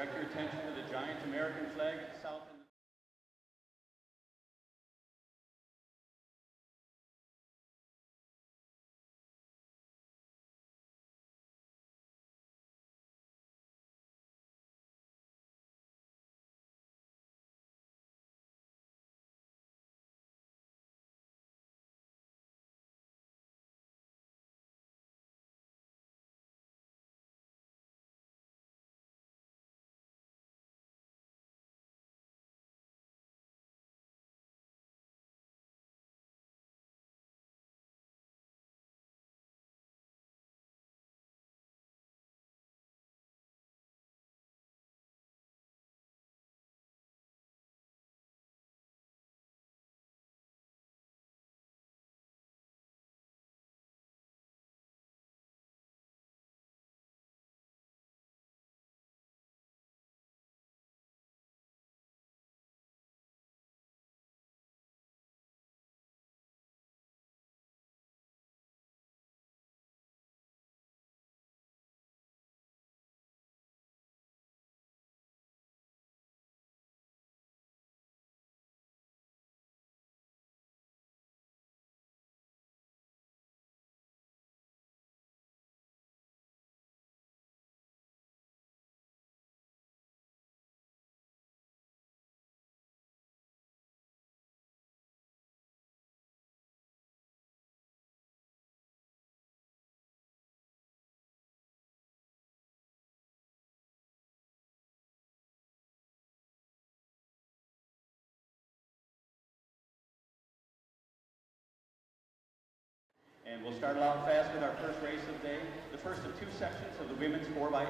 Direct your attention to the giant American flag south in And we'll start out fast with our first race of the day, the first of two sections of the women's 4x8.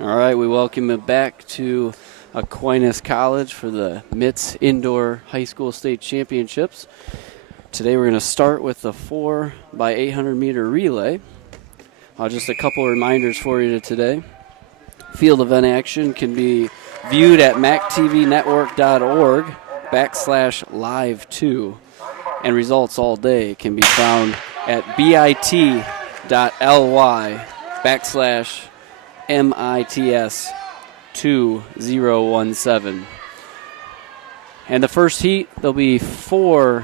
All right, we welcome you back to Aquinas College for the MITS Indoor High School State Championships. Today we're going to start with the 4x800 meter relay. Just a couple reminders for you today. Field event action can be viewed at mactvnetwork.org/live2. And results all day can be found at bit.ly/MITS2017. And the first heat, there'll be two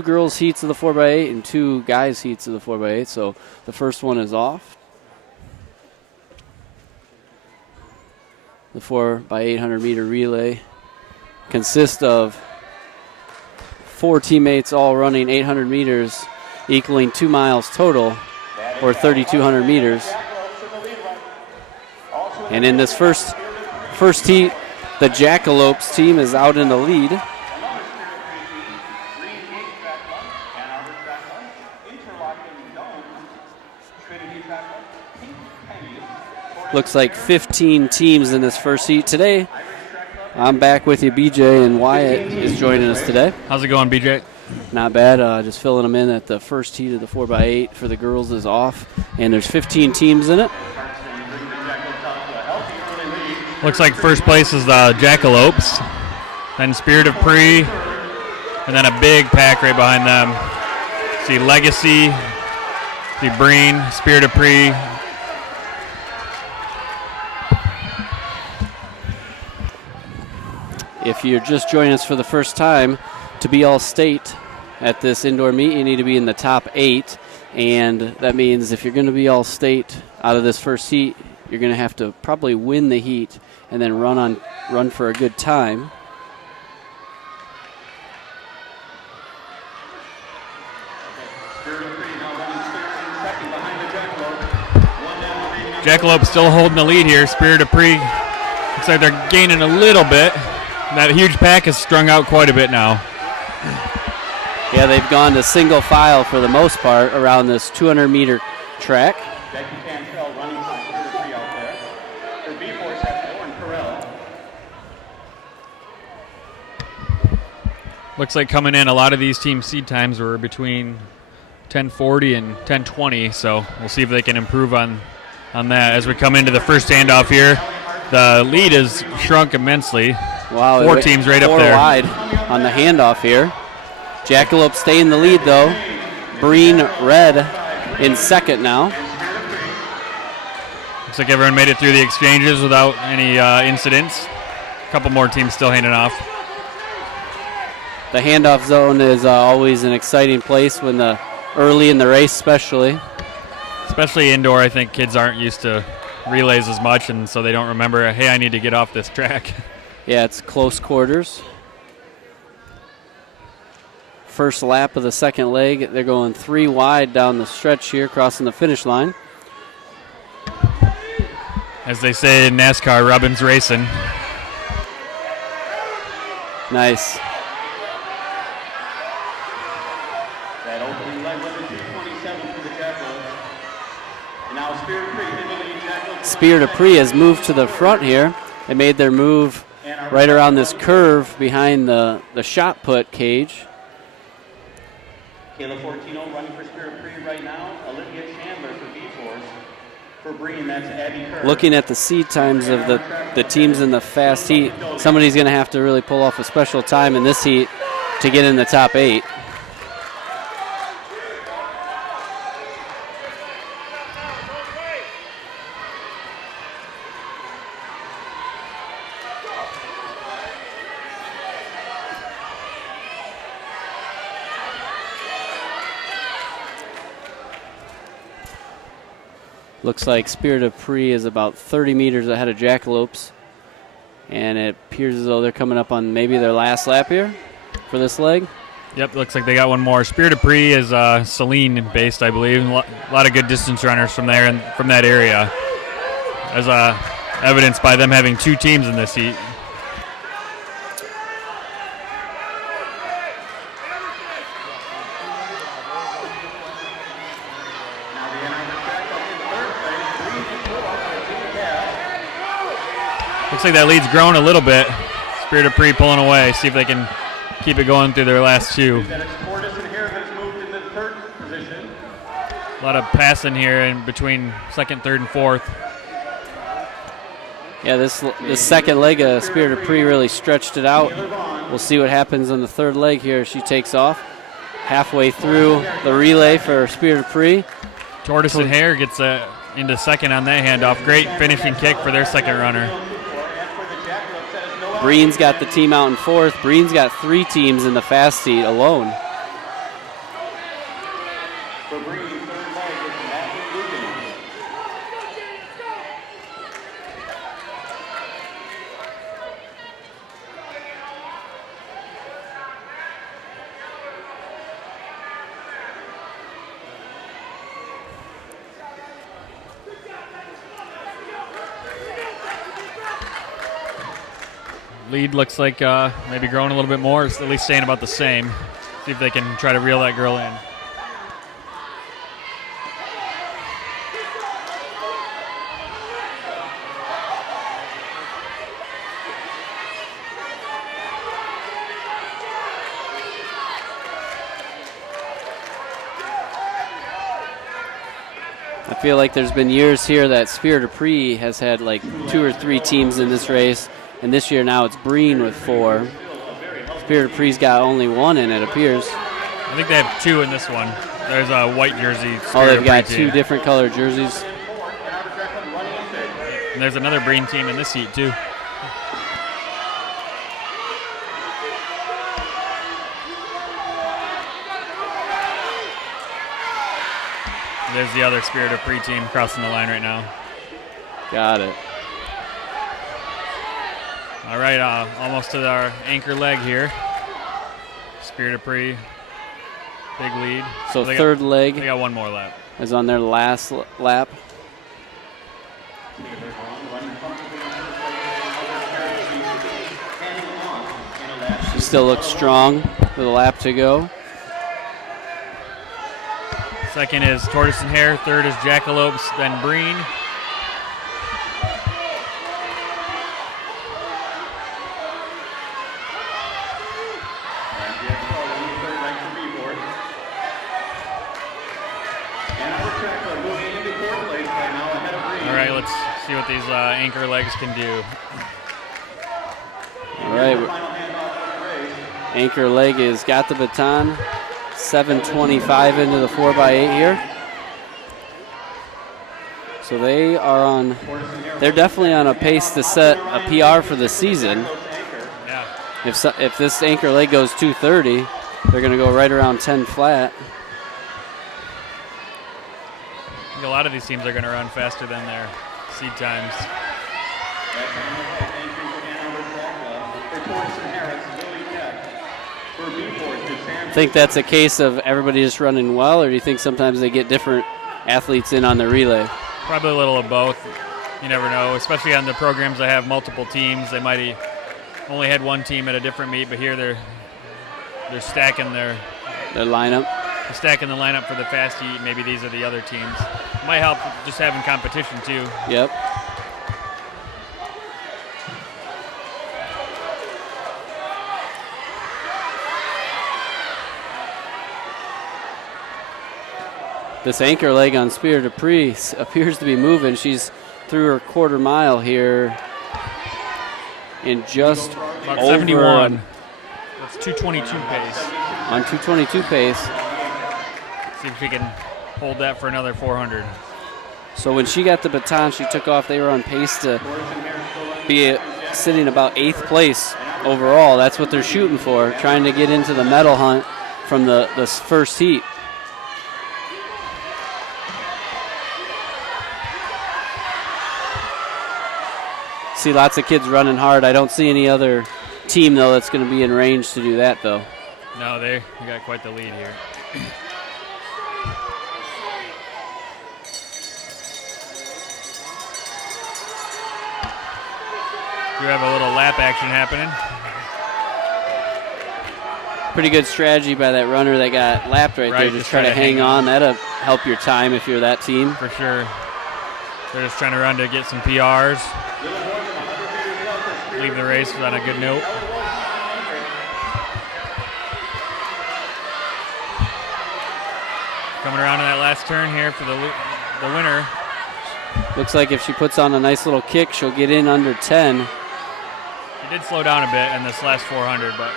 girls heats of the 4x8 and two guys heats of the 4x8. So the first one is off. The 4x800 meter relay consists of 4 teammates all running 800 meters, equaling 2 miles total, or 3,200 meters. And in this first heat, the Jackalopes team is out in the lead. Looks like 15 teams in this first heat today. I'm back with you, BJ, and Wyatt is joining us today. How's it going, BJ? Not bad. Just filling them in at the first heat of the 4x8 for the girls is off, and there's 15 teams in it. Looks like first place is the Jackalopes, then Spirit of Pre, and then a big pack right behind them. See Legacy, see Breen, Spirit of Pre. If you're just joining us for the first time, to be all state at this indoor meet, you need to be in the top 8. And that means if you're going to be all state out of this first heat, you're going to have to probably win the heat and then run for a good time. Jackalope still holding the lead here. Spirit of Pre, looks like they're gaining a little bit. That huge pack is strung out quite a bit now. Yeah, they've gone to single file for the most part around this 200-meter track. Becky Cantrell running for Spirit of Pre out there. For B-Force, that's Lauren Carell. Looks like coming in, a lot of these team seed times were between 10:40 and 10:20, so we'll see if they can improve on that as we come into the first handoff here. The lead is shrunk immensely. Wow, 4 teams right up there. 4 wide on the handoff here. Jackalope stay in the lead, though. Breen Red in second now. Looks like everyone made it through the exchanges without any incidents. A couple more teams still handing off. The handoff zone is always an exciting place when early in the race, especially. Especially indoor, I think kids aren't used to relays as much, and so they don't remember, hey, I need to get off this track. Yeah, it's close quarters. First lap of the second leg. They're going 3 wide down the stretch here, crossing the finish line. As they say in NASCAR, Robin's racing. Nice. That opening leg was a 2:27 for the Jackalopes. And now Spirit of Pre in the lead. Jackalopes. Spirit of Pre has moved to the front here. They made their move right around this curve behind the shot put cage. Kayla Fortino running for Spirit of Pre right now. Olivia Chandler for B-Force. For Breen, that's Abby Kerr. Looking at the seed times of the teams in the fast heat, somebody's going to have to really pull off a special time in this heat to get in the top 8. Looks like Spirit of Pre is about 30 meters ahead of Jackalopes. And it appears as though they're coming up on maybe their last lap here for this leg. Yep, looks like they got one more. Spirit of Pre is Saline-based, I believe. A lot of good distance runners from there and from that area, as evidenced by them having 2 teams in this heat. Looks like that lead's grown a little bit. Spirit of Pre pulling away. See if they can keep it going through their last 2. A lot of passing here in between second, third, and fourth. Yeah, this second leg of Spirit of Pre really stretched it out. We'll see what happens on the third leg here. She takes off halfway through the relay for Spirit of Pre. Tortoise and Hare gets into second on that handoff. Great finishing kick for their second runner. Breen's got the team out in fourth. Breen's got 3 teams in the fast heat alone. Lead looks like maybe growing a little bit more, at least staying about the same. See if they can try to reel that girl in. I feel like there's been years here that Spirit of Pre has had like 2 or 3 teams in this race. And this year now it's Breen with 4. Spirit of Pre's got only 1 in it appears. I think they have 2 in this one. There's a white jersey. They've got 2 different colored jerseys. And there's another Breen team in this heat too. There's the other Spirit of Pre team crossing the line right now. Got it. All right, almost to our anchor leg here. Spirit of Pre, big lead. So third leg. They got one more lap. Is on their last lap. She still looks strong with a lap to go. Second is Tortoise and Hare. Third is Jackalopes, then Breen. All right, let's see what these anchor legs can do. All right, anchor leg has got the baton. 7:25 into the 4x8 here. So they're definitely on a pace to set a PR for the season. Yeah. If this anchor leg goes 2:30, they're going to go right around 10 flat. I think a lot of these teams are going to run faster than their seed times. Think that's a case of everybody just running well, or do you think sometimes they get different athletes in on the relay? Probably a little of both. You never know, especially on the programs that have multiple teams. They might have only had one team at a different meet, but here they're stacking their lineup. They're stacking the lineup for the fast heat. Maybe these are the other teams. Might help just having competition too. Yep. This anchor leg on Spear Dupree appears to be moving. She's through her quarter mile here in just about over 71. That's 2:22 pace. On 2:22 pace. See if she can hold that for another 400. So when she got the baton, she took off. They were on pace to be sitting about 8th place overall. That's what they're shooting for, trying to get into the medal hunt from the first heat. See lots of kids running hard. I don't see any other team, though, that's going to be in range to do that, though. No, they got quite the lead here. We have a little lap action happening. Pretty good strategy by that runner that got lapped right there. Just try to hang on. That'll help your time if you're that team. For sure. They're just trying to run to get some PRs. Leave the race on a good note. Coming around in that last turn here for the winner. Looks like if she puts on a nice little kick, she'll get in under 10. She did slow down a bit in this last 400, but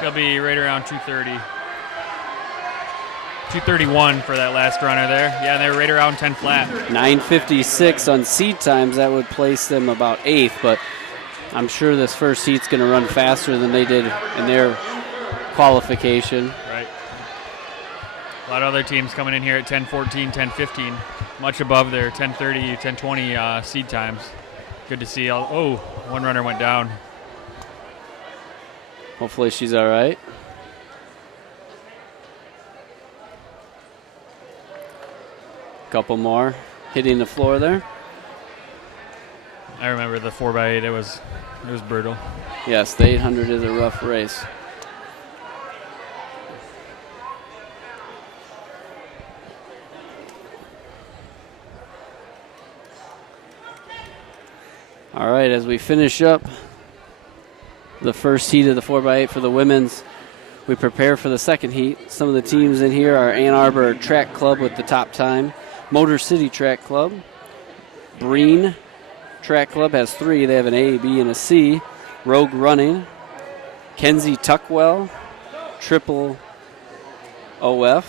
she'll be right around 230. 231 for that last runner there. Yeah, they were right around 10 flat. 9:56 on seed times. That would place them about 8th, but I'm sure this first heat's going to run faster than they did in their qualification. Right. A lot of other teams coming in here at 10:14, 10:15, much above their 10:30, 10:20 seed times. Good to see. One runner went down. Hopefully she's all right. Couple more hitting the floor there. I remember the 4x8. It was brutal. Yes, the 800 is a rough race. All right, as we finish up the first heat of the 4x8 for the women's, we prepare for the second heat. Some of the teams in here are Ann Arbor Track Club with the top time, Motor City Track Club, Breen Track Club has 3. They have an A, B, and a C. Rogue Running, Kenzie Tuckwell, Triple OF,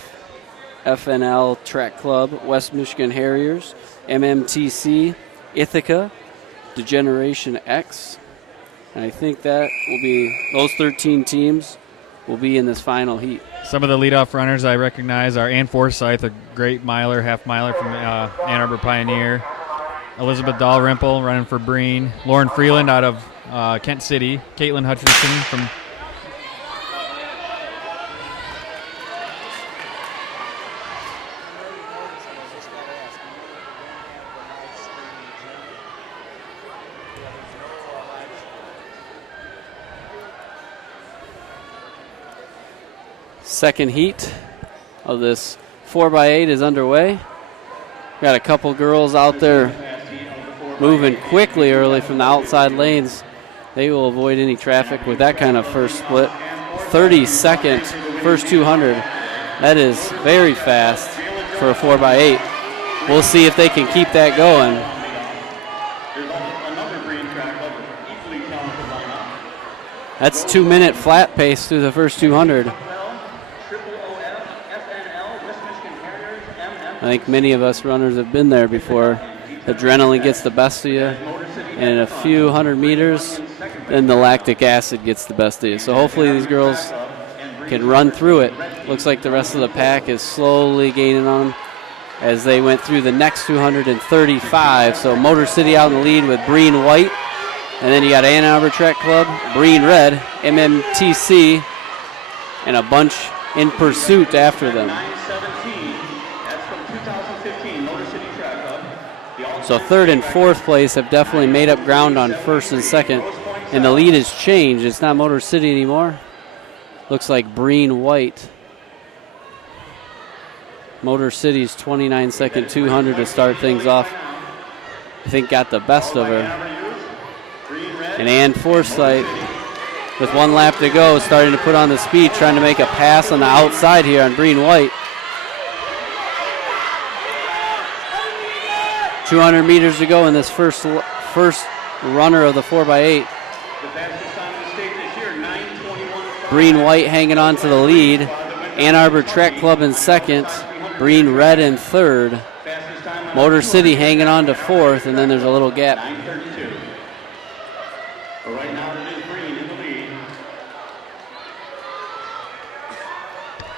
FNL Track Club, West Michigan Harriers, MMTC, Ithaca, Degeneration X. And I think that will be, those 13 teams will be in this final heat. Some of the leadoff runners I recognize are Ann Forsyth, a great miler, half miler from Ann Arbor Pioneer. Elizabeth Dalrymple running for Breen. Lauren Freeland out of Kent City. Caitlin Hutchinson from Second heat of this 4x8 is underway. Got a couple girls out there moving quickly early from the outside lanes. They will avoid any traffic with that kind of first split. 32nd, first 200. That is very fast for a 4x8. We'll see if they can keep that going. That's 2-minute flat pace through the first 200. I think many of us runners have been there before. adrenaline gets the best of you, and in a few hundred meters, then the lactic acid gets the best of you. So hopefully these girls can run through it. Looks like the rest of the pack is slowly gaining on them as they went through the next 235. So Motor City out in the lead with Breen White, and then you got Ann Arbor Track Club, Breen Red, MMTC, and a bunch in pursuit after them. So third and fourth place have definitely made up ground on first and second, and the lead has changed. It's not Motor City anymore. Looks like Breen White. Motor City's 29-second 200 to start things off, I think, got the best of her. And Ann Forsythe, with 1 lap to go, starting to put on the speed, trying to make a pass on the outside here on Breen White. 200 meters to go in this first runner of the 4x8. Breen White hanging on to the lead. Ann Arbor Track Club in second. Breen Red in third. Motor City hanging on to fourth, and then there's a little gap.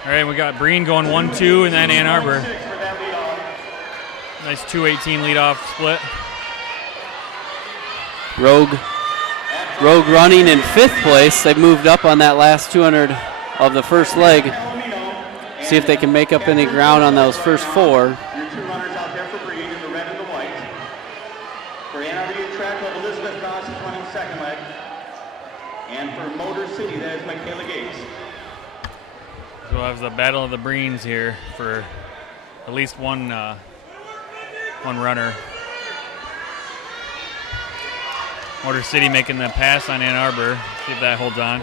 All right, we got Breen going 1-2, and then Ann Arbor. Nice 2:18 leadoff split. Rogue running in fifth place. They've moved up on that last 200 of the first leg. See if they can make up any ground on those first 4. Your 2 runners out there for Breen in the red and the white. For Ann Arbor Track Club, Elizabeth Goss is running second leg. And for Motor City, that is Michaela Gates. So we'll have the battle of the Breens here for at least one runner. Motor City making the pass on Ann Arbor. See if that holds on.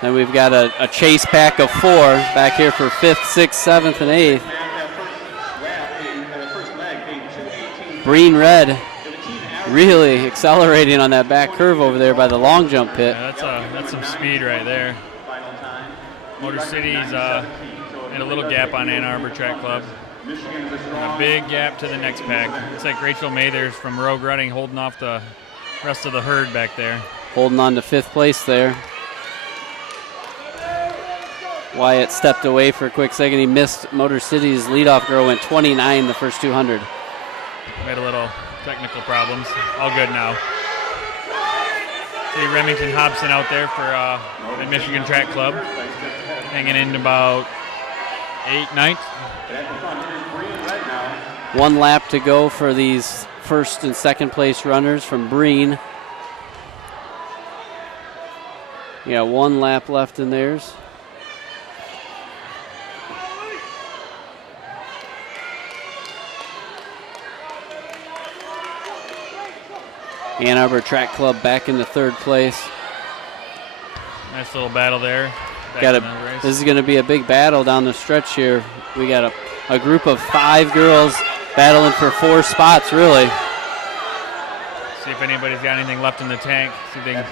Then we've got a chase pack of 4 back here for 5th, 6th, 7th, and 8th. Breen Red really accelerating on that back curve over there by the long jump pit. Yeah, that's some speed right there. Motor City's in a little gap on Ann Arbor Track Club. And a big gap to the next pack. Looks like Rachel Mathers from Rogue Running holding off the rest of the herd back there. Holding on to 5th place there. Wyatt stepped away for a quick second. He missed Motor City's leadoff girl, went 29 the first 200. We had a little technical problems. All good now. See Remington Hobson out there for Michigan Track Club. Hanging in about 8th, 9th. 1 lap to go for these first and second place runners from Breen. Yeah, 1 lap left in theirs. Ann Arbor Track Club back into 3rd place. Nice little battle there. This is going to be a big battle down the stretch here. We got a group of 5 girls battling for 4 spots, really. See if anybody's got anything left in the tank. See if they can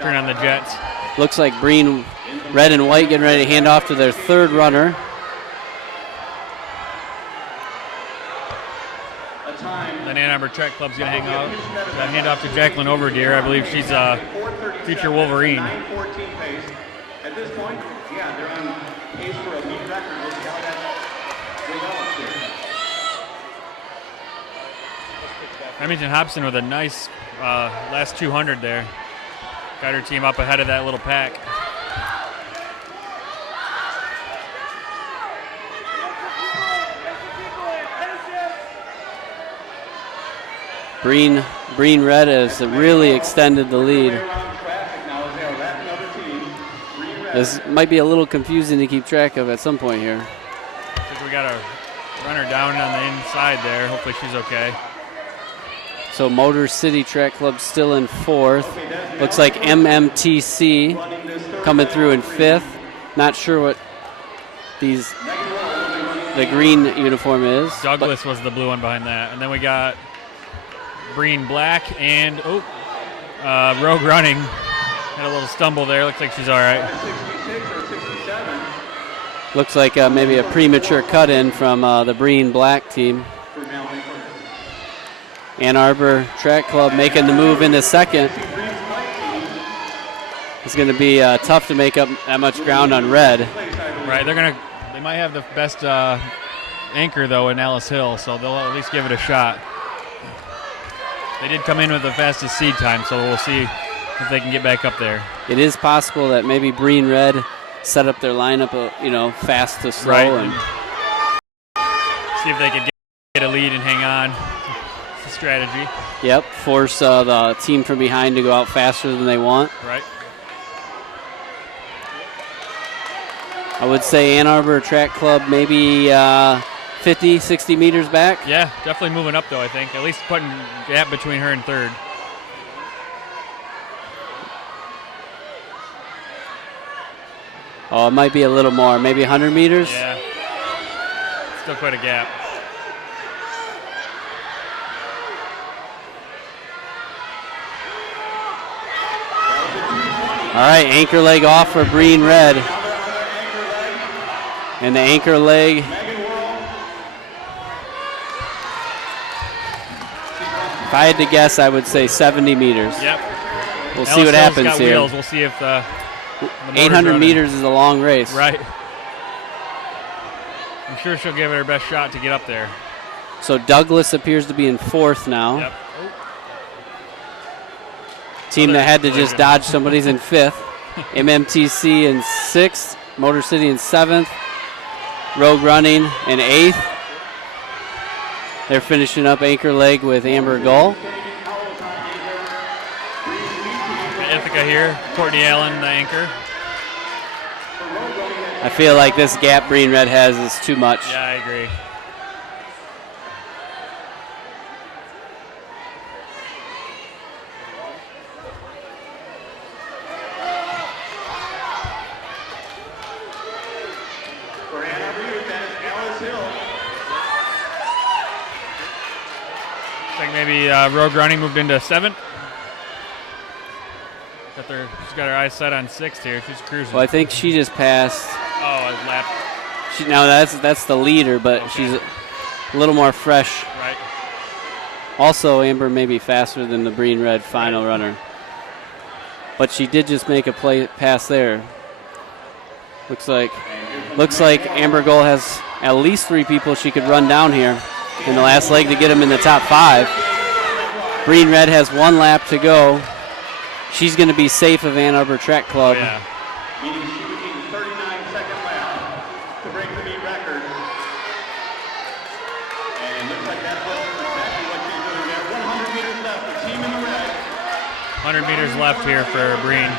turn on the jets. Looks like Breen Red and White getting ready to hand off to their 3rd runner. Then Ann Arbor Track Club's going to hand off to Jacqueline Overdeer. I believe she's a future Wolverine. At this point, yeah, they're on pace for a meet record. We'll see how that develops here. Remington Hobson with a nice last 200 there. Got her team up ahead of that little pack. Breen Red has really extended the lead. This might be a little confusing to keep track of at some point here. I think we got a runner down on the inside there. Hopefully she's okay. So Motor City Track Club still in 4th. Looks like MMTC coming through in 5th. Not sure what the green uniform is. Douglas was the blue one behind that. And then we got Breen Black and Rogue Running. Had a little stumble there. Looks like she's all right. Looks like maybe a premature cut in from the Breen Black team. Ann Arbor Track Club making the move into second. It's going to be tough to make up that much ground on red. Right, they might have the best anchor though in Alice Hill, so they'll at least give it a shot. They did come in with the fastest seed time, so we'll see if they can get back up there. It is possible that maybe Breen Red set up their lineup, fast to slow, right. And see if they can get a lead and hang on. It's a strategy. Yep, force the team from behind to go out faster than they want. Right. I would say Ann Arbor Track Club maybe 50, 60 meters back. Yeah, definitely moving up though, I think. At least putting gap between her and third. Oh, it might be a little more, maybe 100 meters. Yeah, still quite a gap. All right, anchor leg off for Breen Red. And the anchor leg. If I had to guess, I would say 70 meters. Yep. We'll see what happens got here. Wheels. We'll see if the 800 meters is a long race. Right. I'm sure she'll give it her best shot to get up there. So Douglas appears to be in fourth now. Yep. Team that had to just dodge somebody's in fifth. MMTC in sixth. Motor City in seventh. Rogue Running in eighth. They're finishing up anchor leg with Amber Gull. Ithaca here. Courtney Allen, the anchor. I feel like this gap Breen Red has is too much. Yeah, I agree. Maybe Rogue Running moved into seventh. She's got her eyes set on sixth here. She's cruising. Well, I think she just passed. Oh, a lap. Now that's the leader, but okay. She's a little more fresh. Right. Also, Amber may be faster than the Breen Red final runner. But she did just make a pass there. Looks like Amber Gull has at least 3 people she could run down here in the last leg to get them in the top 5. Breen Red has 1 lap to go. She's going to be safe of Ann Arbor Track Club. Oh, yeah. Meaning she would need 39-second lap to break the meet record. And it looks like that's exactly what she's doing there. 100 meters left. The team in the red. 100 meters left here for Breen.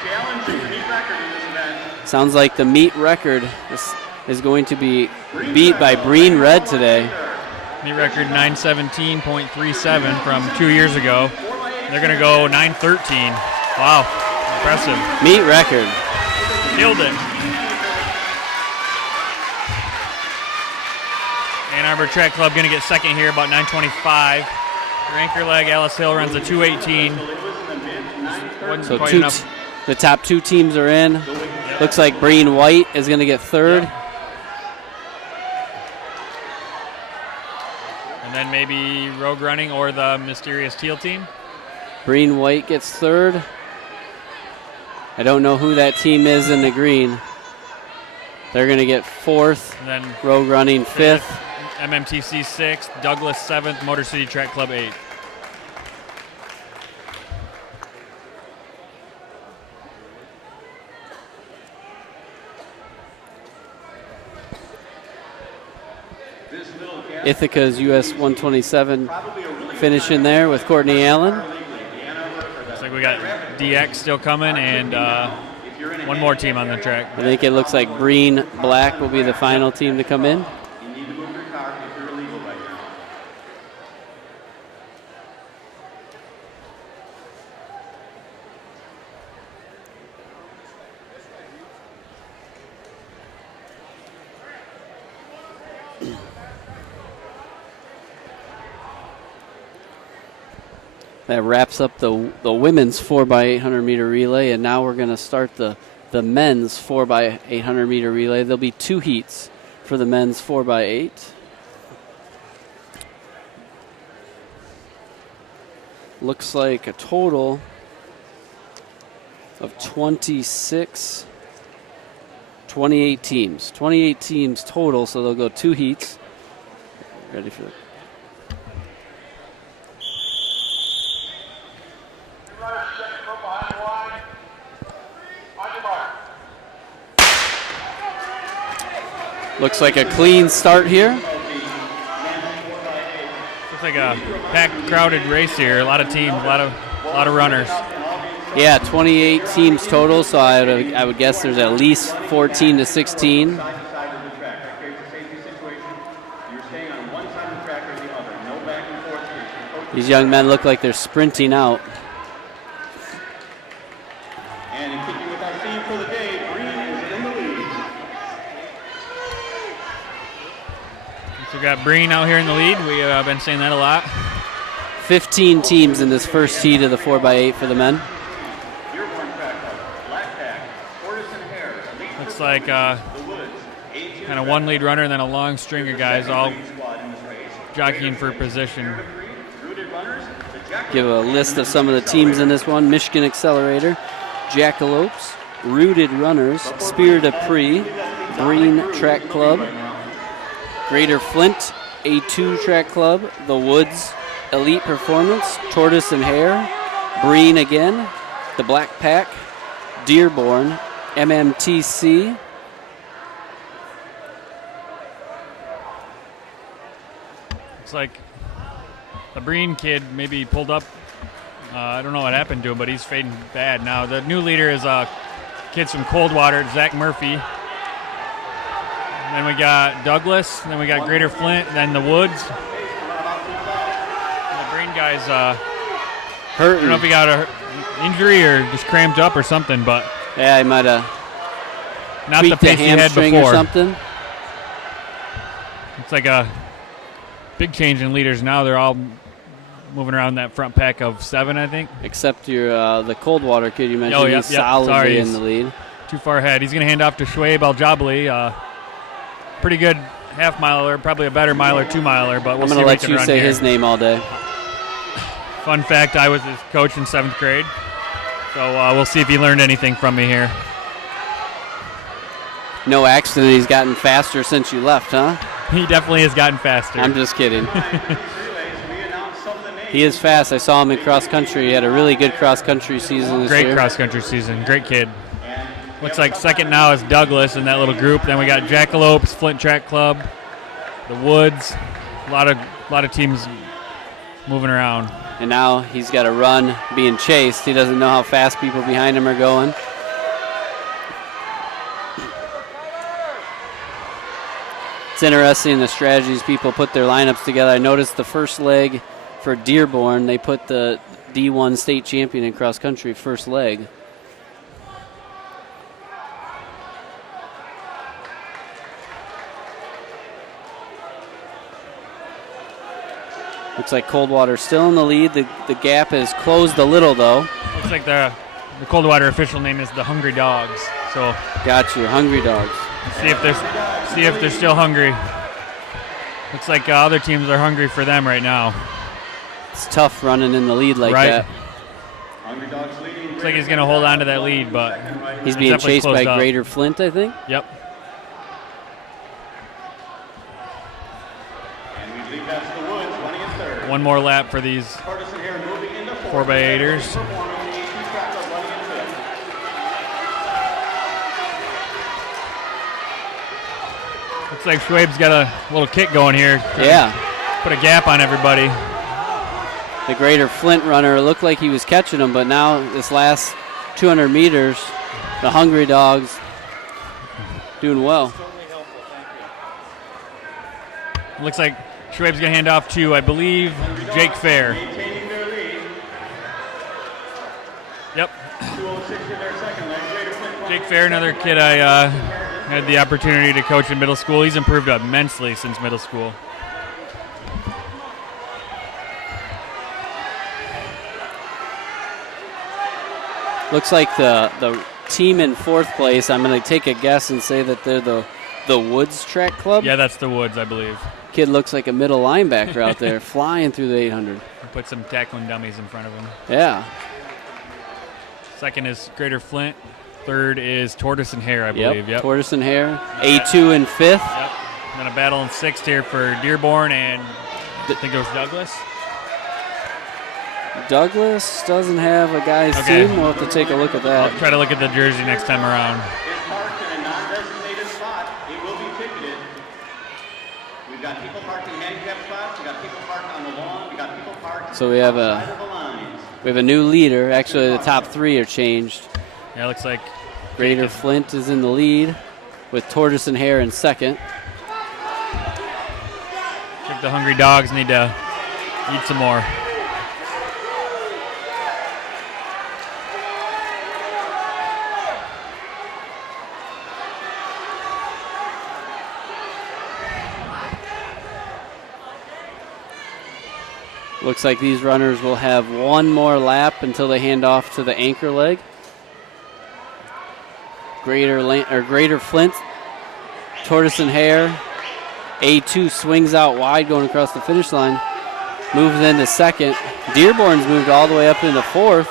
Challenging the meet record in this event. Sounds like the meet record is going to be beat by Breen Red today. Meet record 917.37 from 2 years ago. They're going to go 913. Wow, impressive. Meet record. Killed it. Ann Arbor Track Club going to get second here, about 925. Their anchor leg, Alice Hill, runs a 218. So the top 2 teams are in. Yep. Looks like Breen White is going to get third. Yep. And then maybe Rogue Running or the mysterious teal team. Breen White gets third. I don't know who that team is in the green. They're going to get fourth. And then Rogue Running fifth. MMTC sixth. Douglas seventh. Motor City Track Club eighth. Ithaca's US 127 finishing there with Courtney Allen. Looks like we got DX still coming and one more team on the track. I think it looks like Breen Black will be the final team to come in. You need to move your car if you're illegal right now. That wraps up the women's 4x800 meter relay, and now we're going to start the men's 4x800 meter relay. There'll be 2 heats for the men's 4x8. looks like a total of 28 teams. 28 teams total, so they'll go 2 heats. Ready for it. Looks like a clean start here. Looks like a packed, crowded race here. A lot of teams, a lot of runners. Yeah, 28 teams total, so I would guess there's at least 14 to 16. These young men look like they're sprinting out. And in keeping with our theme for the day, Green is in the lead. So we got Breen out here in the lead. We have been saying that a lot. 15 teams in this first heat of the 4x8 for the men. Looks like kind of one lead runner and then a long string of guys all jockeying for position. Give a list of some of the teams in this one. Michigan Accelerator, Jackalopes, Rooted Runners, Spirit of Pre, Breen Track Club, Greater Flint, A2 Track Club, The Woods, Elite Performance, Tortoise and Hare, Breen again, The Black Pack, Dearborn, MMTC, It's like the Breen kid maybe pulled up. I don't know what happened to him, but he's fading bad now. The new leader is kids from Coldwater, Zach Murphy. And then we got Douglas, and then we got Greater Flint, and then the Woods. And the Breen guy's hurt. I don't know if he got an injury or just cramped up or something, but Yeah, he might have not the tweaked the pace he had hamstring before. or something. It's like a big change in leaders now. They're all moving around that front pack of 7, I think. Except your the Coldwater kid you mentioned. Yep, He's solidly sorry, in the lead. Too far ahead. He's going to hand off to Shoaib Al-Jabali. Pretty good half miler, probably a better miler, 2-miler, but we'll I'm see going to what let he can you run say here. his name all day. Fun fact, I was his coach in 7th grade, so we'll see if he learned anything from me here. No accident he's gotten faster since you left, huh? He definitely has gotten faster. I'm just kidding. He is fast. I saw him in cross country. He had a really good cross country season this year. Great cross country season. Great kid. Looks like second now is Douglas in that little group. Then we got Jackalopes, Flint Track Club, the Woods. A lot of teams moving around. And now he's got to run being chased. He doesn't know how fast people behind him are going. It's interesting the strategies people put their lineups together. I noticed the first leg for Dearborn, they put the D1 state champion in cross country first leg. Looks like Coldwater still in the lead. The gap has closed a little, though. Looks like the Coldwater official name is the Hungry Dogs. So got you, Hungry Dogs. see if they're still hungry. Looks like other teams are hungry for them right now. It's tough running in the lead like Right. that. Looks like he's going to hold on to that lead, but He's it's being definitely chased by closed up. Greater Flint, I think. Yep. And we believe that's the Woods running in third. One more lap for these Partisan here moving into 4x8ers. Performing the A2 track club running in fifth. Looks like Schwab's got a little kick going here. Yeah. Put a gap on everybody. The Greater Flint runner looked like he was catching him, but now this last 200 meters, the Hungry Dogs doing well. Looks like Schwab's going to hand off to, I believe, Jake Fair. Maintaining their lead. Yep. 2:06 in their second leg. Greater Flint Jake Fair, another kid I had the opportunity to coach in middle school. He's improved immensely since middle school. Looks like the team in fourth place, I'm going to take a guess and say that they're the the Woods Track Club. Yeah, that's the Woods, I believe. Kid looks like a middle linebacker out there, flying through the 800. Put some tackling dummies in front of him. Yeah. Second is Greater Flint. Third is Tortoise and Hare, I believe. Yep. Tortoise and Hare. A2 in 5th. Yep. And then a battle in 6th here for Dearborn and I think it was Douglas. Douglas doesn't have a guy's team. We'll have to take a look at that. I'll try to look at the jersey next time around. Is parked in a non-designated spot. It will be ticketed. We've got people parked in handicap spots. We've got people parked on the lawn. We've got people parked so we have outside of the lines. We have a new leader. Actually, the top 3 are changed. Yeah, it looks like Greater Flint is in the lead with Tortoise and Hare in 2nd. I think the Hungry Dogs need to eat some more. Looks like these runners will have one more lap until they hand off to the anchor leg. Greater Flint, Tortoise and Hare. A2 swings out wide going across the finish line. Moves into 2nd. Dearborn's moved all the way up into 4th.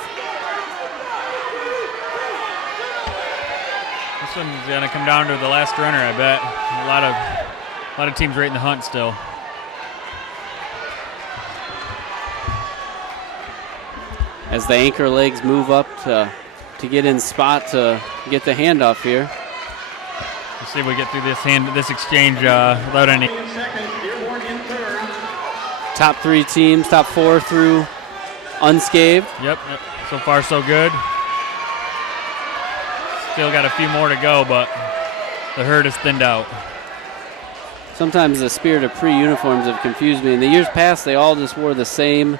This one's going to come down to the last runner, I bet. A lot of teams right in the hunt still. As the anchor legs move up to get in spot to get the handoff here. Let's see if we get through this exchange without any. Top 3 teams, top 4 through unscathed. Yep. So far, so good. Still got a few more to go, but the herd is thinned out. Sometimes the Spirit of Pre uniforms have confused me. In the years past, they all just wore the same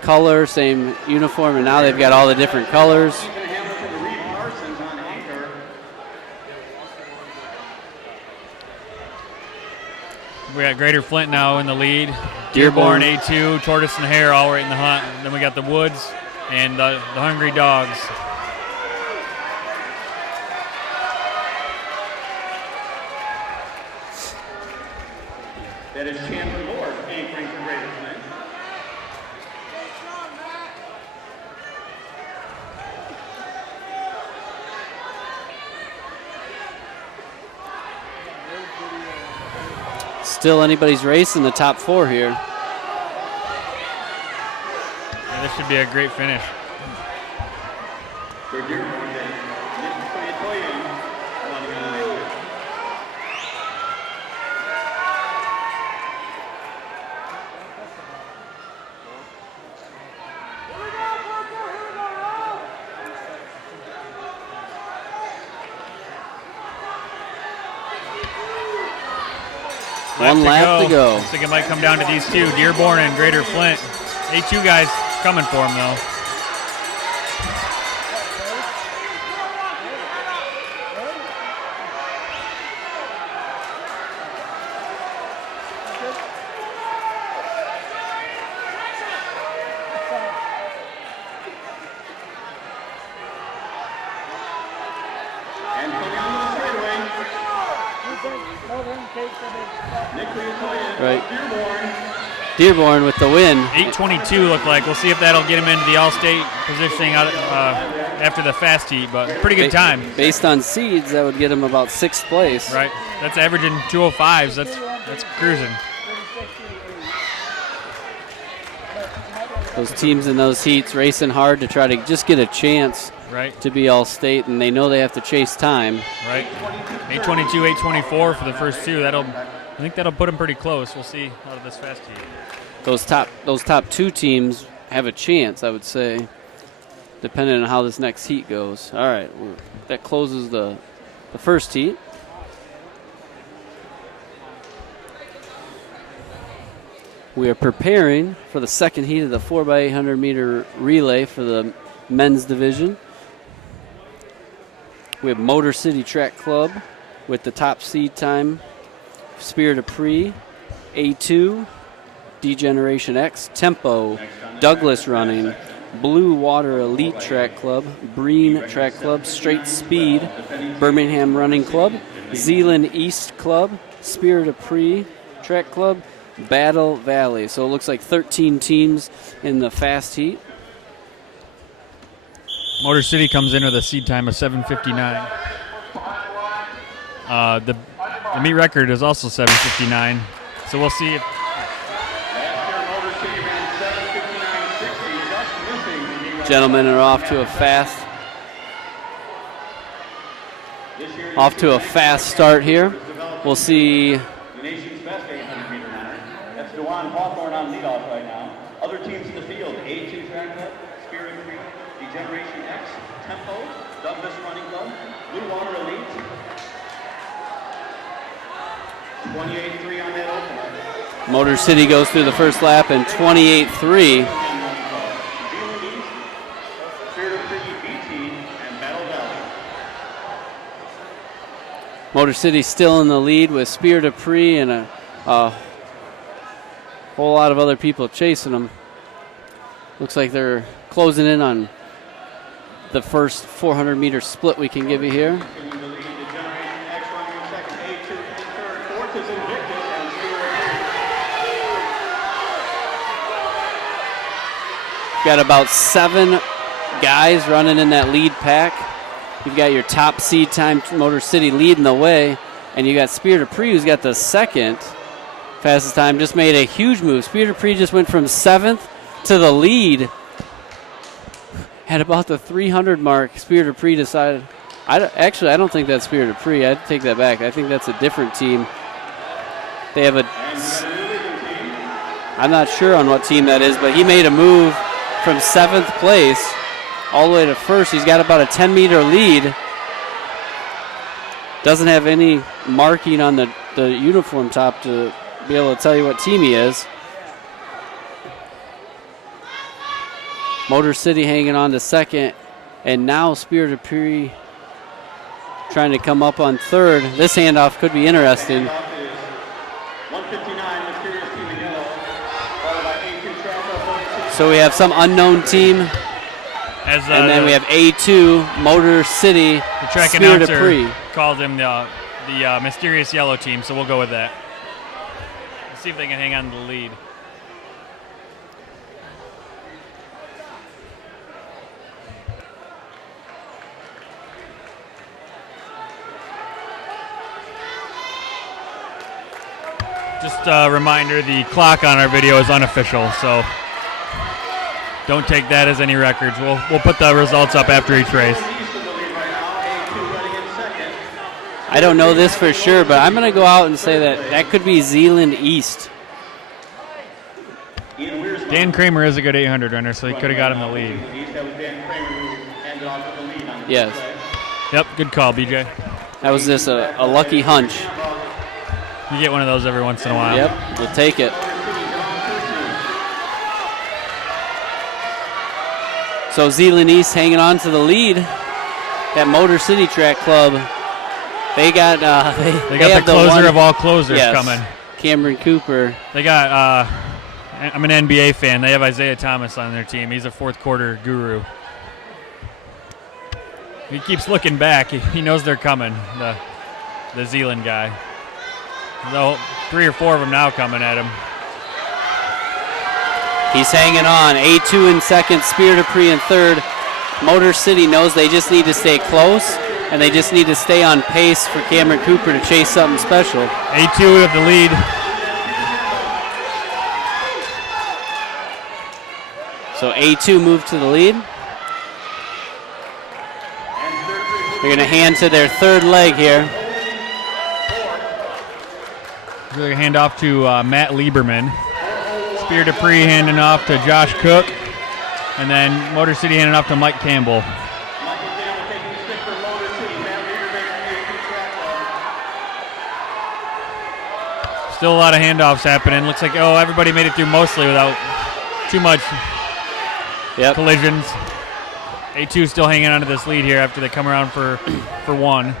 color, same uniform, and now they've got all the different colors. We got Greater Flint now in the lead. Dearborn, A2, Tortoise and Hare all right in the hunt. And then we got the Woods and the Hungry Dogs. That is Chandler Lord anchoring for Greater Flint. Still anybody's race in the top 4 here. Yeah, this should be a great finish. For Dearborn, One lap to go. Looks like it might come down to these two, Dearborn and Greater Flint. A2 guys coming for him, though. Right. Dearborn with the win. 8:22 look like. We'll see if that'll get him into the All-State positioning out after the fast heat, but pretty good time. Based on seeds, that would get him about 6th place. Right. That's averaging 205s. That's cruising. Those teams in those heats racing hard to try to just get a chance to be All-State, and they know they have to chase time. Right. 8:22, 8:24 for the first two. I think that'll put them pretty close. We'll see out of this fast heat. Those top 2 teams have a chance, I would say, depending on how this next heat goes. All right, that closes the first heat. We are preparing for the second heat of the 4x800 meter relay for the men's division. We have Motor City Track Club with the top seed time, Spirit of Pre, A2, D-Generation X, Tempo, Douglas Running, Blue Water Elite Track Club, Breen Track Club, Straight Speed, Birmingham Running Club, Zeeland East Club, Spirit of Pre Track Club, Battle Valley. So it looks like 13 teams in the fast heat. Motor City comes in with a seed time of 7:59. The meet record is also 7:59. So we'll see if gentlemen are off to a fast start here. We'll see. The nation's best 800-meter runner. That's Dewan Hawthorne on leadoff right now. Other teams in the field: A2 Track Club, Spirit Creek, Degeneration X, Tempo, Douglas Running Club, Blue Water Elite. 28-3 on that opener. Motor City goes through the first lap in 28-3. Motor City still in the lead with Spirit of Pre and a whole lot of other people chasing them. Looks like they're closing in on the first 400-meter split we can give you here. Got about 7 guys running in that lead pack. You've got your top seed time, Motor City leading the way, and you got Spirit of Pre who's got the second fastest time. Just made a huge move. Spirit of Pre just went from 7th to the lead at about the 300 mark. Spirit of Pre decided. I don't think that's Spirit of Pre. I'd take that back. I think that's a different team. They have a. I'm not sure on what team that is, but he made a move from 7th place all the way to first. He's got about a 10-meter lead. Doesn't have any marking on the uniform top to be able to tell you what team he is. Motor City hanging on to second, and now Spirit of Pre trying to come up on third. This handoff could be interesting. So we have some unknown team, and then we have A2, Motor City, the track Spirit of announcer Pre. called him the mysterious yellow team, so we'll go with that. Let's see if they can hang on to the lead. Just a reminder, the clock on our video is unofficial, so don't take that as any records. We'll put the results up after each race. I don't know this for sure, but I'm going to go out and say that could be Zeeland East. Dan Kramer is a good 800 runner, so he could have got him the lead. Yes. Yep, good call, BJ. That was just a lucky hunch. You get one of those every once in a while. Yep, we'll take it. So Zeeland East hanging on to the lead. That Motor City Track Club, they got they got the closer of all closers coming. Cameron Cooper. They got I'm an NBA fan. They have Isaiah Thomas on their team. He's a fourth quarter guru. He keeps looking back. He knows they're coming. The Zeeland guy. Though 3 or 4 of them now coming at him. He's hanging on. A2 in second, Spirit of Pre in third. Motor City knows they just need to stay close, and they just need to stay on pace for Cameron Cooper to chase something special. A2 with the lead. So A2 moved to the lead. They're going to hand to their third leg here. They're going to hand off to Matt Lieberman. Spirit of Pre handing off to Josh Cook. And then Motor City handing off to Mike Campbell. Still a lot of handoffs happening. Looks like, everybody made it through mostly without too much collisions. A2 still hanging on to this lead here after they come around for one.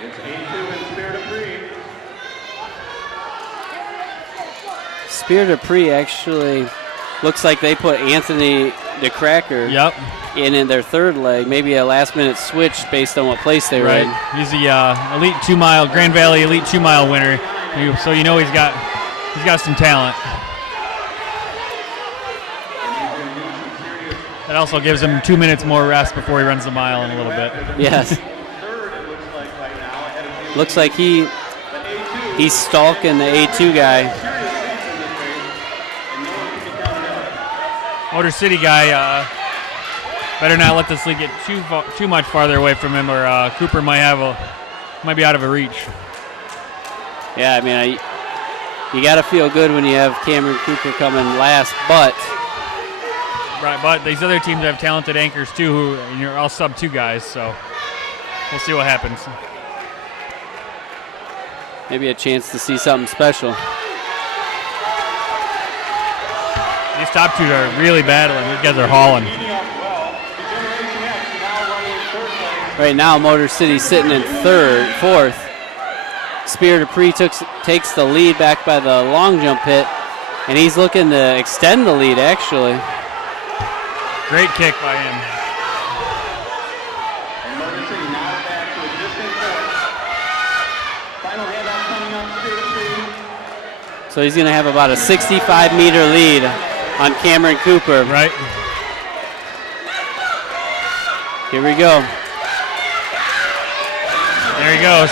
It's A2 and Spirit of Pre. Spirit of Pre actually looks like they put Anthony the Cracker And in their third leg, maybe a last-minute switch based on what place they were in. He's the elite 2-mile Grand Valley elite 2-mile winner, so you know he's got some talent. That also gives him 2 minutes more rest before he runs the mile in a little bit. Yes. Looks like he's stalking the A2 guy. Motor City guy better not let this lead get too much farther away from him, or Cooper might be out of a reach. Yeah, I mean, you got to feel good when you have Cameron Cooper coming last, but these other teams have talented anchors too, who are all sub-2 guys. So we'll see what happens. Maybe a chance to see something special. These top 2 are really battling. These guys are hauling. Right now, Motor City sitting in fourth. Spirit of Pre takes the lead back by the long jump pit, and he's looking to extend the lead, actually. Great kick by him. And Motor City now back to a distant fourth. Final handoff coming up, Spirit of Pre. So he's going to have about a 65-meter lead on Cameron Cooper. Right. Here we go. There he goes.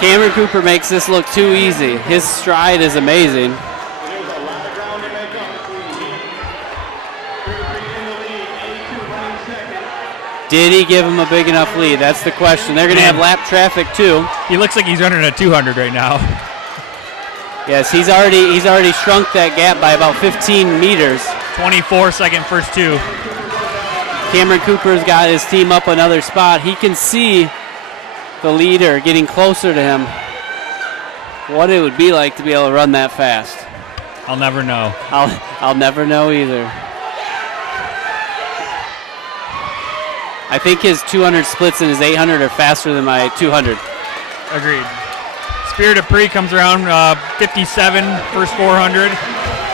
Cameron Cooper makes this look too easy. His stride is amazing. There's a lot of ground to make up between him. Spirit of Pre in the lead, A2 running second. Did he give him a big enough lead? That's the question. They're going to have lap traffic too. He looks like he's running a 200 right now. Yes, he's already shrunk that gap by about 15 meters. 24-second first 2. Cameron Cooper's got his team up another spot. He can see the leader getting closer to him. What it would be like to be able to run that fast. I'll never know. I'll never know either. I think his 200 splits and his 800 are faster than my 200. Agreed. Spirit of Pre comes around 57, first 400.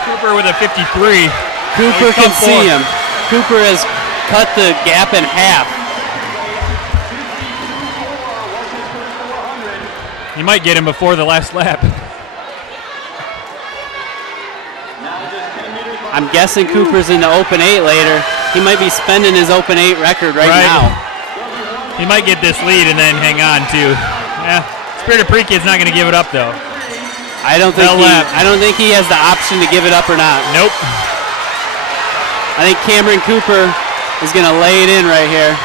Cooper with a 53. Cooper can see him. Cooper has cut the gap in half. You might get him before the last lap. I'm guessing Cooper's in the Open 8 later. He might be spending his Open 8 record right now. He might get this lead and then hang on too. Yeah, Spirit of Pre-Kid's not going to give it up though. I don't think he has the option to give it up or not. Nope. I think Cameron Cooper is going to lay it in right here.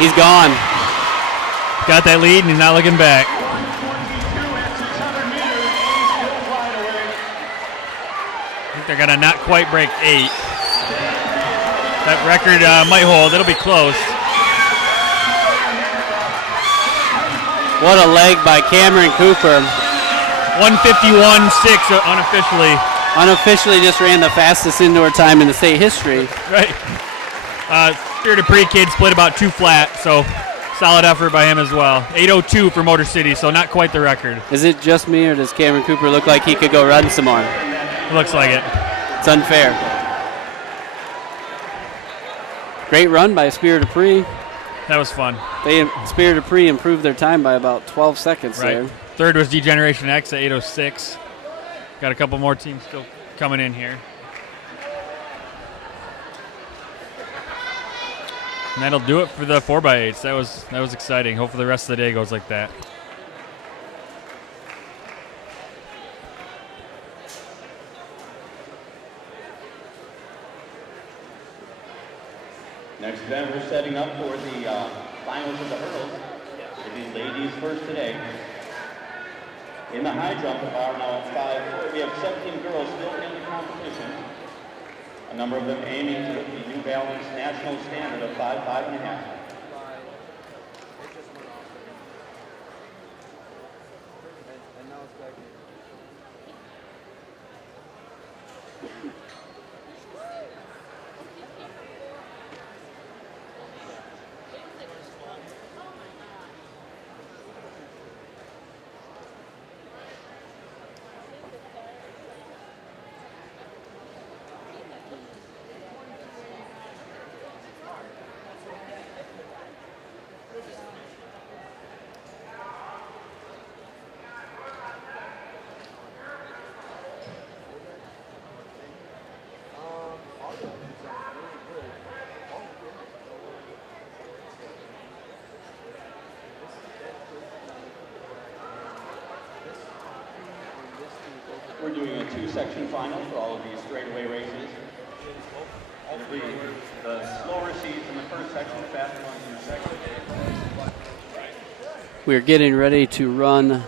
He's gone. Got that lead and he's not looking back. I think they're going to not quite break 8. That record might hold. It'll be close. What a leg by Cameron Cooper. 151.6 unofficially. Unofficially just ran the fastest indoor time in the state history. Right. Spirit of Pre-Kid split about 2 flat, so solid effort by him as well. 8:02 for Motor City, so not quite the record. Is it just me, or does Cameron Cooper look like he could go run some more? Looks like it. It's unfair. Great run by Spirit of Pre. That was fun. Spirit of Pre improved their time by about 12 seconds right there. Third was D-Generation X at 8:06. Got a couple more teams still coming in here. And that'll do it for the 4x8s. That was exciting. Hopefully the rest of the day goes like that. Next event, we're setting up for the finals of the hurdles. It'll be ladies first today. In the high jump are now at 5. We have 17 girls still in the competition. A number of them aiming to the New Balance national standard of 5.5. we're doing a two-section final for all of these straightaway races. It'll be the slower seeds in the first section, the fast ones in the second. We're getting ready to run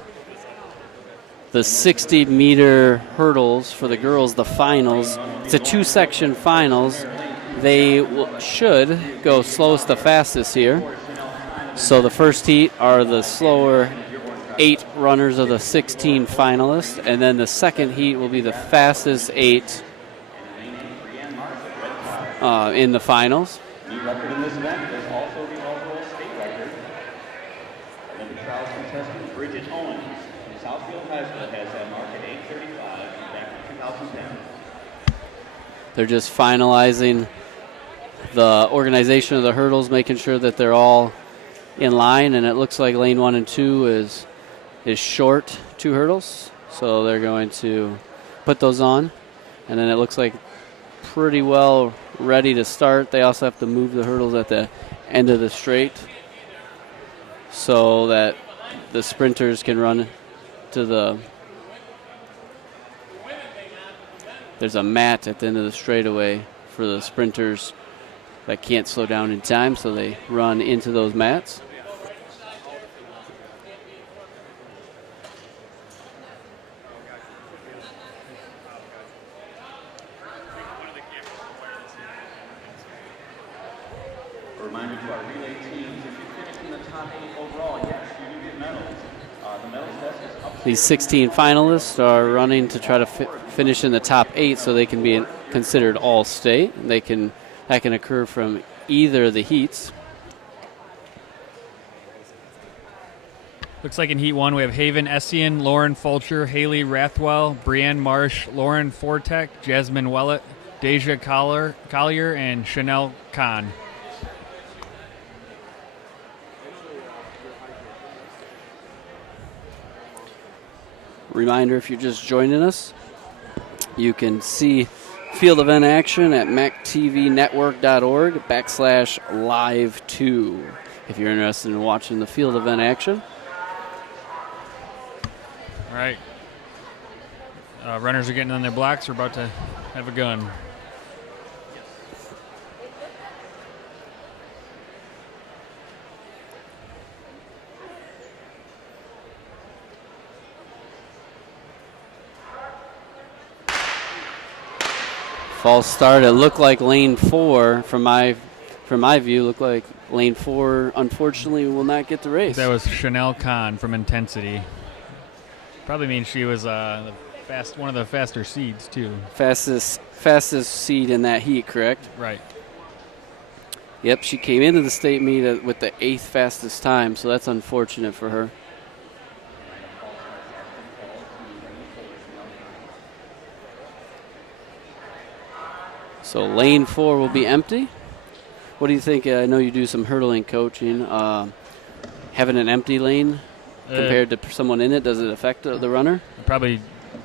the 60-meter hurdles for the girls, the finals. It's a two-section finals. They should go slowest to fastest here. So the first heat are the slower 8 runners of the 16 finalists, and then the second heat will be the fastest 8 in the finals. New record in this event is also the overall state record. Olympic trials contestant Bridget Owens from Southfield High School has that mark at 8:35 back in 2010. They're just finalizing the organization of the hurdles, making sure that they're all in line, and it looks like lane 1 and 2 is short 2 hurdles, so they're going to put those on, and then it looks like pretty well ready to start. They also have to move the hurdles at the end of the straight so that the sprinters can run to there's a mat at the end of the straightaway for the sprinters that can't slow down in time, so they run into those mats. A reminder to our relay teams, if you finish in the top 8 overall, yes, you do get medals. The medals test is up to These 16 finalists are running to try to finish in the top 8 so they can be considered all-state. That can occur from either of the heats. Looks like in Heat 1 we have Haven Essian, Lauren Fulcher, Haley Rathwell, Brienne Marsh, Lauren Fortek, Jasmine Wellett, Deja Collier, and Chanel Kahn. Reminder, if you're just joining us, you can see field event action at mactvnetwork.org/live2 if you're interested in watching the field event action. All right. Runners are getting on their blocks. We're about to have a gun. False start. It looked like lane 4 from my view. Looked like lane 4 unfortunately will not get the race. That was Chanel Kahn from Intensity. Probably means she was one of the faster seeds too. Fastest seed in that heat, correct? Right. Yep, she came into the state meet with the 8th fastest time, so that's unfortunate for her. So lane 4 will be empty. What do you think? I know you do some hurdling coaching. Having an empty lane compared to someone in it, does it affect the runner? It probably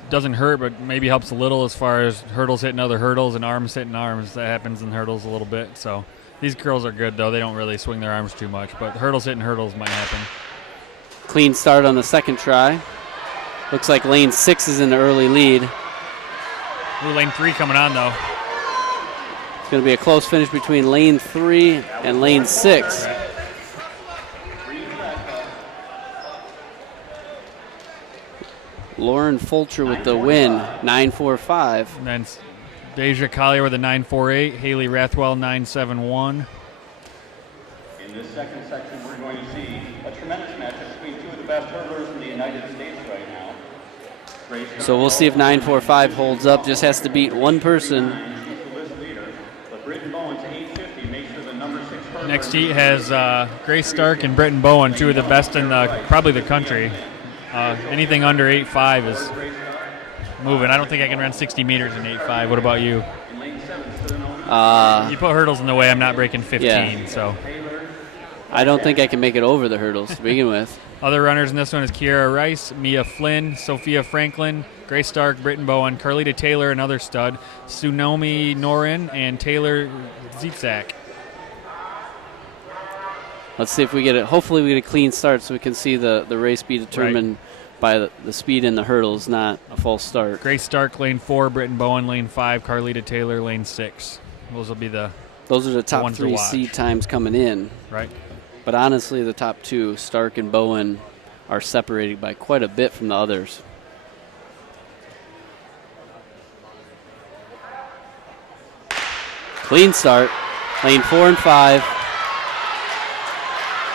doesn't hurt, but maybe helps a little as far as hurdles hitting other hurdles and arms hitting arms. That happens in hurdles a little bit. So these girls are good, though. They don't really swing their arms too much, but hurdles hitting hurdles might happen. Clean start on the second try. Looks like lane 6 is in the early lead. Ooh, lane 3 coming on, though. It's going to be a close finish between lane 3 and lane 6. Lauren Fulcher with the win, 9.45. And then Deja Collier with a 9.48. Haley Rathwell, 9.71. In this second section, we're going to see a tremendous matchup between 2 of the best hurdlers in the United States right now. So we'll see if 9.45 holds up. Just has to beat one person. Next heat has Grace Stark and Britton Bowen, 2 of the best in probably the country. Anything under 8.5 is moving. I don't think I can run 60 meters in 8.5. What about you? You put hurdles in the way, I'm not breaking 15. Yeah. So I don't think I can make it over the hurdles to begin with. Other runners in this one is Kiara Rice, Mia Flynn, Sophia Franklin, Grace Stark, Britton Bowen, Carlita Taylor, another stud, Tsunomi Norin, and Taylor Zitzak. Let's see if we get it. Hopefully we get a clean start so we can see the race be determined by the speed in the hurdles, not a false start. Grace Stark, lane 4. Britton Bowen, lane 5. Carlita Taylor, lane 6. Those will be those are the top ones to 3 watch. seed times coming in. Right. But honestly, the top 2, Stark and Bowen, are separated by quite a bit from the others. Clean start. Lane 4 and 5.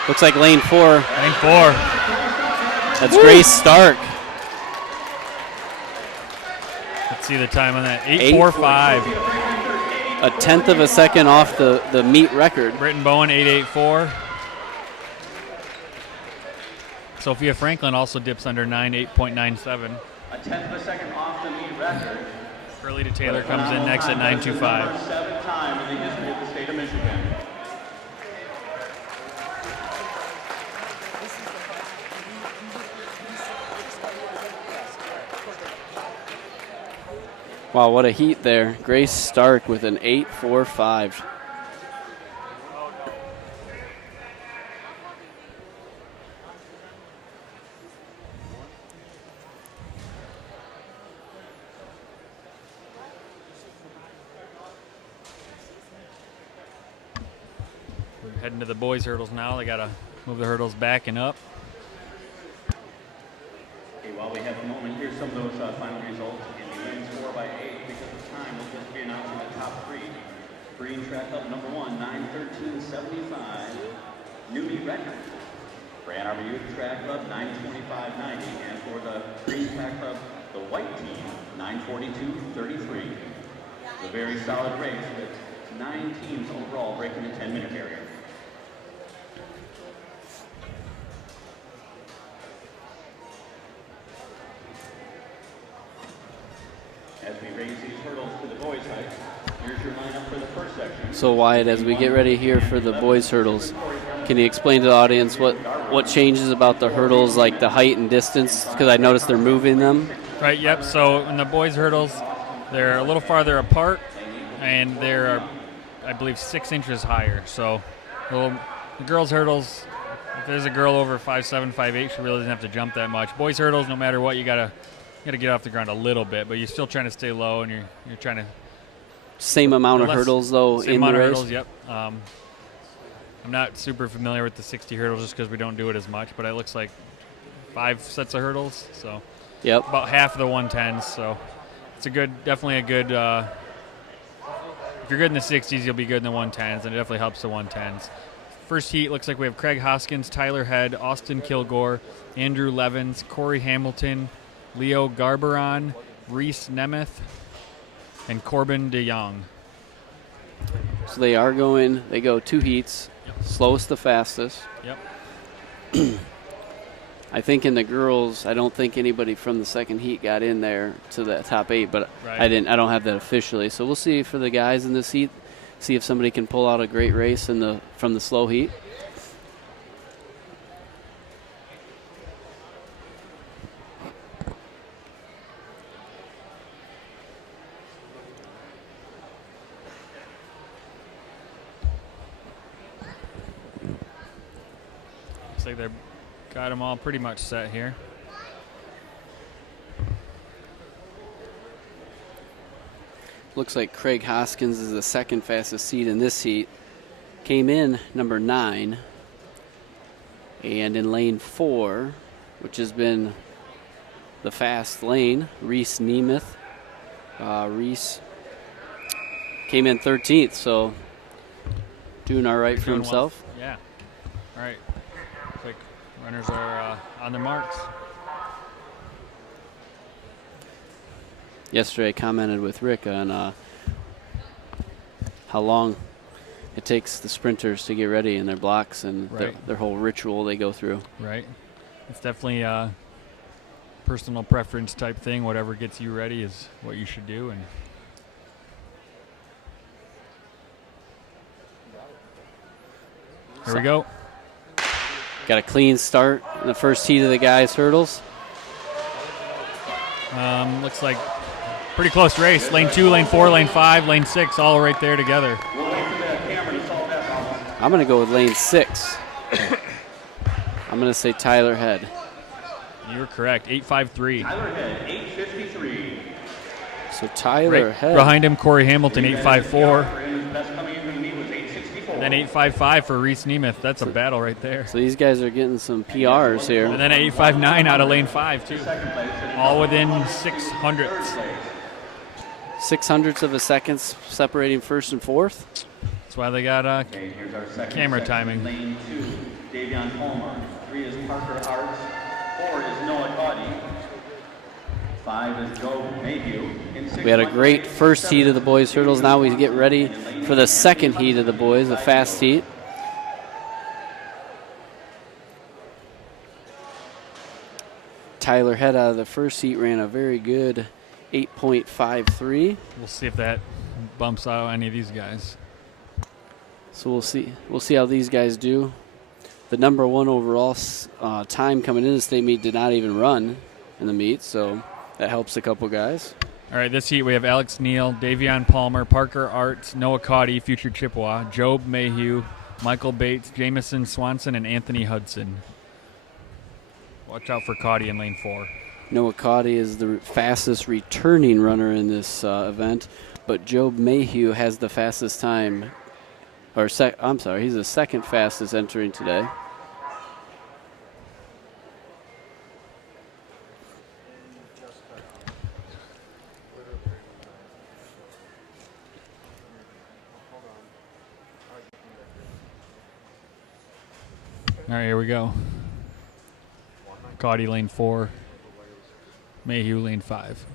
Looks like lane 4. Lane 4. That's Grace Stark. Let's see the time on that. 8:45. A tenth of a second off the meet record. Britton Bowen, 8:84. Sophia Franklin also dips under 9, 8.97. A tenth of a second off the meet record. Carlita Taylor comes in next at 9:25. 7th time in the history of the state of Michigan. Wow, what a heat there. Grace Stark with an 8.45. We're heading to the boys' hurdles now. They got to move the hurdles back and up. Okay, while we have a moment, here's some of those final results. In the men's 4x8, because of time, we'll just be announcing the top 3. Green Track Club number 1, 9:13.75, new meet record. For Ann Arbor Youth Track Club, 9:25.90, and for the Green Track Club, the white team, 9:42.33. A very solid race with 9 teams overall breaking the 10-minute barrier. As we raise these hurdles to the boys' height, here's your lineup for the first section. So Wyatt, as we get ready here for the boys' hurdles, can you explain to the audience what changes about the hurdles, like the height and distance? Because I noticed they're moving them. Right, yep. So in the boys' hurdles, they're a little farther apart, and they're, I believe, 6 inches higher. So the girls' hurdles, if there's a girl over 5'7", 5'8", she really doesn't have to jump that much. Boys' hurdles, no matter what, you gotta get off the ground a little bit, but you're still trying to stay low, and you're trying to. Same amount of hurdles, though, same in the amount of race? hurdles, yep. I'm not super familiar with the 60 hurdles just because we don't do it as much, but it looks like 5 sets of hurdles, so yep. about half of the 110s. So it's definitely a good. If you're good in the 60s, you'll be good in the 110s, and it definitely helps the 110s. First heat looks like we have Craig Hoskins, Tyler Head, Austin Kilgore, Andrew Levins, Corey Hamilton, Leo Garberon, Reese Nemeth, and Corbin DeYoung. So they go 2 heats, slowest to fastest. Yep. I think in the girls, I don't think anybody from the second heat got in there to the top 8, but Right. I don't have that officially. So we'll see for the guys in this heat, see if somebody can pull out a great race from the slow heat. Looks like they've got them all pretty much set here. Looks like Craig Hoskins is the second fastest seed in this heat. Came in number 9. And in lane 4, which has been the fast lane, Reese Nemeth. Reese came in 13th, so doing all right for himself. Well. Yeah. All right. Looks like runners are on their marks. Yesterday I commented with Rick on how long it takes the sprinters to get ready in their blocks and Right. their whole ritual they go through. Right. It's definitely a personal preference type thing. Whatever gets you ready is what you should do. And here we go. Got a clean start in the first heat of the guys' hurdles. Looks like pretty close race. Lane 2, lane 4, lane 5, lane 6, all right there together. I'm going to go with lane 6. I'm going to say Tyler Head. You're correct. 8.53. Tyler Head, 8:53. So Tyler Right Head. behind him, Corey Hamilton, 8.54. For him, his best coming into the meet was 8:64. And then 8.55 for Reese Nemeth. That's a battle right there. So these guys are getting some PRs here. And then 8.59 out of lane 5, too. Second place, All within 600ths. 600ths of a second separating first and fourth. That's why they got Okay, here's our second camera section. timing. Lane 2, Davion Palmer. 3 is Parker Arts. 4 is Noah Caudy. 5 is Joe Mayhew. We had a great first heat of the boys hurdles. Now we get ready for the second heat of the boys, the fast heat. Tyler Head out of the first heat ran a very good 8.53. We'll see if that bumps out any of these guys. So we'll see how these guys do. The number one overall time coming into the state meet did not even run in the meet, so that helps a couple guys. All right, this heat we have Alex Neal, Davion Palmer, Parker Arts, Noah Caudy, future Chippewa, Job Mayhew, Michael Bates, Jamison Swanson, and Anthony Hudson. Watch out for Caudy in lane 4. Noah Caudy is the fastest returning runner in this event, but Job Mayhew has the fastest time. He's the second fastest entering today. All right, here we go. Caudy lane 4, Mayhew lane 5.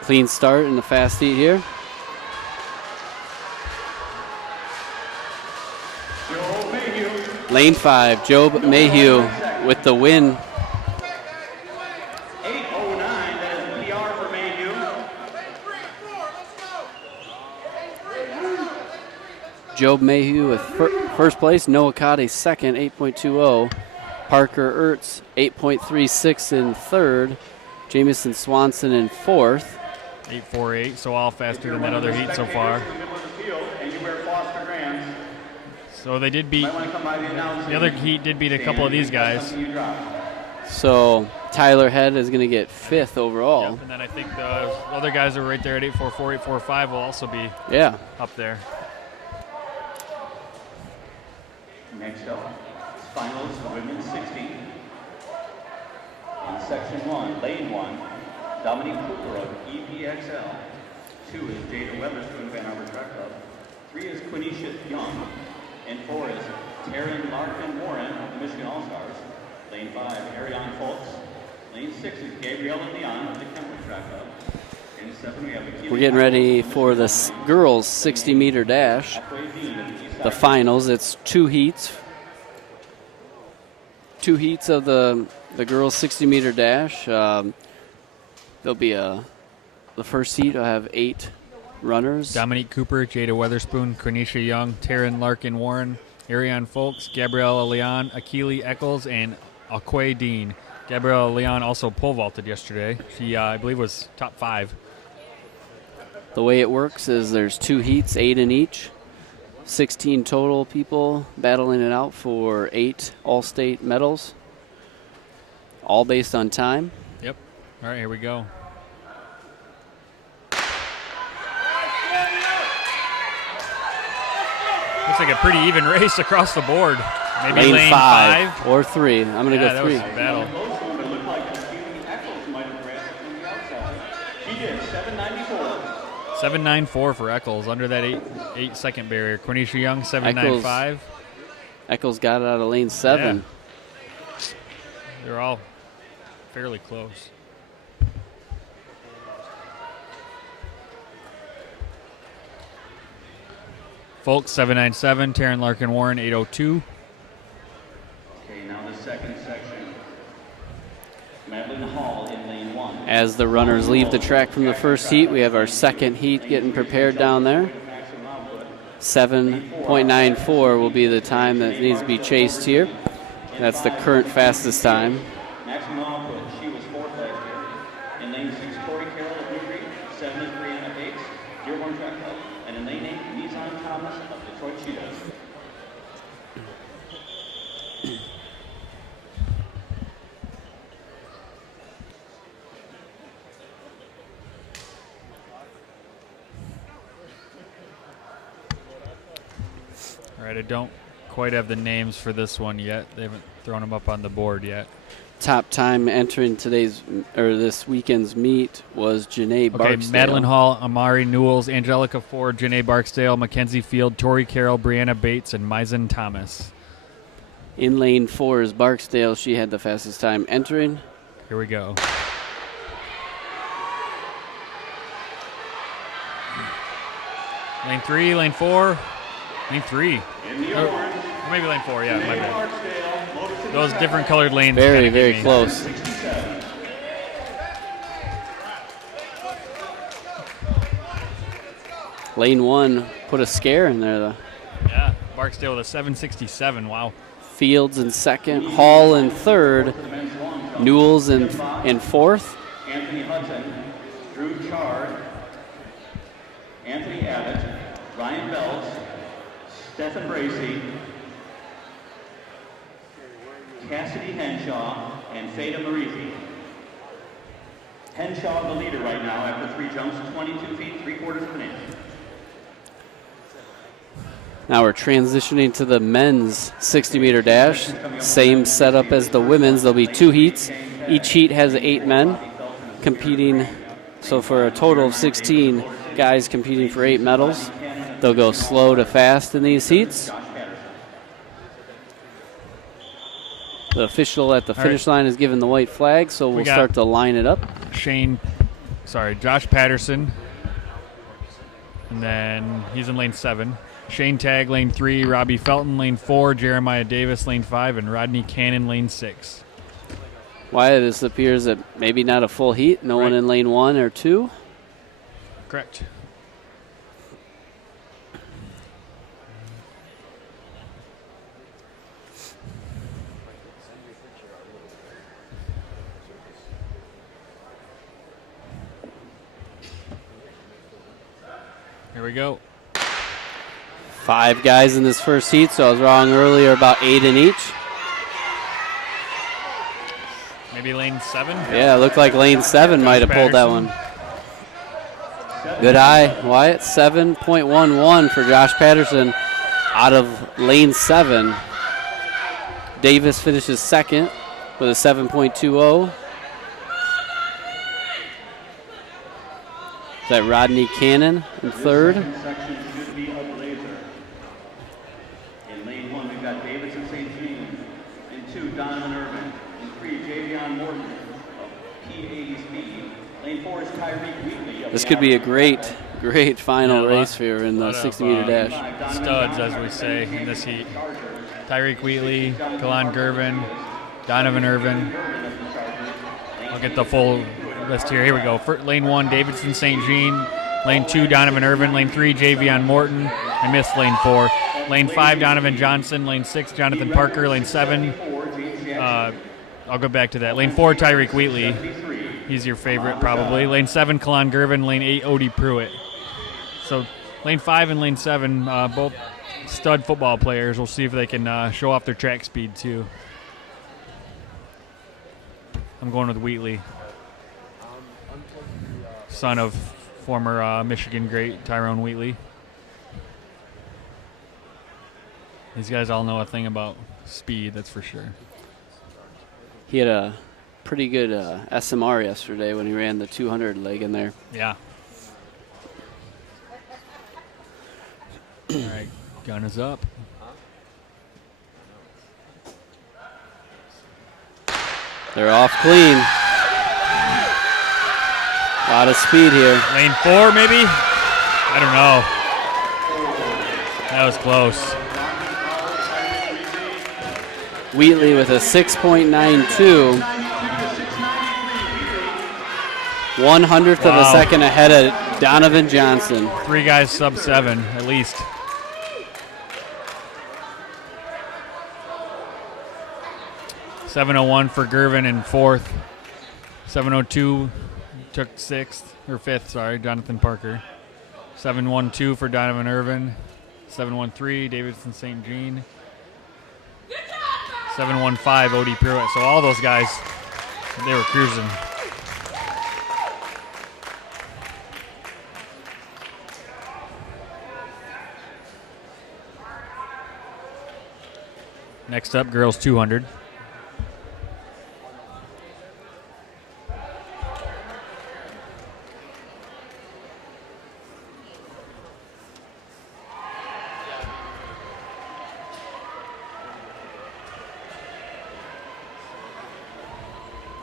Clean start in the fast heat here. Joe Mayhew. Lane 5, Job Mayhew with the win. 8:09, that is a PR for Mayhew. Job Mayhew with first place. Noah Caudy second, 8.20. Parker Ertz, 8.36 in third. Jamison Swanson in fourth. 8.48, so all faster than that other heat so far. So they did beat, the other heat did beat a couple of these guys. So Tyler Head is going to get fifth overall. Yep, and then I think the other guys that were right there at 8.44, 8.45 will also be up there. Next up, finals women's 60. In section 1, lane 1, Dominique Cooper of EPXL. 2 is Jada Weatherspoon of Ann Arbor Track Club. 3 is Quenisha Young. And 4 is Taryn Larkin Warren of the Michigan All-Stars. Lane 5, Ariane Foltz. Lane 6 is Gabriella Leon of the Kemper Track Club. And 7 we have Akili. We're getting ready for the girls' 60-meter dash. The finals. It's two heats. Two heats of the girls' 60-meter dash. There'll be the first heat will have 8 runners. Dominique Cooper, Jada Weatherspoon, Quenisha Young, Taryn Larkin Warren, Ariane Folks, Gabriella Leon, Akili Eccles, and Aquay Dean. Gabriella Leon also pole vaulted yesterday. She, I believe, was top 5. The way it works is there's 2 heats, 8 in each. 16 total people battling it out for 8 all-state medals, all based on time. Yep. All right, here we go. Looks like a pretty even race across the board. Maybe lane 5 or 3. I'm going to go 3. That was a battle. It looked like Akili Eccles might have ran from the outside. She did, 7:94. 7.94 for Eccles, under that 8-second barrier. Quenisha Young, 7.95. Eccles got it out of lane 7. Yeah. They're all fairly close. Folks, 7.97. Taryn Larkin Warren, 8.02. Okay, now the second section. Madeline Hall in lane 1. As the runners leave the track from the first heat, we have our second heat getting prepared down there. 7.94 will be the time that needs to be chased here. That's the current fastest time. Maximum output, she was 4th last year. In lane 6, Corey Carroll of New Creek. 7 is Brianna Bates. Dearborn Track Club, and in lane 8, Nizam Thomas of Detroit Cheetahs. All right, I don't quite have the names for this one yet. They haven't thrown them up on the board yet. Top time entering this weekend's meet was Janae Barksdale. Madeline Hall, Amari Newells, Angelica Ford, Janae Barksdale, Mackenzie Field, Tori Carroll, Brianna Bates, and Misen Thomas. In lane 4 is Barksdale. She had the fastest time entering. Here we go. Lane 3, lane 4, lane 3. Or maybe lane 4, yeah. My bad. Those different colored lanes. Very, very close. Lane 1 put a scare in there, though. Yeah, Barksdale with a 767. Wow. Fields in second, Hall in third, Newells in fourth. Anthony Hudson, Drew Chard, Anthony Abbott, Ryan Bells, Stephen Bracey, Cassidy Henshaw, and Fada Marisi. Henshaw the leader right now after 3 jumps, 22 feet, 3/4 of an inch. Now we're transitioning to the men's 60-meter dash. Same setup as the women's. There'll be 2 heats. Each heat has 8 men competing. So for a total of 16 guys competing for 8 medals. They'll go slow to fast in these heats. The official at the finish line is given the white flag, so we'll start to line it up. Josh Patterson. And then he's in lane 7. Shane Tagg, lane 3. Robbie Felton, lane 4. Jeremiah Davis, lane 5. And Rodney Cannon, lane 6. Wyatt, this appears that maybe not a full heat. No one in lane 1 or 2. Correct. Here we go. 5 guys in this first heat, so I was wrong earlier, about 8 in each. Maybe lane 7? Yeah, it looked like lane 7 might have pulled that one. Good eye, Wyatt. 7.11 for Josh Patterson out of lane 7. Davis finishes second with a 7.20. Is that Rodney Cannon in third? In lane 1, we've got Davidson St. James. In 2, Donovan Irvin. In 3, Javion Morton of P80 Speed. Lane 4 is Tyreek Wheatley. This could be a great final race here in the 60-meter dash. Studs, as we say, in this heat. Tyreek Wheatley, Kalan Gervin, Donovan Irvin. I'll get the full list here. Here we go. Lane 1, Davidson St. Jean. Lane 2, Donovan Irvin. Lane 3, Javion Morton. I missed lane 4. Lane 5, Donovan Johnson. Lane 6, Jonathan Parker. Lane 7, I'll go back to that. Lane 4, Tyreek Wheatley. He's your favorite, probably. Lane 7, Kalan Gervin. Lane 8, Odie Pruitt. So lane 5 and lane 7, both stud football players. We'll see if they can show off their track speed, too. I'm going with Wheatley, son of former Michigan great Tyrone Wheatley. These guys all know a thing about speed, that's for sure. He had a pretty good SMR yesterday when he ran the 200 leg in there. Yeah. All right, gun is up. They're off clean. A lot of speed here. Lane 4, maybe? I don't know. That was close. Wheatley with a 6.92. 1/100th of a second ahead of Donovan Johnson. 3 guys sub 7, at least. .701 for Gervin in 4th. 702 took 6th, or 5th, sorry, Jonathan Parker. 7-1-2 for Donovan Irvin. 7-1-3, Davidson St. Jean. 7-1-5, Odie Pruitt. So all those guys, they were cruising. Next up, girls 200.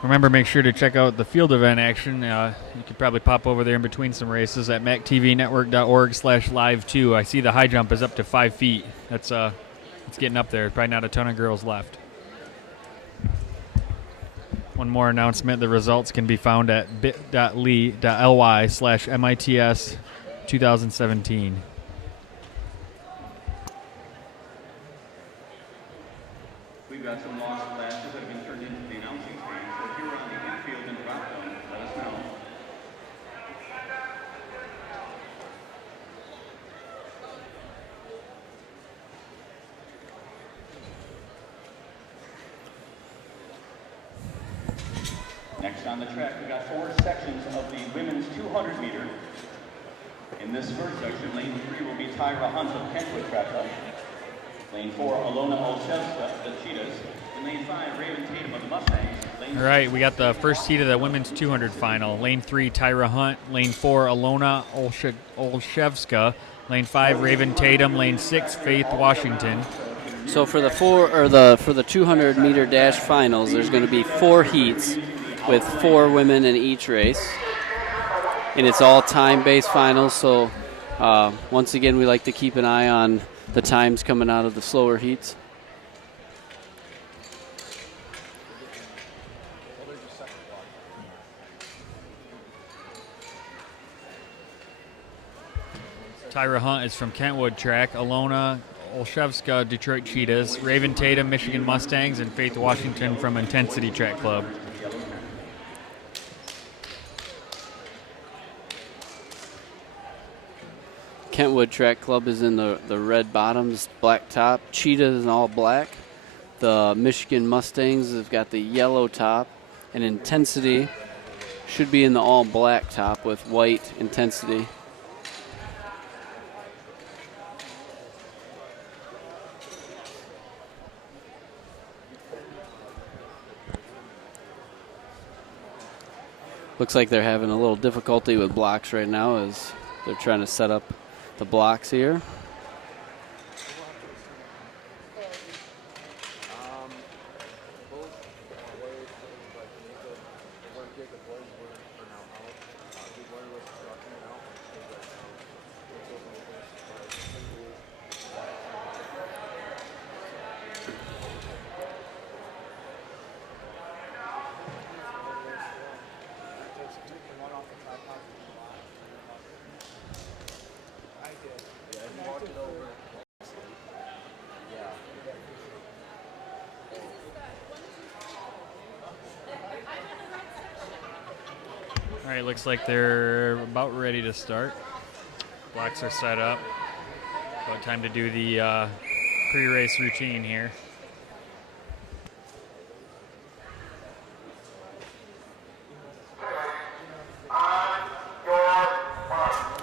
Remember, make sure to check out the field event action. You could probably pop over there in between some races at mactvnetwork.org/live2. I see the high jump is up to 5 feet. That's it's getting up there. Probably not a ton of girls left. One more announcement. The results can be found at bit.ly/MITS 2017. We've got some lost flashes that have been turned into the announcing stand. So if you're on the infield and drop them, let us know. Next on the track, we got 4 sections of the women's 200 meter. In this first section, lane 3 will be Tyra Hunt of Kentwood Track Club. Lane 4, Alona Olszewska, the Cheetahs. And lane 5, Raven Tatum of the Mustangs. All right, we got the first heat of the women's 200 final. Lane 3, Tyra Hunt. Lane 4, Alona Olszewska. Lane 5, Raven Tatum. Lane 6, Faith Washington. So for the 200 meter dash finals, there's going to be 4 heats with 4 women in each race, and it's all time-based finals. So once again, we like to keep an eye on the times coming out of the slower heats. Tyra Hunt is from Kentwood Track. Alona Olszewska, Detroit Cheetahs. Raven Tatum, Michigan Mustangs. And Faith Washington from Intensity Track Club. Kentwood Track Club is in the red bottoms, black top. Cheetah is in all black. The Michigan Mustangs have got the yellow top. And Intensity should be in the all black top with white Intensity. Looks like they're having a little difficulty with blocks right now as they're trying to set up the blocks here. All right, looks like they're about ready to start. Blocks are set up. About time to do the pre-race routine here.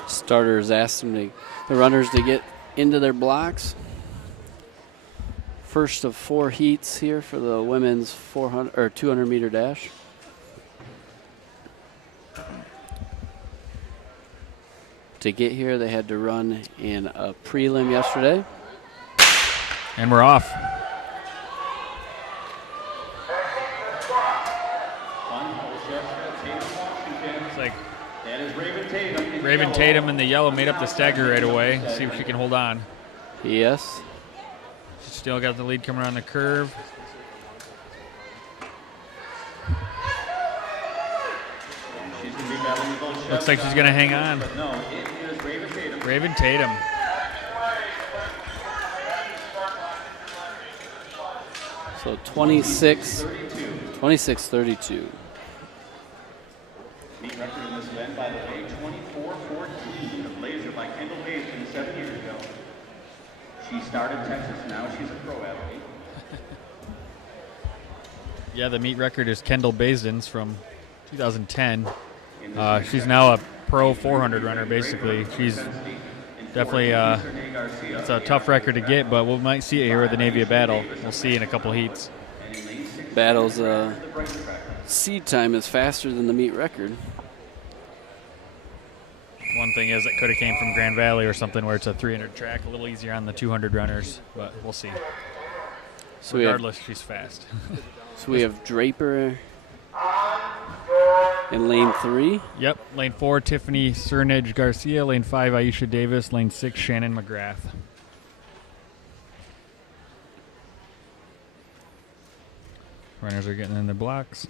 Starters asked the runners to get into their blocks. First of 4 heats here for the women's 400 or 200 meter dash. To get here, they had to run in a prelim yesterday. And we're off. It's like Raven Tatum in the yellow made up the stagger right away. See if she can hold on. Yes. Still got the lead coming around the curve. Looks like she's going to hang on. Raven Tatum. So 26-32. Meet record in this event, by the way, 24-14. The Blazer by 7 years ago. She started Texas, now she's a pro athlete. Yeah, the meet record is Kendall Baisden's from 2010. She's now a pro 400 runner, basically. She's definitely, it's a tough record to get, but we might see it here at the Navia Battle. We'll see in a couple heats. Battle's seed time is faster than the meet record. One thing is it could have came from Grand Valley or something where it's a 300 track, a little easier on the 200 runners, but we'll see. So regardless, she's fast. So we have Draper in lane 3. Yep, lane 4, Tiffany Cernage Garcia. Lane 5, Aisha Davis. Lane 6, Shannon McGrath. Runners are getting in their blocks.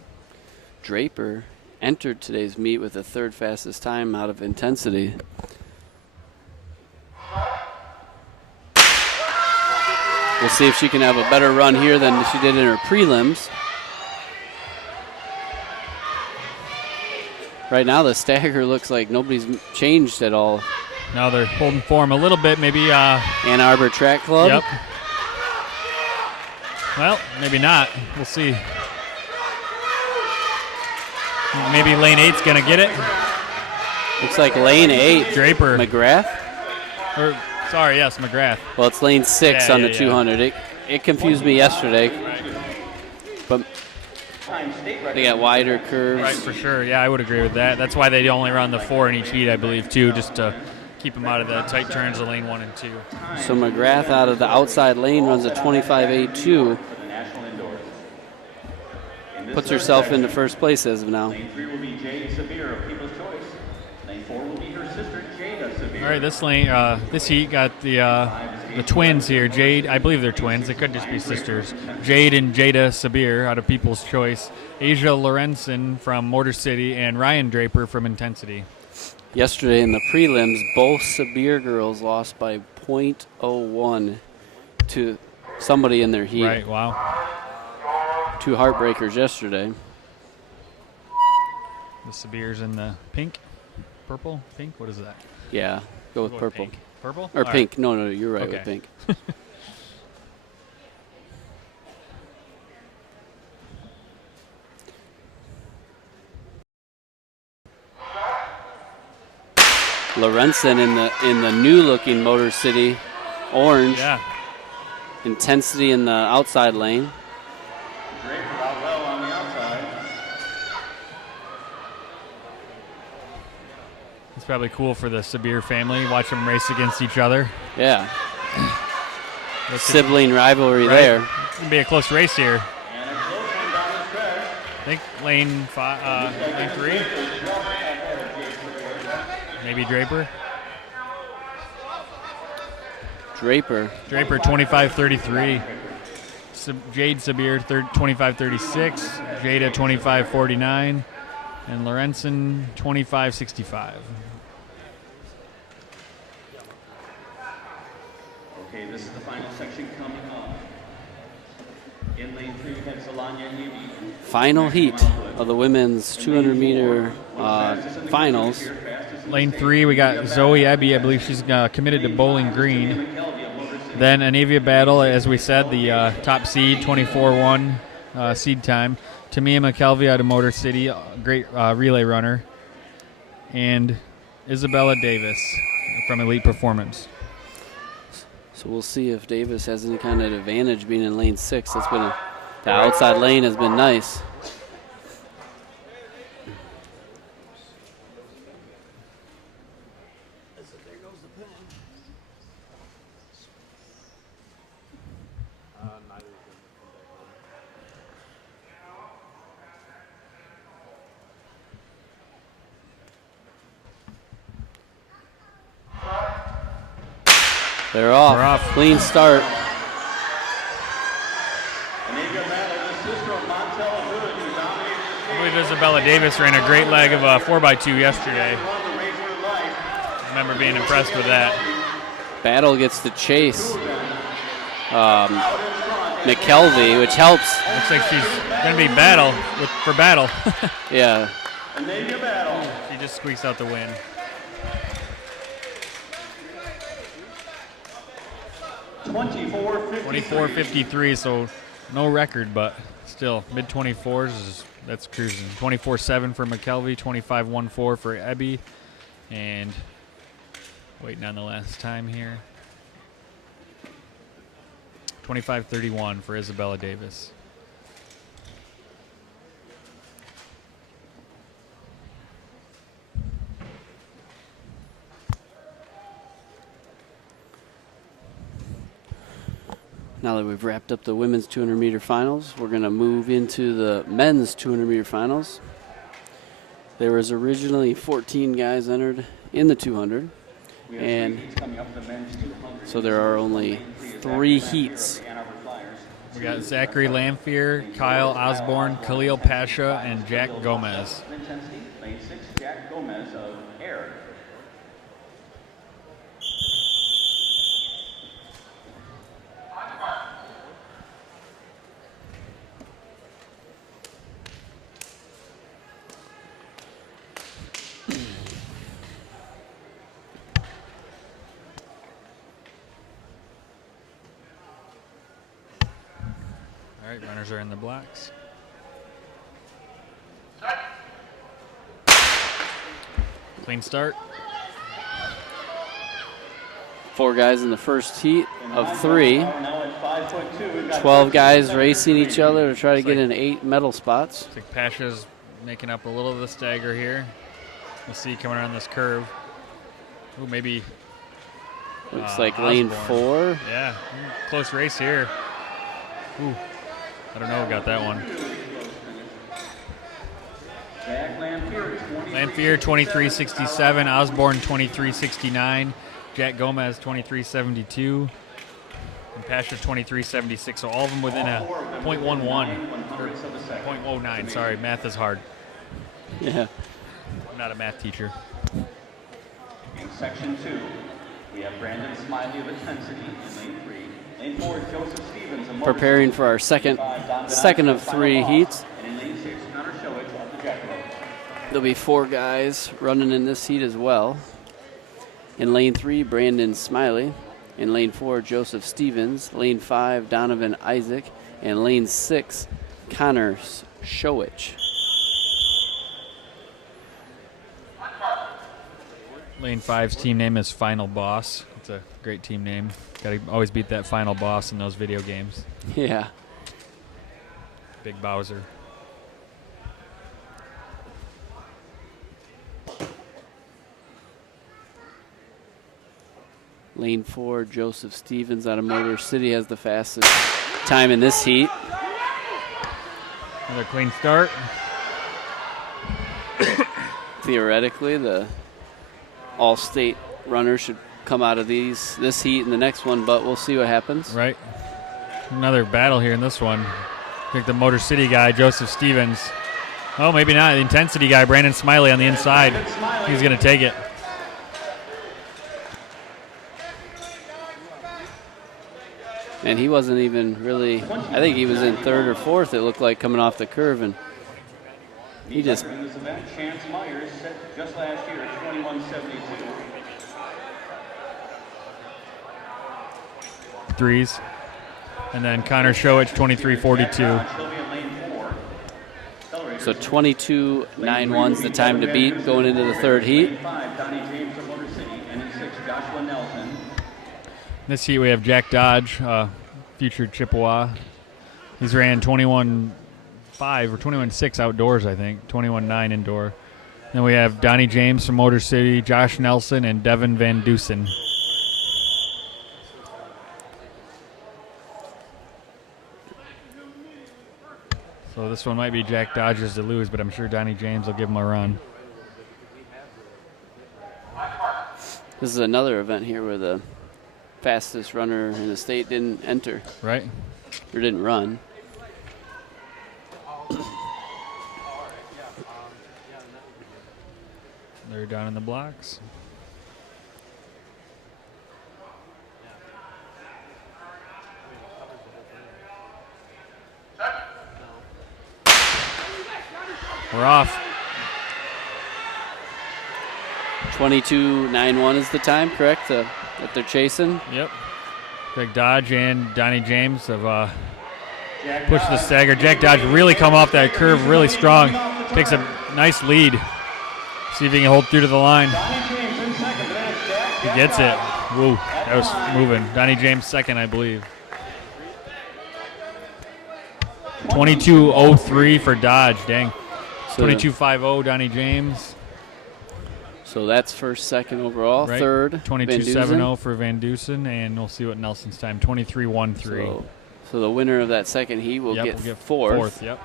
Draper entered today's meet with the third fastest time out of intensity. We'll see if she can have a better run here than she did in her prelims. Right now, the stagger looks like nobody's changed at all. Now they're holding form a little bit, maybe. Ann Arbor Track Club. Yep. Well, maybe not. We'll see. Maybe lane 8's going to get it. Looks like lane 8. Draper. McGrath. Or, sorry, yes, McGrath. Well, it's lane 6 on the 200. It confused me yesterday. But they got wider curves. Right, for sure. Yeah, I would agree with that. That's why they only run the 4 in each heat, I believe, too, just to keep them out of the tight turns of lane 1 and 2. So McGrath out of the outside lane runs a 25.82. Puts herself into first place as of now. Lane 3 will be Jade Sabir of People's Choice. Lane 4 will be her sister, Jada Sabir. All right, this lane, this heat got the twins here. Jade, I believe they're twins. They could just be sisters. Jade and Jada Sabir out of People's Choice. Asia Lorenzen from Motor City and Ryan Draper from Intensity. Yesterday in the prelims, both Sabir girls lost by .01 to somebody in their heat. Right, wow. 2 heartbreakers yesterday. The Sabir's in the pink, purple, pink. What is that? Yeah, go with purple. Pink. Purple Or all pink. Right. No, you're right Okay. with pink. Lorenzen in the new-looking Motor City orange. Yeah. Intensity in the outside lane. Draper out well on the outside. It's probably cool for the Sabir family. Watch them race against each other. Yeah. Looks Sibling rivalry right. there. It's going to be a close race here. And a close one down the stretch. I think lane 3. Maybe Draper. Draper. Draper 25.33. Jade Sabir 25.36. Jada 25.49. And Lorenzen 25.65. Okay, this is the final section coming up. In lane 3, we have Zelanya Hebe. Final heat of the women's 200-meter finals. Lane 3, we got Zoe Ebby. I believe she's committed to Bowling Green. Then a Navia Battle, as we said, the top seed, 24-1 seed time. Tamia McKelvey out of Motor City, great relay runner. And Isabella Davis from Elite Performance. So we'll see if Davis has any kind of advantage being in lane 6. That's been the outside lane has been nice. They're off. We're off. Clean start. I believe Isabella Davis ran a great leg of a 4x2 yesterday. I remember being impressed with that. Battle gets the chase. McKelvey, which helps. Looks like she's going to be for battle. Yeah. She just squeaks out the win. 24:53. 24:53, so no record, but still mid-24s, that's cruising. 24:7 for McKelvey, 25:14 for Ebby, and waiting on the last time here. 25:31 for Isabella Davis. Now that we've wrapped up the women's 200-meter finals, we're going to move into the men's 200-meter finals. There was originally 14 guys entered in the 200, and so there are only 3 heats. We got Zachary Lamphere, Kyle Osborne, Khalil Pasha, and Jack Gomez. Lane 6, Jack Gomez of Air. All right, runners are in the blocks. Clean start. 4 guys in the first heat of 3. 12 guys racing each other to try to get in 8 medal spots. Looks like Pasha's making up a little of the stagger here. We'll see coming around this curve. Ooh, maybe. Looks like lane Osborne. 4. Yeah, close race here. Ooh, I don't know who got that one. Lamphere 23:67, Osborne 23:69, Jack Gomez 23:72, and Pasha 23:76. So all of them within a .11 or .09. Sorry, math is hard. Yeah. I'm not a math teacher. In section 2, we have Brandon Smiley of Intensity in lane 3. Lane 4, Joseph Stevens of Preparing for our second of 3 heats. And in lane 6, Connor Showich of the Jackalope. There'll be 4 guys running in this heat as well. In lane 3, Brandon Smiley. In lane 4, Joseph Stevens. Lane 5, Donovan Isaac. And lane 6, Connor Showich. Lane 5's team name is Final Boss. It's a great team name. Got to always beat that final boss in those video games. Yeah. Big Bowser. Lane 4, Joseph Stevens out of Motor City has the fastest time in this heat. Another clean start. Theoretically, the all-state runners should come out of this heat and the next one, but we'll see what happens. Right. Another battle here in this one. I think the Motor City guy, Joseph Stevens. Oh, maybe not. The Intensity guy, Brandon Smiley on the inside. He's going to take it. And he wasn't even really, I think he was in 3rd or 4th, it looked like, coming off the curve, and he just... In this event, Chance Myers set just last year at 21:72. Threes. And then Connor Showich, 23:42. He'll be in lane 4. So 22.91's the time to beat going into the 3rd heat. Lane 5, Donnie James of Motor City, and in 6, Joshua Nelson. In this heat, we have Jack Dodge, future Chippewa. He's ran 21.5 or 21.6 outdoors, I think. 21.9 indoor. Then we have Donnie James from Motor City, Josh Nelson, and Devin Van Dusen. So this one might be Jack Dodge's to lose, but I'm sure Donnie James will give him a run. This is another event here where the fastest runner in the state didn't enter. Right. Or didn't run. They're down in the blocks. We're off. 22.91 is the time, correct, that they're chasing? Yep. Greg Dodge and Donnie James have pushed the stagger. Jack Dodge really come off that curve really strong. Takes a nice lead. See if he can hold through to the line. He gets it. Whoa, that was moving. Donnie James second, I believe. 22.03 for Dodge. Dang. 22.50 Donnie James. So that's first, second overall. Right. Third, 22.70 for Van Dusen, and we'll see what Nelson's time. 23.13. So the winner of that second heat will get fourth. Fourth, yep.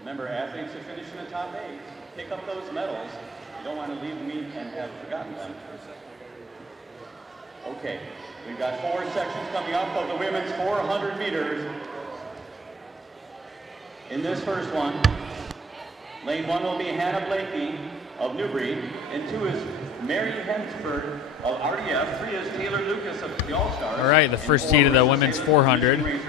Remember, athletes who finish in the top 8, pick up those medals. You don't want to leave the meet and have forgotten them. Okay, we've got 4 sections coming up of the women's 400 meters. In this first one, lane 1 will be Hannah Blakey of Newbury, and 2 is Mary Hensford of RDF, 3 is Taylor Lucas of the All-Stars. All right, the first heat of the women's 400.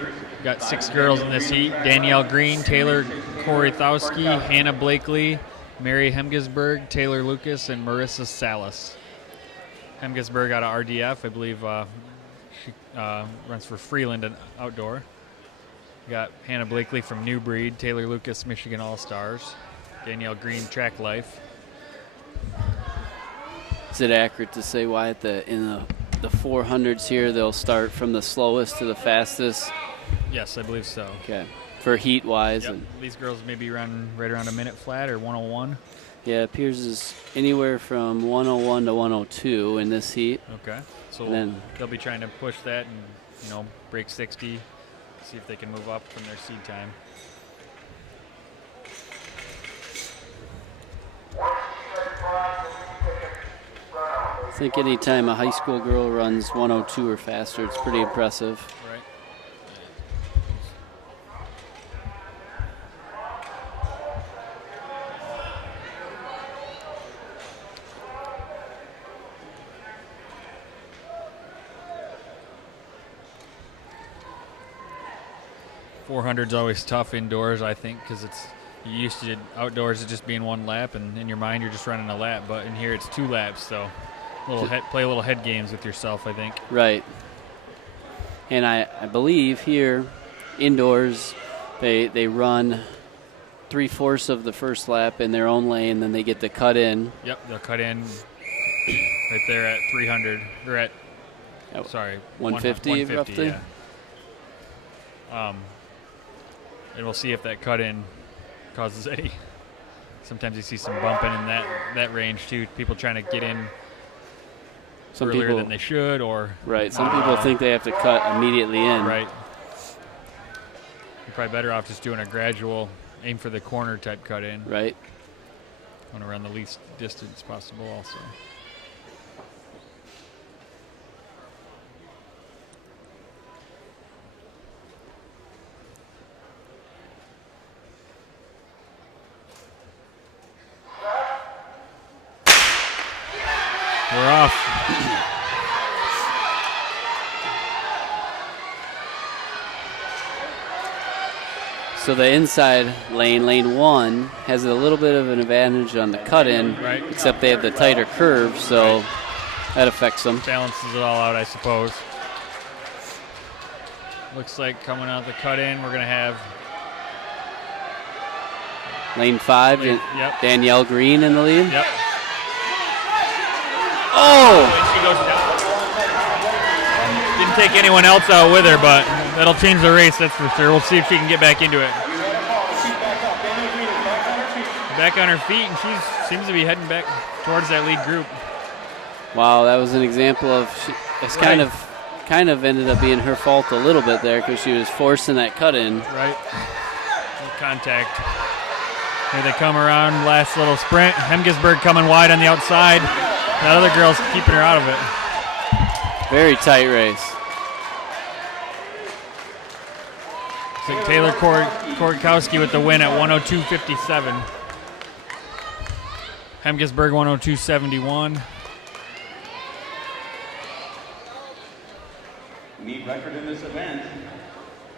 Got 6 girls in this heat. Danielle Green, Taylor Korithowski, Hannah Blakely, Mary Hemgesberg, Taylor Lucas, and Marissa Salas. Hemgesberg out of RDF, I believe she runs for Freeland and Outdoor. Got Hannah Blakely from Newbury, Taylor Lucas, Michigan All-Stars, Danielle Green, Track Life. Is it accurate to say, Wyatt, that in the 400s here, they'll start from the slowest to the fastest? Yes, I believe so. Okay. For heat-wise. Yep. These girls maybe run right around a minute flat or 101. Yeah, it appears is anywhere from 101 to 102 in this heat. Okay. So then they'll be trying to push that and, break 60, see if they can move up from their seed time. I think anytime a high school girl runs 102 or faster, it's pretty impressive. Right. 400's always tough indoors, I think, because you're used to outdoors it just being one lap, and in your mind you're just running a lap. But in here it's 2 laps, so play a little head games with yourself, I think. Right. And I believe here, indoors, they run 3/4 of the first lap in their own lane, then they get to cut in. Yep, they'll cut in right there at 300, or at, 150 roughly. Yeah. And we'll see if that cut in causes any. Sometimes you see some bumping in that range too. People trying to get in earlier than they should, or right. Some people think they have to cut immediately in. Right. You're probably better off just doing a gradual, aim for the corner type cut in. Right. Want to run the least distance possible, also. We're off. So the inside lane, lane 1, has a little bit of an advantage on the cut-in, Right. except they have the tighter curve, so that affects them. Balances it all out, I suppose. Looks like coming out the cut-in, we're going to have Lane 5, Yep. Danielle Green in the lead. Yep. Oh! She goes down. Didn't take anyone else out with her, but that'll change the race, that's for sure. We'll see if she can get back into it. Back on her feet, and she seems to be heading back towards that lead group. Wow, that was an example of it's kind of ended up being her fault a little bit there because she was forcing that cut in. Right. No contact. Here they come around, last little sprint. Hemgesberg coming wide on the outside. That other girl's keeping her out of it. Very tight race. So Taylor Kortkowski with the win at 102.57. Hemgesberg 102.71. Meet record in this event,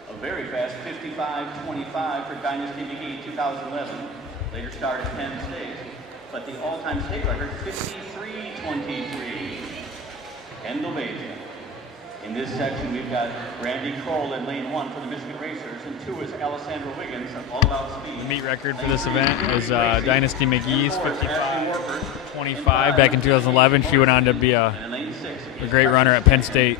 a very fast 55.25 for Dynasty McGee 2011. Later started Penn State. But the all-time state record, 53.23. Kendall Beatty. In this section, we've got Brandy Kroll in lane 1 for the Michigan Racers, and 2 is Alessandra Wiggins, all about speed. The meet record for this event was Dynasty McGee's 55.25 back in 2011. She went on to be a great runner at Penn State.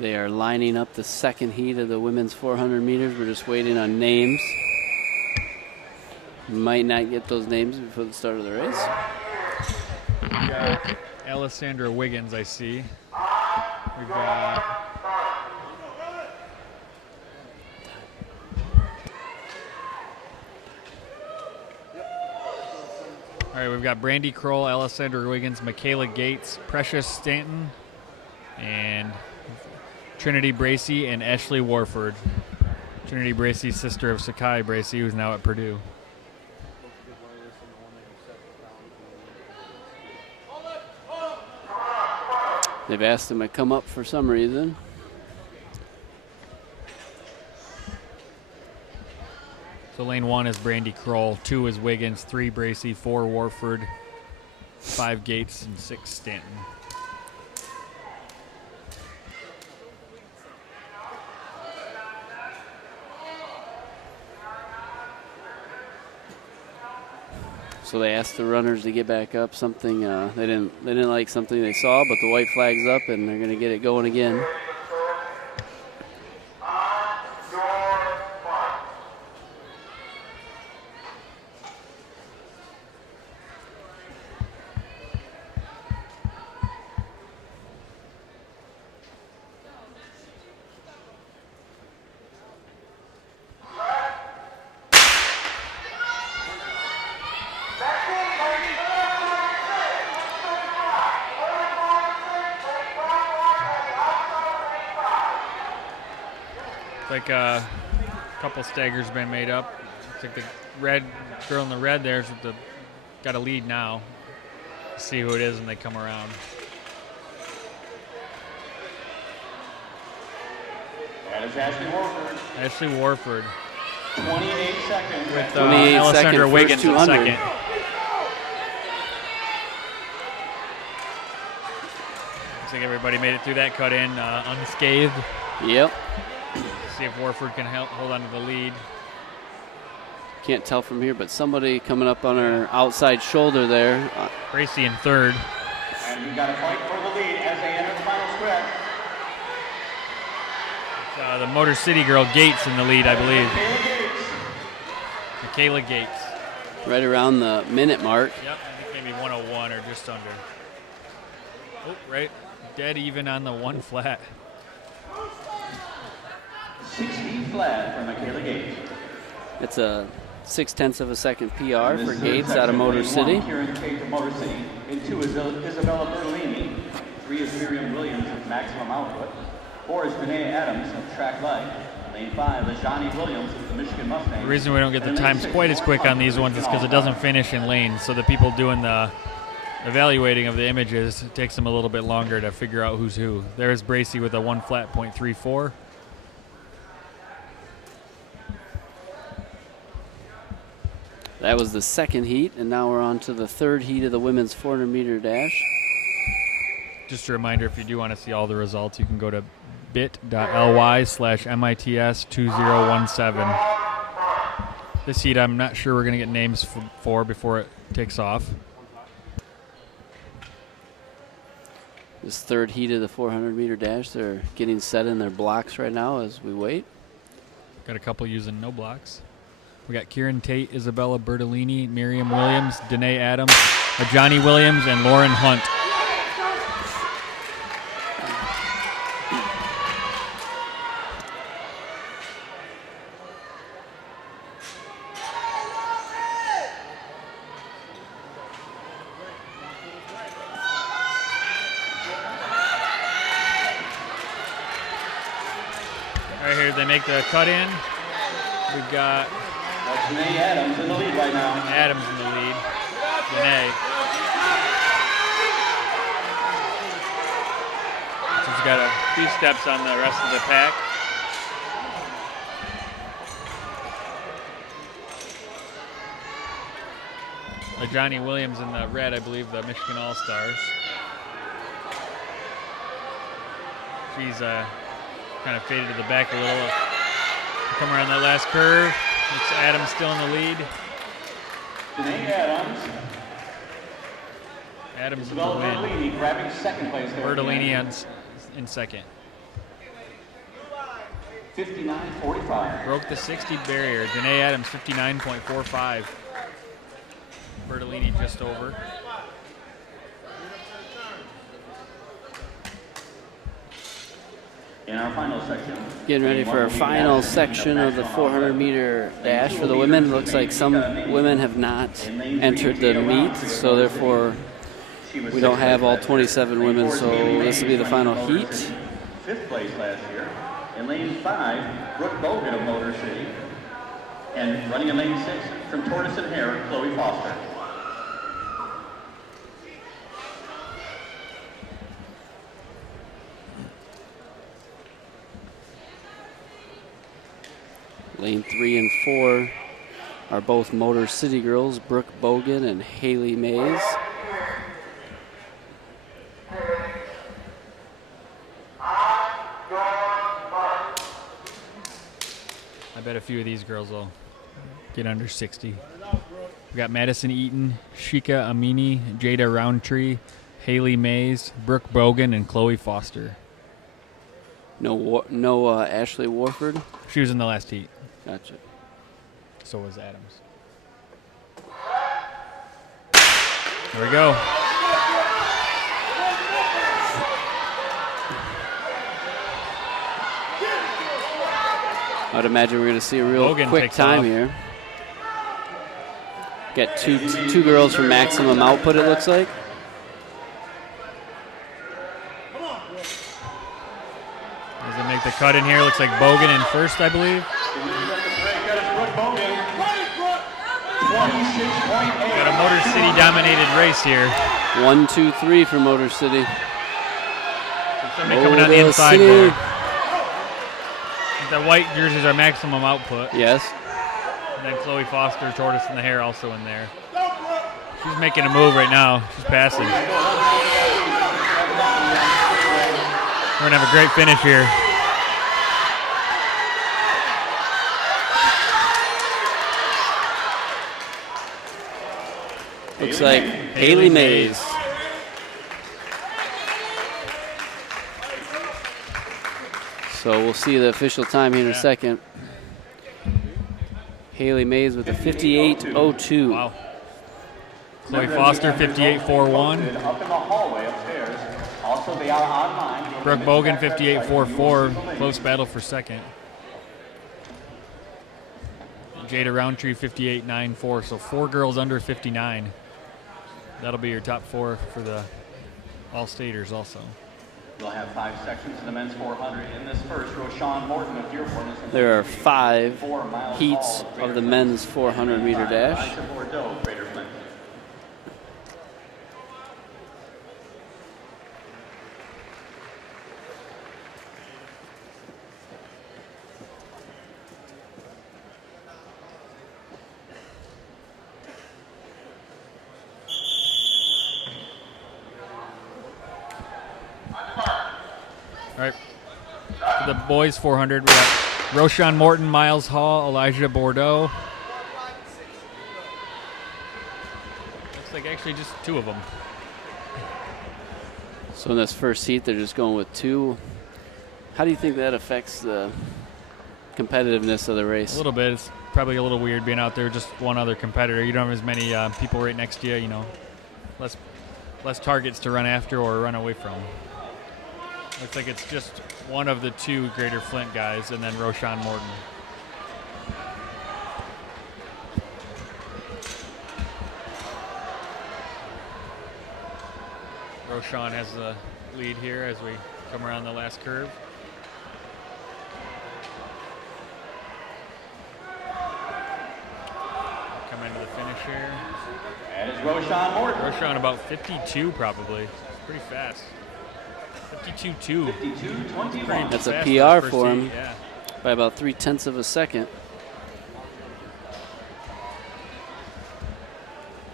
They are lining up the second heat of the women's 400 meters. We're just waiting on names. Might not get those names before the start of the race. Alessandra Wiggins, I see. We've got all right, we've got Brandy Kroll, Alessandra Wiggins, Michaela Gates, Precious Stanton, and Trinity Bracy and Ashley Warford. Trinity Bracy, sister of Sakai Bracy, who's now at Purdue. They've asked him to come up for some reason. So lane 1 is Brandy Kroll, 2 is Wiggins, 3 Bracy, 4 Warford, 5 Gates, and 6 Stanton. So they asked the runners to get back up. Something they didn't like something they saw, but the white flag's up, and they're going to get it going again. Like a couple staggers been made up. It's like the red girl in the red there's got a lead now. See who it is when they come around. That is Ashley Warford. Ashley Warford 28 seconds. with 28 Alessandra second Wiggins first in 200. second. Looks like everybody made it through that cut in unscathed. Yep. See if Warford can hold on to the lead. Can't tell from here, but somebody coming up on her outside shoulder there. Bracy in third. And we've got a fight for the lead as they enter the final stretch. The Motor City girl Gates in the lead, I believe. Michaela Gates. Michaela Gates. Right around the minute mark. Yep, I think maybe 101 or just under. Oh, right. Dead even on the one flat. 60 flat for Michaela Gates. It's a 0.6 of a second PR And for this Gates section, out of Motor lane City. 1, Kieran Tate of Motor City. In 2 is Isabella Bertolini. 3 is Miriam Williams of Maximum Output. 4 is Danae Adams of Track Light. Lane 5 is Johnny Williams of the Michigan Mustangs. The reason we don't get the And in times lane 6, quite as quick on these ones is because it doesn't finish in lanes. So the people doing the evaluating of the images, it takes them a little bit longer to figure out who's who. There's Bracy with a 1 flat .34. That was the second heat, and now we're on to the third heat of the women's 400-meter dash. Just a reminder, if you do want to see all the results, you can go to bit.ly/MITS2017. This heat, I'm not sure we're going to get names for before it takes off. This third heat of the 400-meter dash, they're getting set in their blocks right now as we wait. Got a couple using no blocks. We got Kieran Tate, Isabella Bertolini, Miriam Williams, Danae Adams, Johnny Williams, and Lauren Hunt. Right here, they make the cut in. We've got That's Danae Adams in the lead right now. Adams in the lead. Danae. She's got a few steps on the rest of the pack. Johnny Williams in the red, I believe, the Michigan All-Stars. She's kind of faded to the back a little. Come around that last curve. It's Adams still in the lead. Danae Adams. Adams in the Isabella win. Bertolini grabbing second place there. Bertolini in second. 59.45. Broke the 60 barrier. Danae Adams 59.45. Bertolini just over. In our final section. Getting ready for our final section of the 400-meter dash for the women. Looks like some women have not entered the meet, so therefore we don't have all 27 women, so this will be the final heat. 5th place last year. In lane 5, Brooke Bogan of Motor City. And running in lane 6 from Tortoise and Hare, Chloe Foster. Lane 3 and 4 are both Motor City girls, Brooke Bogan and Haley Mays. I bet a few of these girls will get under 60. We got Madison Eaton, Shika Amini, Jada Roundtree, Haley Mays, Brooke Bogan, and Chloe Foster. No Ashley Warford. She was in the last heat. Gotcha. So was Adams. There we go. I'd imagine we're going to see a real Bogan quick takes time off. here. Got two girls from Maximum Output, it looks like. As they make the cut in here, looks like Bogan in first, I believe. Got a Motor City dominated race here. 1, 2, 3 for Motor City. Somebody coming on the Motor inside City. there. The white jerseys are Maximum Output. Yes. And then Chloe Foster, Tortoise in the Hair also in there. She's making a move right now. She's passing. We're going to have a great finish here. Looks like Haley Mays. So we'll see the official time here in a second. Haley Mays with a 58.02. Wow. Chloe Foster, 58.41. Up in the hallway upstairs. Also, they are online. Brooke Bogan, 58.44. Close battle for second. Jada Roundtree 58.94. So 4 girls under 59. That'll be your top 4 for the All-Staters also. We'll have 5 sections in the men's 400. In this first, Roshan Morton of Dearborn. There are 5 heats of the men's 400-meter dash. All right. For the boys 400, we got Roshan Morton, Miles Hall, Elijah Bordeaux. Looks like actually just 2 of them. So in this first heat, they're just going with 2. How do you think that affects the competitiveness of the race? A little bit. It's probably a little weird being out there just one other competitor. You don't have as many people right next to you. You know, less targets to run after or run away from. Looks like it's just one of the 2 Greater Flint guys, and then Roshan Morton. Roshan has the lead here as we come around the last curve. Come into the finish here. That is Roshan Morton. Roshan about 52 probably. It's pretty fast. 52.2. 52.21. That's a fast PR the for first him heat, yeah. by about 0.3 of a second.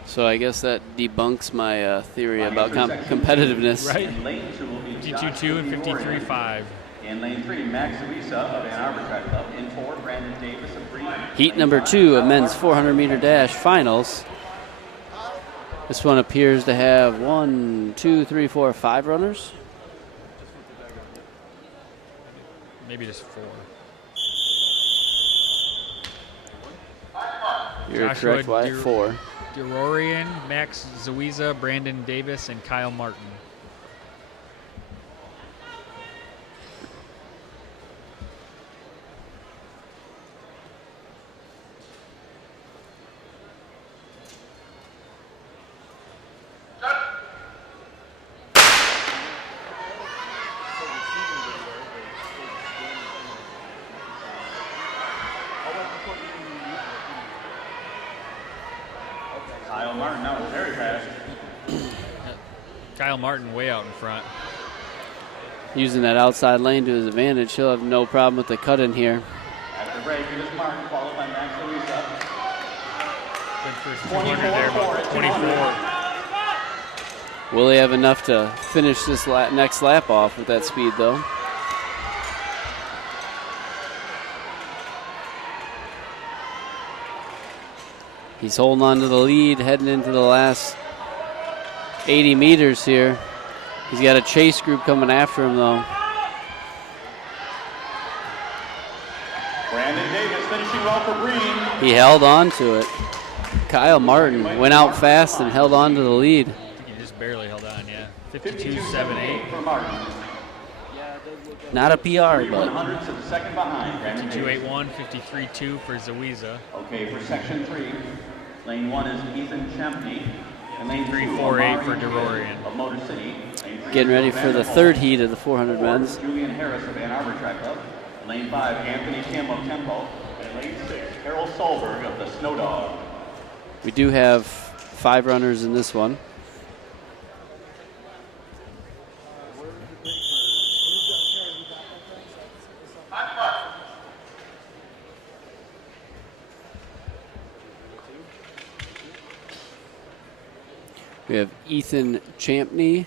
So I guess that debunks my theory about competitiveness. Right? 52.2 and 53.5. In lane 3, Max Luisa of Ann Arbor Track Club. In 4, Brandon Davis of Breeden. Heat number 2 of men's 400-meter dash finals. This one appears to have 1, 2, 3, 4, 5 runners. Maybe just 4. You're Joshua correct, Wyatt. 4. DeRorian, Max Zuiza, Brandon Davis, and Kyle Martin. Kyle Martin, that was very fast. Kyle Martin way out in front. Using that outside lane to his advantage. He'll have no problem with the cut in here. At the break, it is Martin, followed by Max Luisa. Good first 200 there, about 24. Will he have enough to finish this next lap off with that speed, though? He's holding on to the lead, heading into the last 80 meters here. He's got a chase group coming after him, though. Brandon Davis finishing well for Green. He held on to it. Kyle Martin went out fast and held on to the lead. I think he just barely held on, yeah. 52.78 for Martin. Not a PR, but 100ths of a second behind. Brandon Davis. 52.81, 53.2 for Zuiza. Okay, for section 3, lane 1 is Ethan Champney. And lane 3, 3.48 for DeRorian. of Motor City. getting ready for the third heat of the 400 men's. Julian Harris of Ann Arbor Track Club. Lane 5, Anthony Kim of Tempo. And lane 6, Harold Solberg of the Snow Dog. We do have 5 runners in this one. We have Ethan Champney,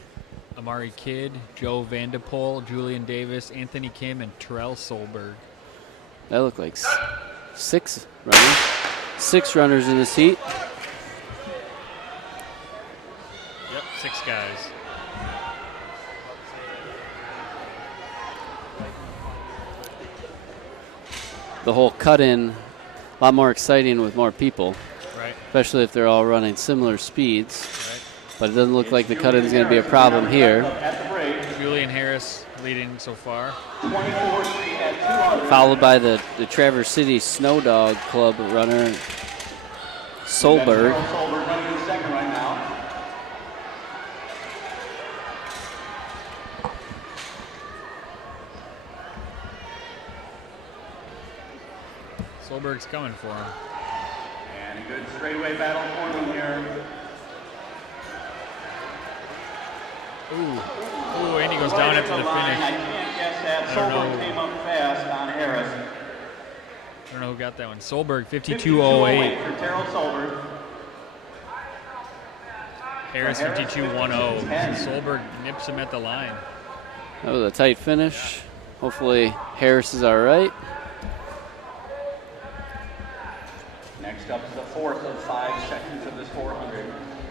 Amari Kidd, Joe Vandepol, Julian Davis, Anthony Kim, and Terrell Solberg. that look like 6 runners. 6 runners in this heat. Yep, 6 guys. The whole cut-in, a lot more exciting with more people, Right, especially if they're all running similar speeds. right. But it doesn't look like the cut-in is going to be a problem here. At the break, Julian Julian Harris leading so far. 24-3 at 200. Followed by the Traverse City Snow Dog Club runner, Solberg. That's Solberg running in second right now. Solberg's coming for him. And a good straightaway battle for him here. Ooh, and he goes down after the line. I finish. can't guess that. I don't Solberg know. came up fast on Harris. I don't know who got that one. Solberg, 52:08 52.08. for Terrell Solberg. Harris, 52.10. Solberg nips him at the line. That was a tight finish. Hopefully Harris is all right. Next up is the fourth of 5 sections of this 400.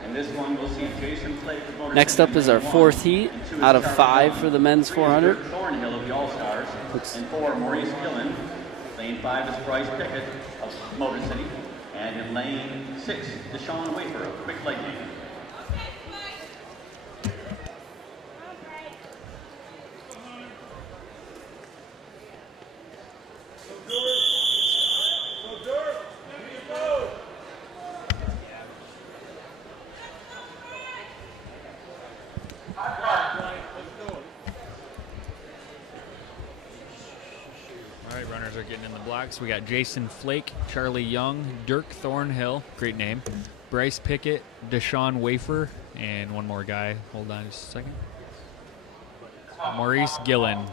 And this one we'll see Jason Flake. Next up is our fourth heat out of 5 for the men's 400. Thornhill of the All-Stars. And 4, Maurice Gillen. Lane 5 is Bryce Pickett of Motor City. And in lane 6, Deshaun Wafer of Quick Lightning. All right, runners are getting in the blocks. We got Jason Flake, Charlie Young, Dirk Thornhill, great name, Bryce Pickett, Deshaun Wafer, and one more guy. Hold on just a second. Maurice Gillen.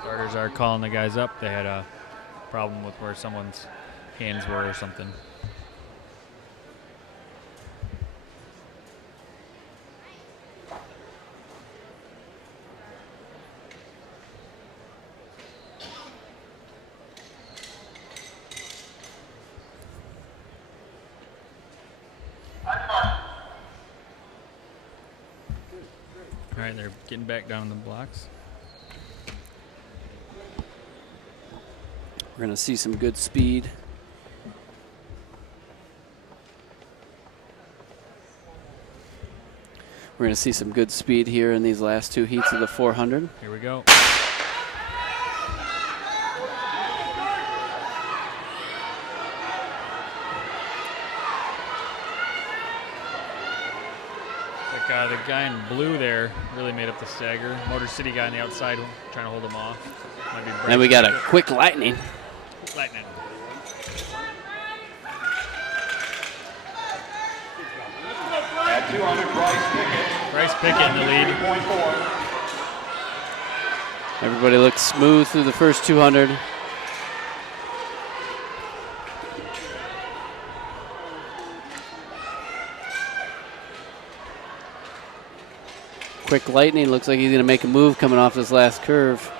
Starters are calling the guys up. They had a problem with where someone's hands were or something. All right, they're getting back down in the blocks. We're going to see some good speed. We're going to see some good speed here in these last 2 heats of the 400. Here we go. The guy in blue there really made up the stagger. Motor City guy on the outside trying to hold him off. Might be And we got a quick lightning. lightning. At 200, Bryce Pickett in the lead. 3.4. Everybody looks smooth through the first 200. Quick lightning looks like he's going to make a move coming off this last curve.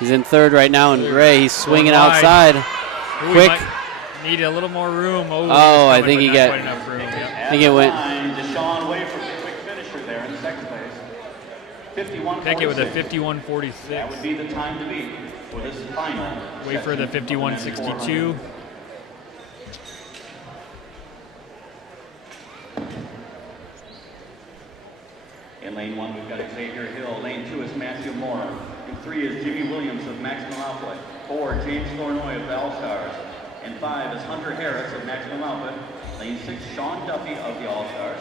He's in third right now in gray. He's swinging outside. Ooh, Quick. Need a little more room. Oh, I think he got. Quite enough room. Yep. I think it went. Deshaun Wafer, the quick finisher there in second place. 51.46. Pickett with a 51.46. That would be the time to beat for this final. Wait for the 51.62. In lane 1, we've got Xavier Hill. Lane 2 is Matthew Moore. In 3 is Jimmy Williams of Maximum Output. 4, James Flournoy of the All-Stars. And 5 is Hunter Harris of Maximum Output. Lane 6, Sean Duffy of the All-Stars.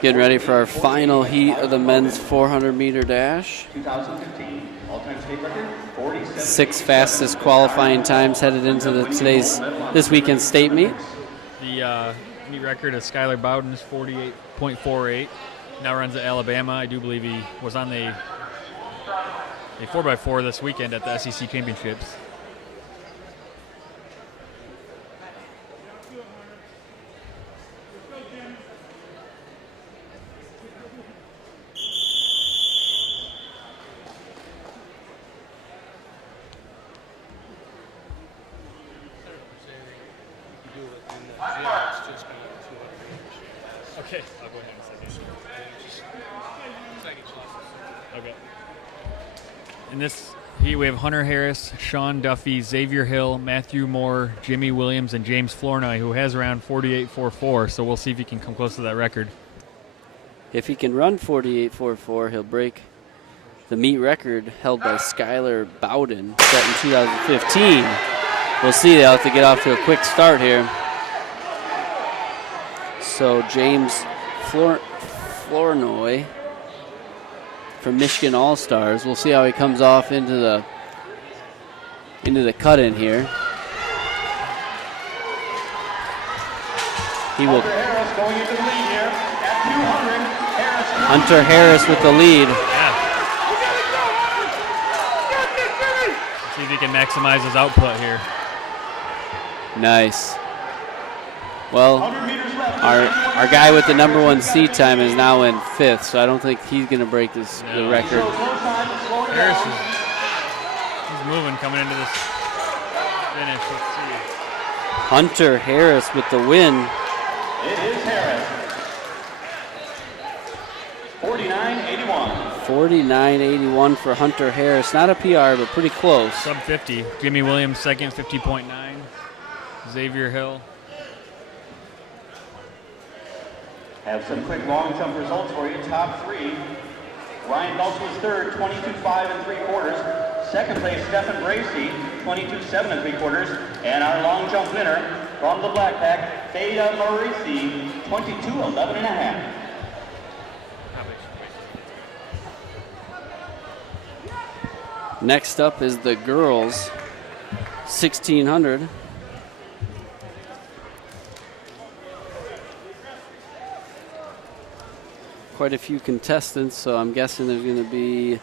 Getting ready for our final heat of the men's 400-meter dash. 2015 all-time state record, 47. 6 fastest qualifying times headed into this weekend's state meet. The meet record of Skylar Bowden is 48.48. Now runs at Alabama. I do believe he was on a 4x4 this weekend at the SEC Championships. Okay, I'll go ahead and second. Okay. In this heat, we have Hunter Harris, Sean Duffy, Xavier Hill, Matthew Moore, Jimmy Williams, and James Flournoy, who has around 48.44. So we'll see if he can come close to that record. If he can run 48.44, he'll break the meet record held by Skylar Bowden set in 2015. We'll see. They'll have to get off to a quick start here. So James Flournoy from Michigan All-Stars. We'll see how he comes off into the cut-in here. He will. Harris going into the lead here at 200. Hunter Harris with the lead. Yeah. See if he can maximize his output here. Nice. Well, our guy with the number 1 seed time is now in 5th, so I don't think he's going to break the record. Harris he's moving coming into this finish. Let's see. Hunter Harris with the win. It is Harris. 49.81. 49.81 for Hunter Harris. Not a PR, but pretty close. Sub 50. Jimmy Williams second, 50.9. Xavier Hill. Have some quick long jump results for you. Top 3. Ryan Belch was third, 22.5 3/4. Second place, Stephen Bracey, 22.7 3/4. And our long jump winner from the black pack, Theda Maurici, 22.11 1/2. Next up is the girls 1600. Quite a few contestants, so I'm guessing there's going to be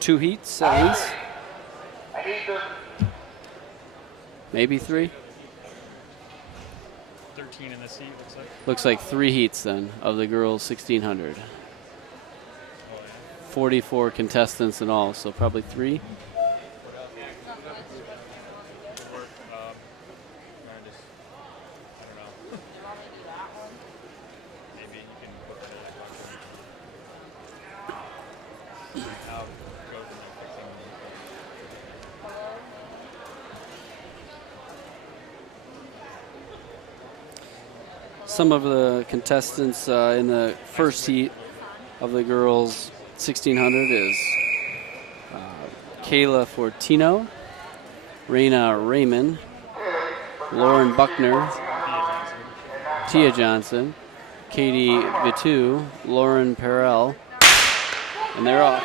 2 heats at least. Maybe 3. 13 in the seat, looks like. Looks like 3 heats then of the girls 1600. 44 contestants in all, so probably 3. Some of the contestants in the first heat of the girls 1600 is Kayla Fortino, Raina Raymond, Lauren Buckner, Tia Johnson, Katie Vitu, Lauren Perel, and they're off.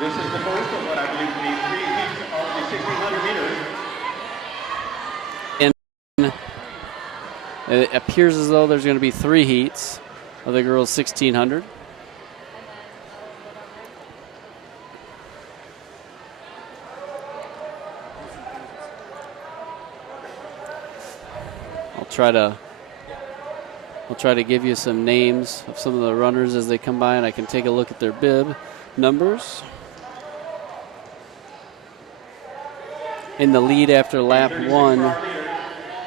This is the first of what I believe to be 3 heats of the 1600 meters. And it appears as though there's going to be 3 heats of the girls 1600. I'll try to give you some names of some of the runners as they come by, and I can take a look at their bib numbers. In the lead after lap 1,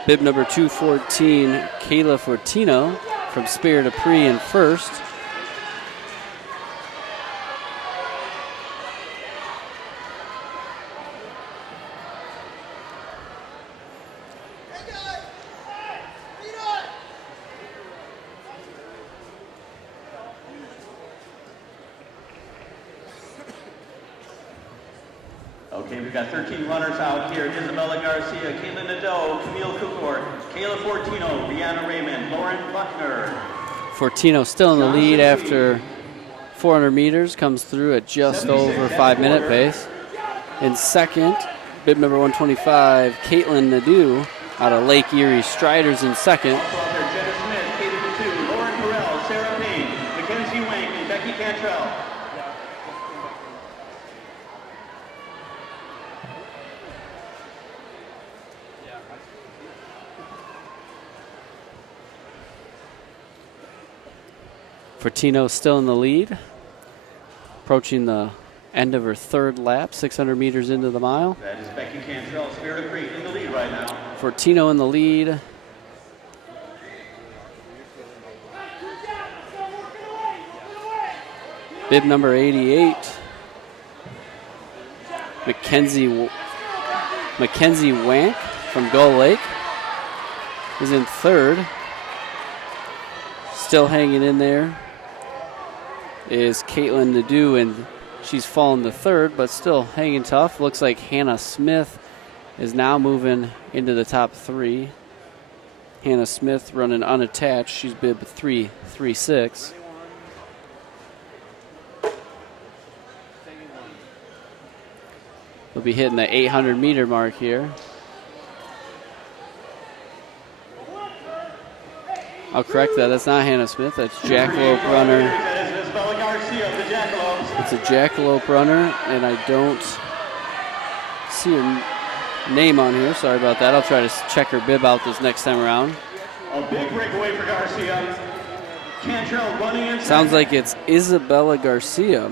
bib number 214, Kayla Fortino from Spirit of Pre in first. Okay, we've got 13 runners out here. Isabella Garcia, Caitlin Nadeau, Camille Kukor, Kayla Fortino, Deanna Raymond, Lauren Buckner. Fortino still in the lead after 400 meters, comes through at just over 5-minute pace. In second, bib number 125, Caitlin Nadeau out of Lake Erie Striders in second. Also out there, Jenna Smith, Katie Batu, Lauren Perel, Sarah Payne, Mackenzie Wank, and Becky Cantrell. Fortino still in the lead, approaching the end of her third lap, 600 meters into the mile. That is Becky Cantrell, Spirit of Pre, in the lead right now. Fortino in the lead. Bib number 88, Mackenzie Wank from Gull Lake is in third. Still hanging in there is Caitlin Nadeau, and she's fallen to third, but still hanging tough. Looks like Hannah Smith is now moving into the top 3. Hannah Smith running unattached. She's bib 3.36. We'll be hitting the 800-meter mark here. I'll correct that. That's not Hannah Smith. That's Jackalope runner. It's a Jackalope runner, and I don't see her name on here. Sorry about that. I'll try to check her bib out this next time around. A big breakaway for Garcia. Cantrell running in. Sounds like it's Isabella Garcia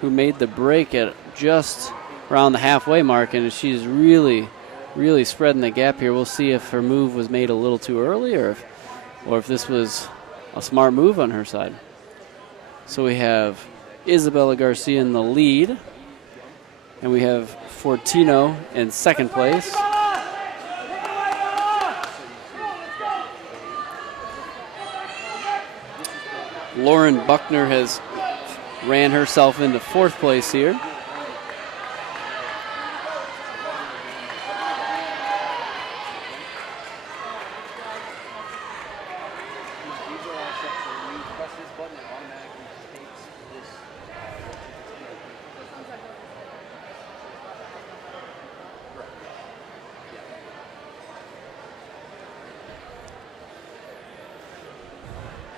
who made the break at just around the halfway mark, and she's really spreading the gap here. We'll see if her move was made a little too early or if this was a smart move on her side. So we have Isabella Garcia in the lead, and we have Fortino in second place. Lauren Buckner has ran herself into fourth place here.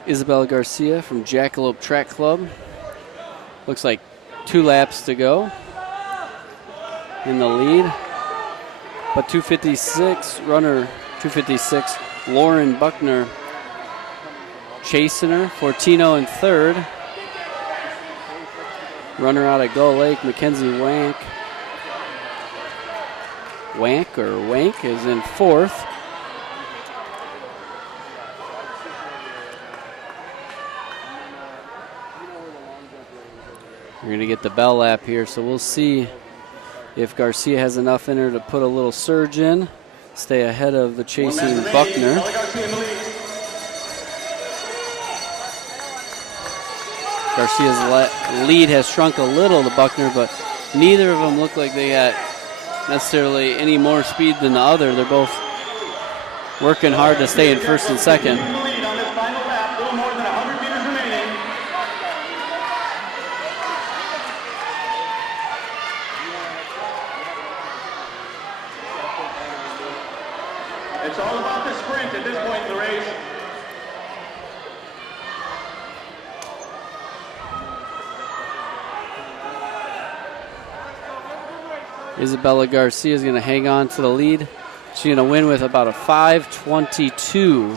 Isabella Garcia from Jackalope Track Club. Looks like 2 laps to go in the lead. But 256, runner 256, Lauren Buckner chasing her. Fortino in third. Runner out of Gull Lake, Mackenzie Wank. Wank is in fourth. We're going to get the bell lap here, so we'll see if Garcia has enough in her to put a little surge in, stay ahead of the chasing Buckner. Garcia's lead has shrunk a little to Buckner, but neither of them look like they got necessarily any more speed than the other. They're both working hard to stay in first and second. It's all about the sprint at this point in the race. Isabella Garcia is going to hang on to the lead. She's going to win with about a 5:22.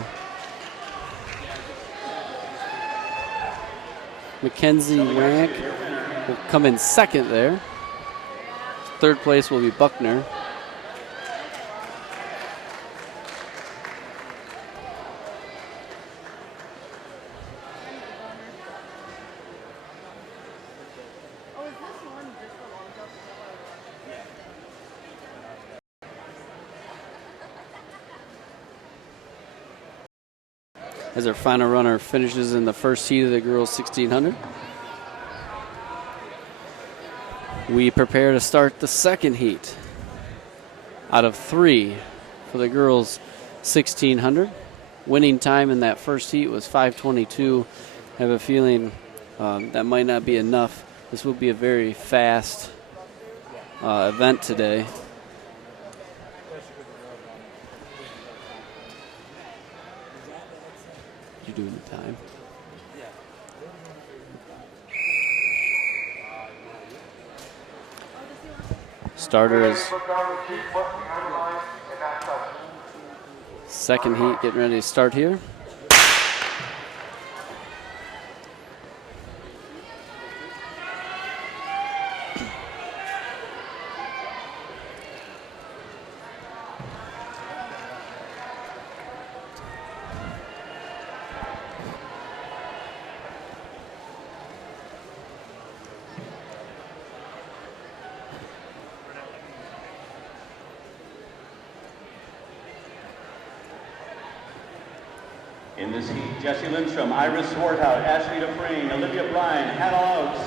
Mackenzie Wank will come in second there. Third place will be Buckner. As our final runner finishes in the first heat of the girls 1600. We prepare to start the second heat out of 3 for the girls 1600. Winning time in that first heat was 5:22. I have a feeling that might not be enough. This will be a very fast event today. You doing the time? Starter is second heat, getting ready to start here. In this heat, Jesse Lindstrom, Iris Swarthout, Ashley Dufresne, Olivia Bryan, Hannah Oates.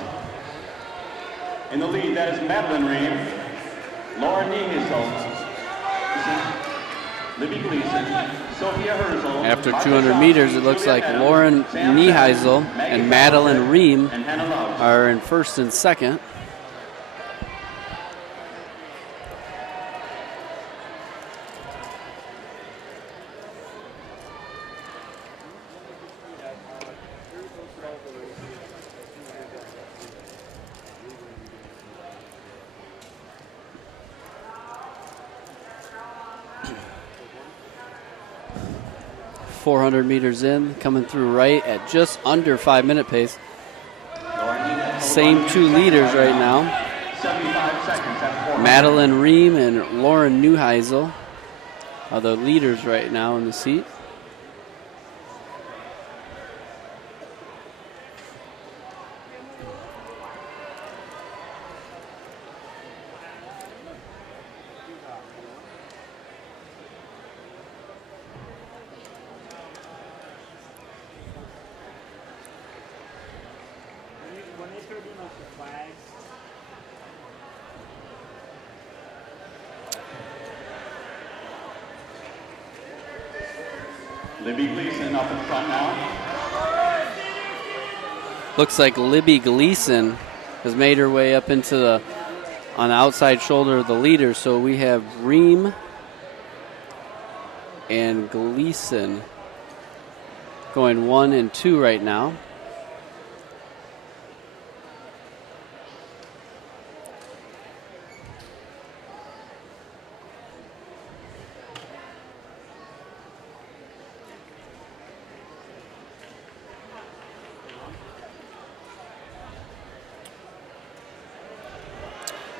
In the lead, that is Madeline Ream, Laura Niehisel, Libby Gleason, Sophia Herzl. After 200 meters, it looks like Lauren Nieheisel and Madeline Ream are in first and second. .400 meters in, coming through right at just under 5-minute pace. Same two leaders right now. Madeline Ream and Lauren Neuheisel are the leaders right now in the seat. Libby Gleason up in front now. Looks like Libby Gleason has made her way up into on the outside shoulder of the leader. So we have Ream and Gleason going 1 and 2 right now.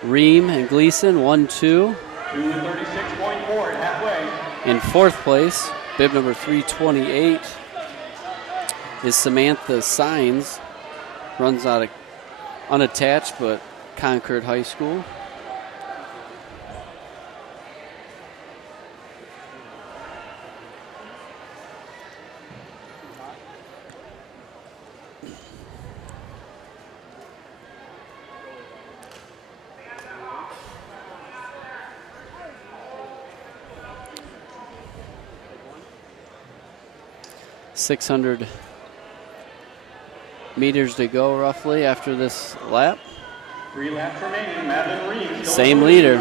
Ream and Gleason, 1-2. 2:36.4 halfway. In fourth place, bib number 328, is Samantha Signs. Runs out of unattached, but Concord High School. .600 meters to go roughly after this lap. 3 laps remaining. Madeline Ream. Same leader.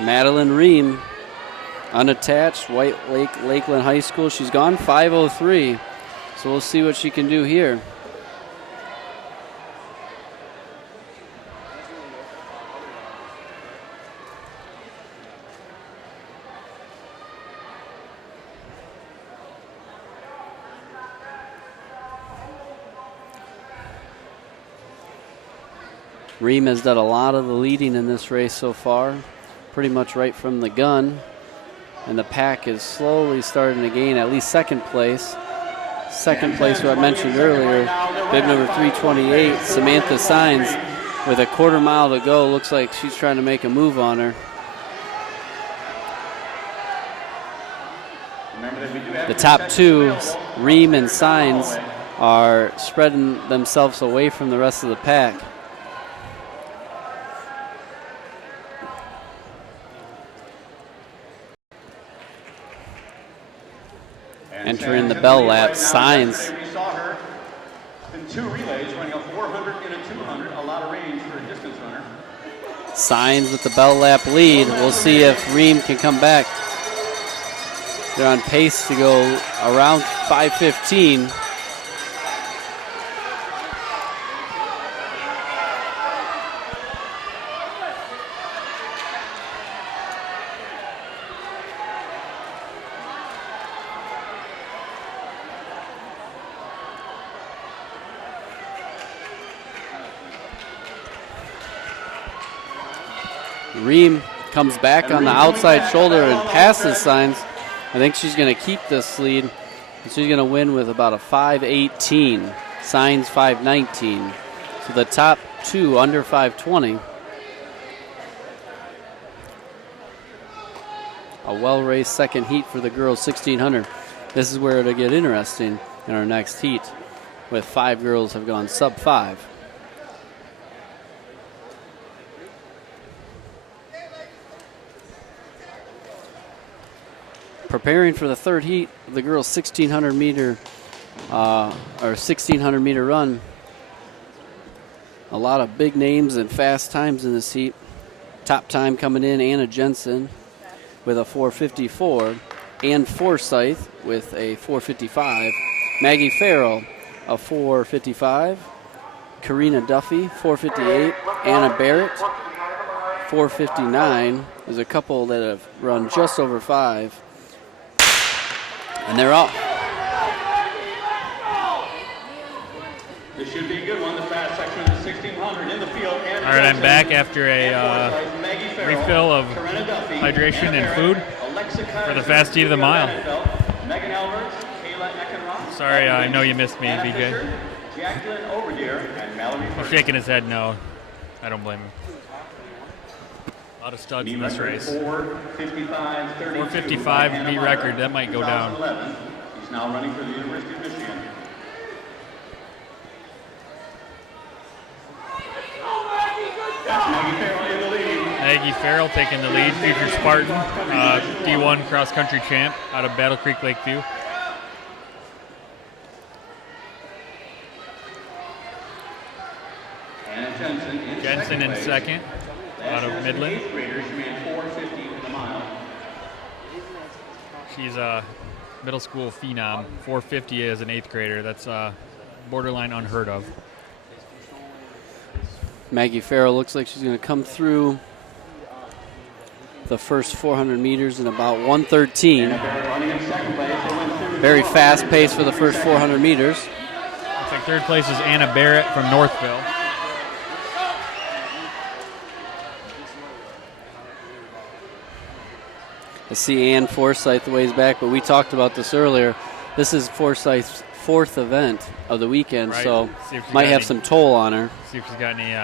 Madeline Ream, unattached, White Lake Lakeland High School. She's gone 5:03, so we'll see what she can do here. Ream has done a lot of the leading in this race so far, pretty much right from the gun. And the pack is slowly starting to gain at least second place. Second place, who I mentioned earlier, bib number 328, Samantha Signs, with a quarter mile to go. Looks like she's trying to make a move on her. The top two, Ream and Signs, are spreading themselves away from the rest of the pack. Entering the bell lap, Signs. We saw her in 2 relays running a 400 and a 200, a lot of range for a distance runner. Signs with the bell lap lead. We'll see if Ream can come back. They're on pace to go around 5:15. Ream comes back on the outside shoulder and passes Signs. I think she's going to keep this lead. She's going to win with about a 5:18. Signs 5:19. So the top two under 5:20. a well-raced second heat for the girls 1600. This is where it'll get interesting in our next heat, with 5 girls have gone sub 5. Preparing for the third heat, the girls 1600 meter run. A lot of big names and fast times in this heat. Top time coming in, Anna Jensen with a 4:54, Ann Forsyth with a 4:55, Maggie Farrell a 4:55, Karina Duffy 4:58, Anna Barrett 4:59. There's a couple that have run just over 5. And they're off. This should be a good one. The fast section of the 1600 in the field. All right, I'm back after a refill of hydration and food for the fast heat of the mile. Sorry, I know you missed me, BJ. He's shaking his head no. I don't blame him. A lot of studs in this race. 4:55 beat record. That might go down. He's now running for the University of Michigan. That's Maggie Farrell in the lead. Maggie Farrell taking the lead. Future Spartan, D1 cross country champ out of Battle Creek Lakeview. And Jensen in second out of Midland. She's a middle school phenom. 450 as an 8th grader. That's borderline unheard of. Maggie Farrell looks like she's going to come through the first 400 meters in about 1:13. Very fast pace for the first 400 meters. Looks like third place is Anna Barrett from Northville. I see Ann Forsyth a ways back, but we talked about this earlier. This is Forsyth's 4th event of the weekend, Right. so might have some toll on her. See if she's got any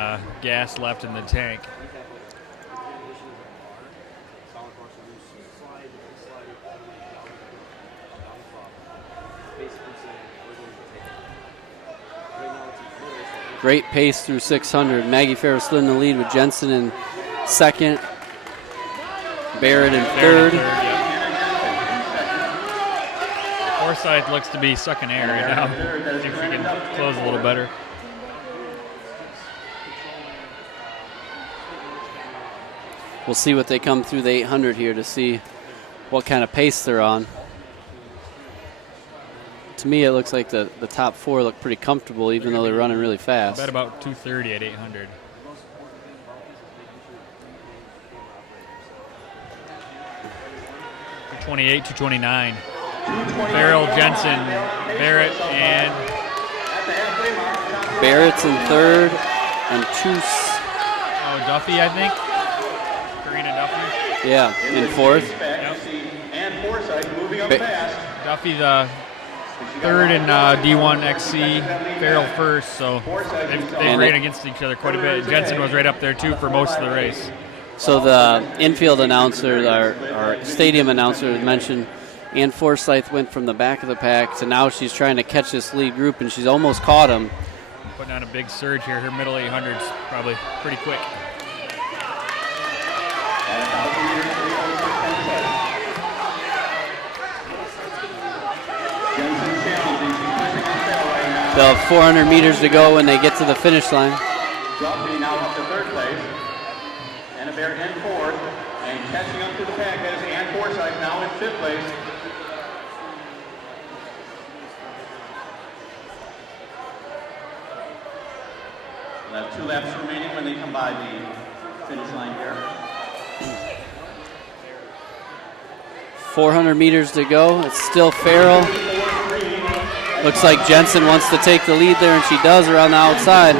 gas left in the tank. Great pace through 600. Maggie Farrell still in the lead with Jensen in second, Barrett in third. Yep. Forsyth looks to be sucking air right now. See if she can close a little better. We'll see what they come through the 800 here to see what kind of pace they're on. To me, it looks like the top 4 look pretty comfortable, even though they're running really fast. Bet about 2:30 at 800. .228, 229. Farrell, Jensen, Barrett, and Barrett's in third, and Duffy, I think. Karina Duffy. Yeah, in fourth. Yep. And Forsyth moving up fast. Duffy the third in D1 XC, Farrell first, so they ran against each other quite a bit. Jensen was right up there too for most of the race. So the infield announcer, our stadium announcer, mentioned Ann Forsyth went from the back of the pack to now she's trying to catch this lead group, and she's almost caught him. Putting on a big surge here. Her middle 800's probably pretty quick. They'll have 400 meters to go when they get to the finish line. Duffy now up to third place. Anna Barrett in fourth. And catching up to the pack is Ann Forsyth now in fifth place. We'll have 2 laps remaining when they come by the finish line here. 400 meters to go. It's still Farrell. Looks like Jensen wants to take the lead there, and she does around the outside.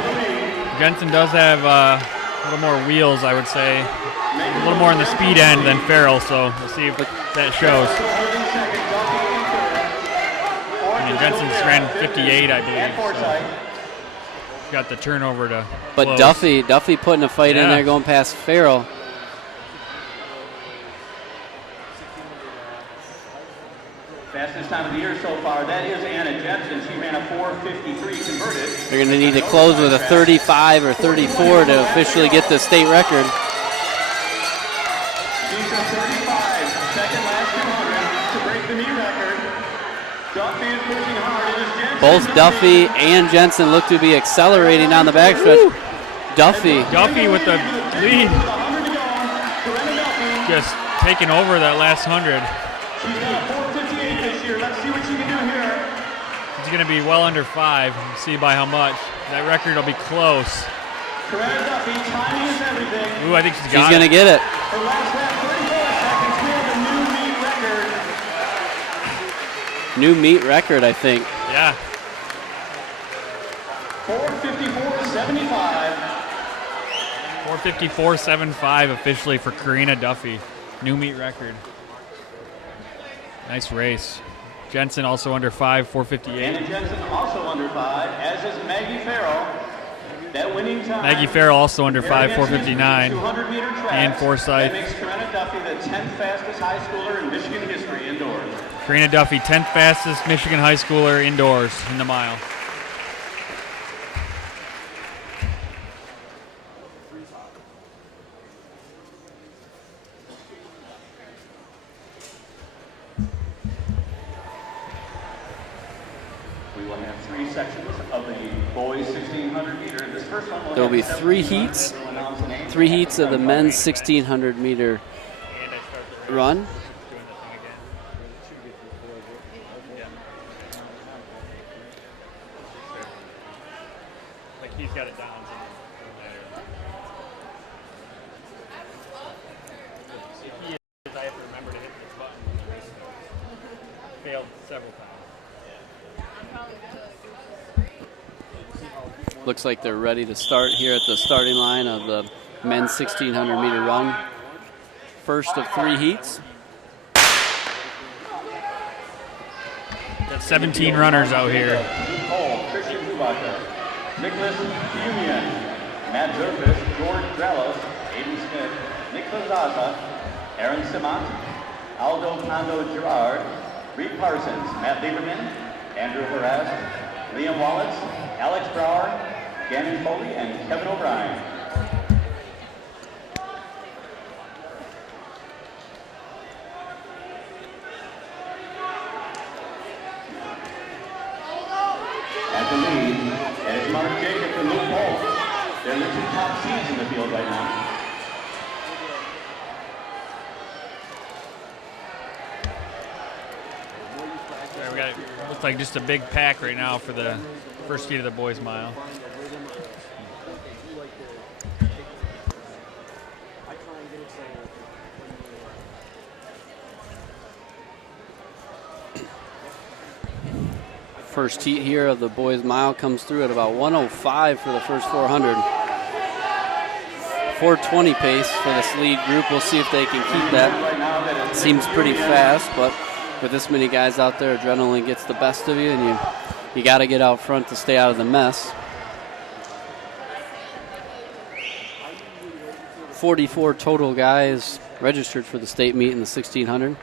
Jensen does have a little more wheels, I would say. A little more on the speed end than Farrell, so we'll see if that shows. I mean, Jensen's ran 58, I believe. So got the turnover to But close. Duffy putting a fight in there going past Farrell. time of the year so far. That is Anna Jensen. She ran a 4:53 converted. They're going to need to close with a 35 or 34 to officially get the state record. She's a 35, second last 200 to break the meet record. Duffy is pushing hard. It is Jensen. Both Duffy and Jensen look to be accelerating on the backstretch. Duffy with the lead. Just taking over that last 100. She's got a 4:58 this year. Let's see what she can do here. It's going to be well under 5. See by how much. That record will be close. Coretta Duffy, timing is everything. Ooh, I think she's She's going to get it. Her last lap, 34 seconds. We have a new meet record. New meet record, I think. Yeah. 4:54.75. 4:54.75 officially for Karina Duffy. New meet record. Nice race. Jensen also under 5, 4:58. Anna Jensen also under 5, as is Maggie Farrell. That winning time. Maggie Farrell also under 5, 4:59. 200-meter track. And Forsyth. That makes Karina Duffy the 10th fastest high schooler in Michigan history indoors. Karina Duffy, 10th fastest Michigan high schooler indoors in the mile. We will have 3 sections of the boys 1600 meter. This first one will There will be have 3 heats. 3 heats of the men's 1600 meter run. Like he's got it down. I have to remember to hit this button. Failed several times. Looks like they're ready to start here at the starting line of the men's 1600 meter run. First of 3 heats. Got 17 runners out here. Christian Hubacher, Nicholas Union, Matt Zerfis, George Drelos, Aiden Smith, Nicholas Zaza, Aaron Simont, Aldo Condo Gerard, Reed Parsons, Matt Lieberman, Andrew Horaz, Liam Wallets, Alex Brower, Gannon Foley, and Kevin O'Brien. At the lead, and it's Mark Jacobs and Luke Holt. They're the 2 top seeds in the field right now. We got looks like just a big pack right now for the first heat of the boys mile. First heat here of the boys mile comes through at about 105 for the first 400. 420 pace for this lead group. We'll see if they can keep that. Seems pretty fast, but with this many guys out there, adrenaline gets the best of you, and you got to get out front to stay out of the mess. 44 total guys registered for the state meet in the 1600.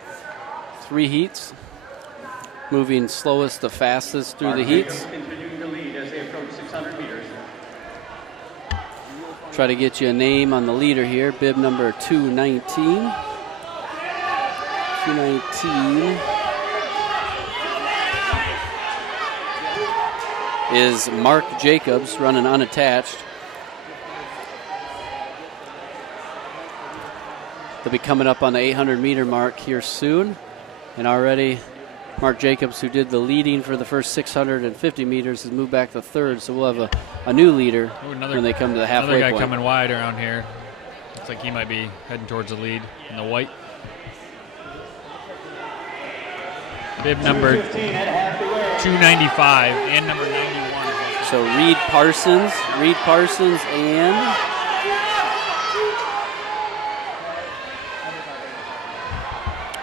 3 heats. Moving slowest to fastest through the heats. Continuing to lead as they approach 600 meters. Try to get you a name on the leader here. Bib number 219. 219 is Mark Jacobs, running unattached. They'll be coming up on the 800 meter mark here soon. And already Mark Jacobs, who did the leading for the first 650 meters, has moved back to 3rd. So we'll have a new leader when they come to the halfway point. Another guy coming wide around here. Looks like he might be heading towards the lead in the white. Bib number 295 and number 91. So Reed Parsons, and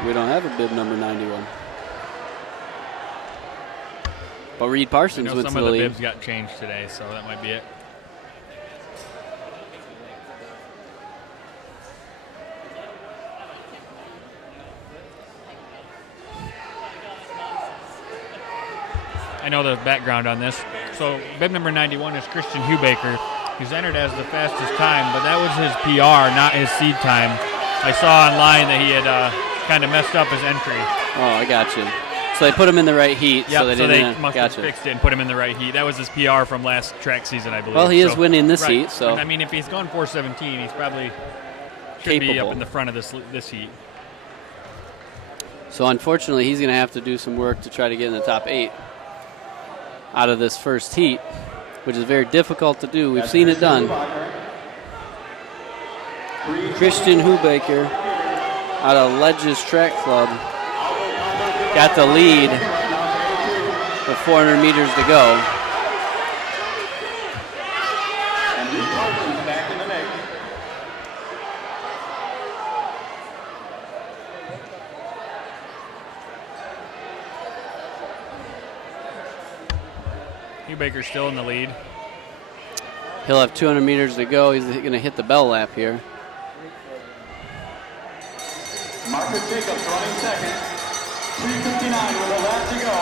we don't have a bib number 91. But Reed Parsons went to the some of the lead. bibs got changed today, so that might be it. know the background on this. So bib number 91 is Christian Hubaker. He's entered as the fastest time, but that was his PR, not his seed time. I saw online that he had kind of messed up his entry. Oh, I got you. So they put him in the right heat. Yep, so they must have fixed it and put him in the right heat. That was his PR from last track season, I believe. Well, he is winning this heat. So and, I mean, if he's going 4:17, he's probably should be up in the front of this heat. So unfortunately, he's going to have to do some work to try to get in the top 8 out of this first heat, which is very difficult to do. We've seen it done. Christian Hubaker out of Ledges Track Club got the lead with 400 meters to go. And Luke Carson's back in the mix. Hubaker's still in the lead. He'll have 200 meters to go. He's going to hit the bell lap here. Marcus Jacobs running second. 3:59 with a lap to go.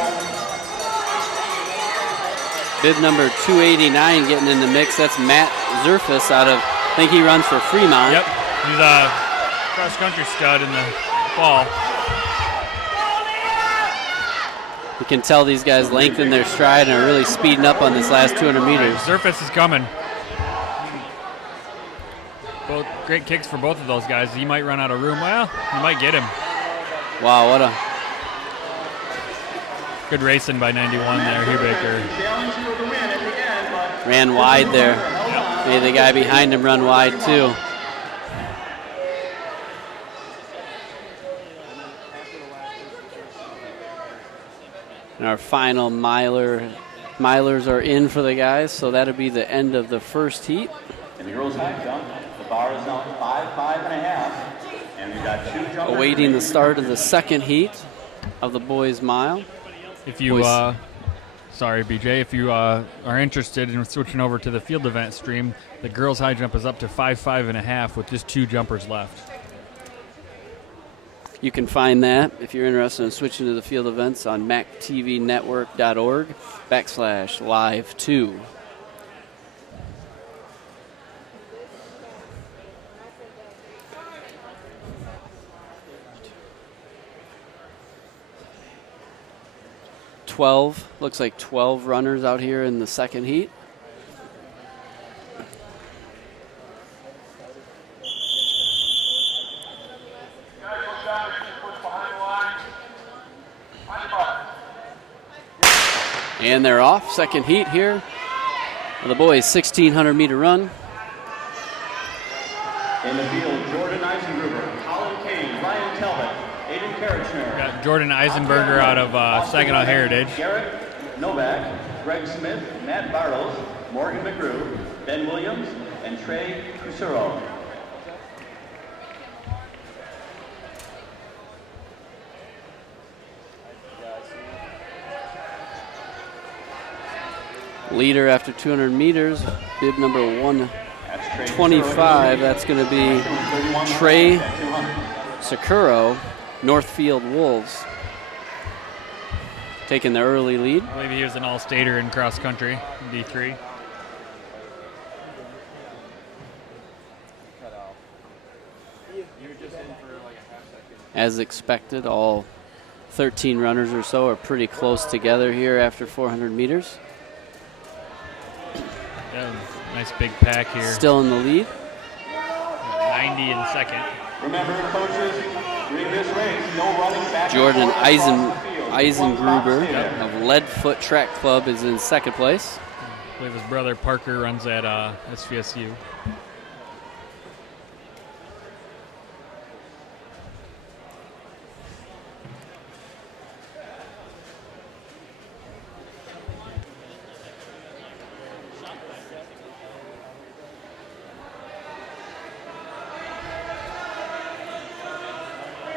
Bib number 289 getting in the mix. That's Matt Zerfus out of, I think he runs for Fremont. Yep, he's a cross-country stud in the fall. You can tell these guys lengthen their stride and are really speeding up on this last 200 meters. Zerfus is coming. Both great kicks for both of those guys. He might run out of room. Well, he might get him. Wow, what a good racing by 91 there, Hubaker. Ran wide there. Yep. Made the guy behind him run wide too. And our final milers are in for the guys, so that'll be the end of the first heat. In the girls' high jump, the bar is now 5.5. And we've got 2 jumpers. Awaiting the start of the second heat of the boys' mile. If you, sorry, BJ, if you are interested in switching over to the field event stream, the girls' high jump is up to 5.5 with just 2 jumpers left. You can find that if you're interested in switching to the field events on mactvnetwork.org/live2. Looks like 12 runners out here in the second heat. And they're off. Second heat here. The boys' 1,600 meter run. In the field, Jordan Eisengruber, Colin Kane, Ryan Talbot, Aiden Karachner. Got Jordan Eisenberger out of Saginaw Heritage. Garrett Novak, Greg Smith, Matt Bartles, Morgan McGrew, Ben Williams, and Trey Cusuro. Leader after 200 meters, bib number 125. That's going to be Trey Sakuro, Northfield Wolves, taking the early lead. I believe he was an all-stater in cross-country, D3. As expected, all 13 runners or so are pretty close together here after 400 meters. Yeah, nice big pack here. Still in the lead. 90 in second. Remember, coaches, during this race, no running back. Jordan Eisengruber of Leadfoot Track Club is in second place. I believe his brother Parker runs at SVSU.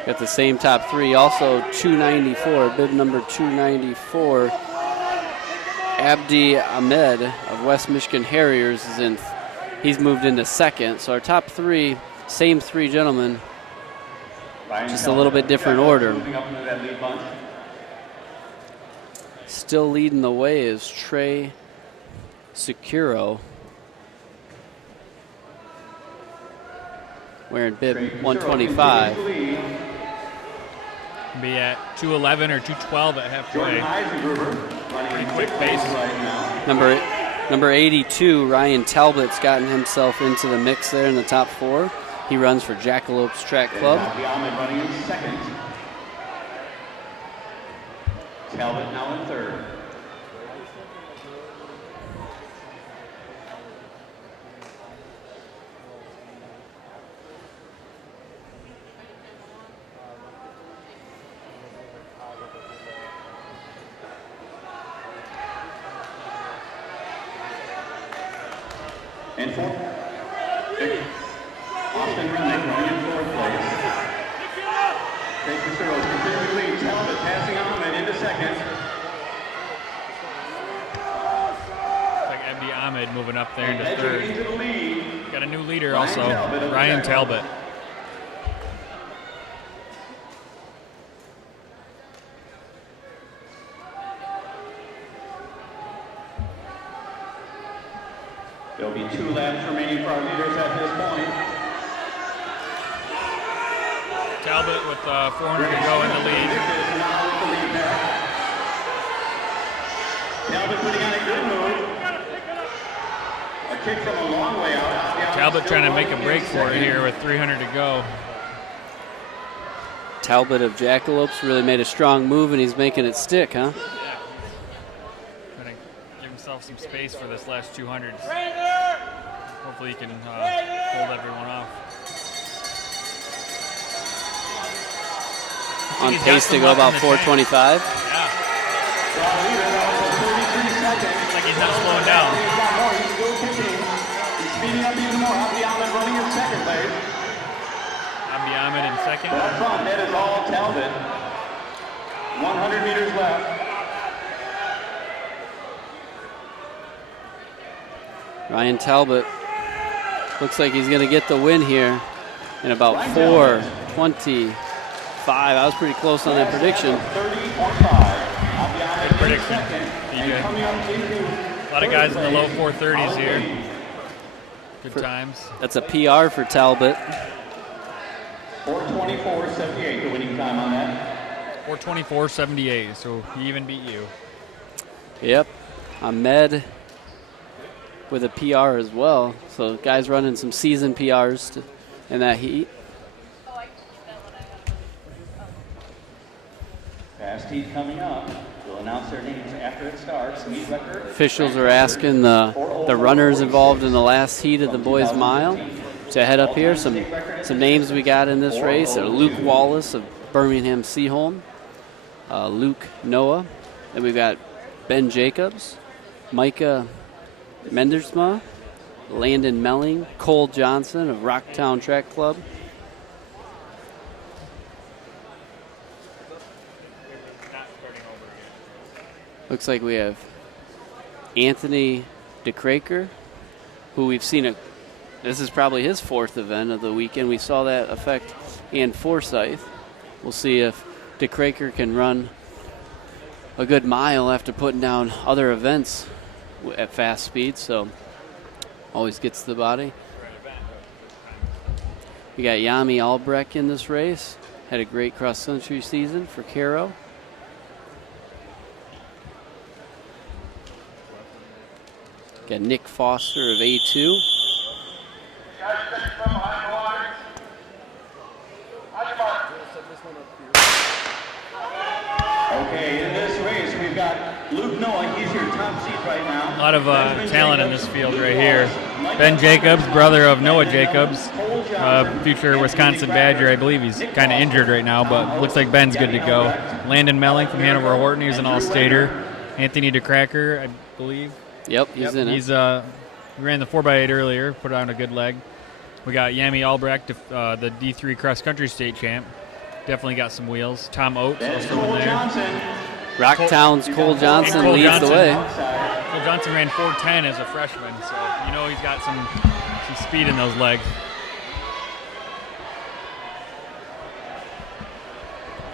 Got the same top three, also 294, bib number 294. Abdi Ahmed of West Michigan Harriers is in. He's moved into second. So our top three, same three gentlemen, just a little bit different order. still leading the way is Trey Securo, wearing bib 125. Be at 211 or 212 at halfway. Pretty quick pace. Number 82, Ryan Talbot's gotten himself into the mix there in the top 4. He runs for Jackalopes Track Club. Running in second. Talbot now in third. And fourth, Austin Rennick running in fourth place. Trey Securo continuing to lead. Talbot passing Ahmed into second. Looks like Abdi Ahmed moving up there into Edging third. into the lead. Got a new leader Ryan also, Talbot of Ryan Jack Talbot. Club. There'll be 2 laps remaining for our leaders at this point. Talbot with 400 to go in the lead. Talbot putting on a good move. A kick from a long way out. Talbot trying to make a break for it here with 300 to go. Talbot of Jackalopes really made a strong move, and he's making it stick, huh? Yeah. Trying to give himself some space for this last 200. Hopefully he can hold everyone off. On pace to go about 425. Yeah. Looks like he's not slowing down. He's still kicking. He's speeding up even more. Abdi Ahmed running in second place. Abdi Ahmed in second. But up front, that is all Talbot. 100 meters left. Ryan Talbot looks like he's going to get the win here in about 4:25. I was pretty close on that prediction. 30.5. Good prediction, DJ. A lot of guys in the low 430s here. Good times. That's a PR for Talbot. 4:24.78, the winning time on that. 4:24.78, so he even beat you. Yep. Ahmed with a PR as well. So guys running some season PRs in that heat. Fast heat coming up. We'll announce their names after it starts. Meet record. Officials are asking the runners involved in the last heat of the boys mile to head up here. Some names we got in this race are Luke Wallace of Birmingham Seaholm, Luke Noah, then we've got Ben Jacobs, Micah Mendersma, Landon Melling, Cole Johnson of Rocktown Track Club. Looks like we have Anthony DeCraker, who we've seen this is probably his 4th event of the weekend. We saw that effect and Forsyth. We'll see if DeCraker can run a good mile after putting down other events at fast speed, so always gets to the body. We got Yami Albrecht in this race. Had a great cross-country season for Caro. Got Nick Foster of A2. Okay, in this race, we've got Luke Noah. He's your top seed right now. A lot of talent in this field right here. Ben Jacobs, brother of Noah Jacobs, future Wisconsin Badger. I believe he's kind of injured right now, but looks like Ben's good to go. Landon Melling from Hanover Horton, he's an all-stater. Anthony DeCracker, I believe. Yep, he's in it. He ran the 4x8 earlier, put on a good leg. We got Yami Albrecht, the D3 cross-country state champ. Definitely got some wheels. Tom Oates also in there. Rocktown's Cole Johnson leads the way. Cole Johnson ran 4:10 as a freshman, so you know he's got some speed in those legs.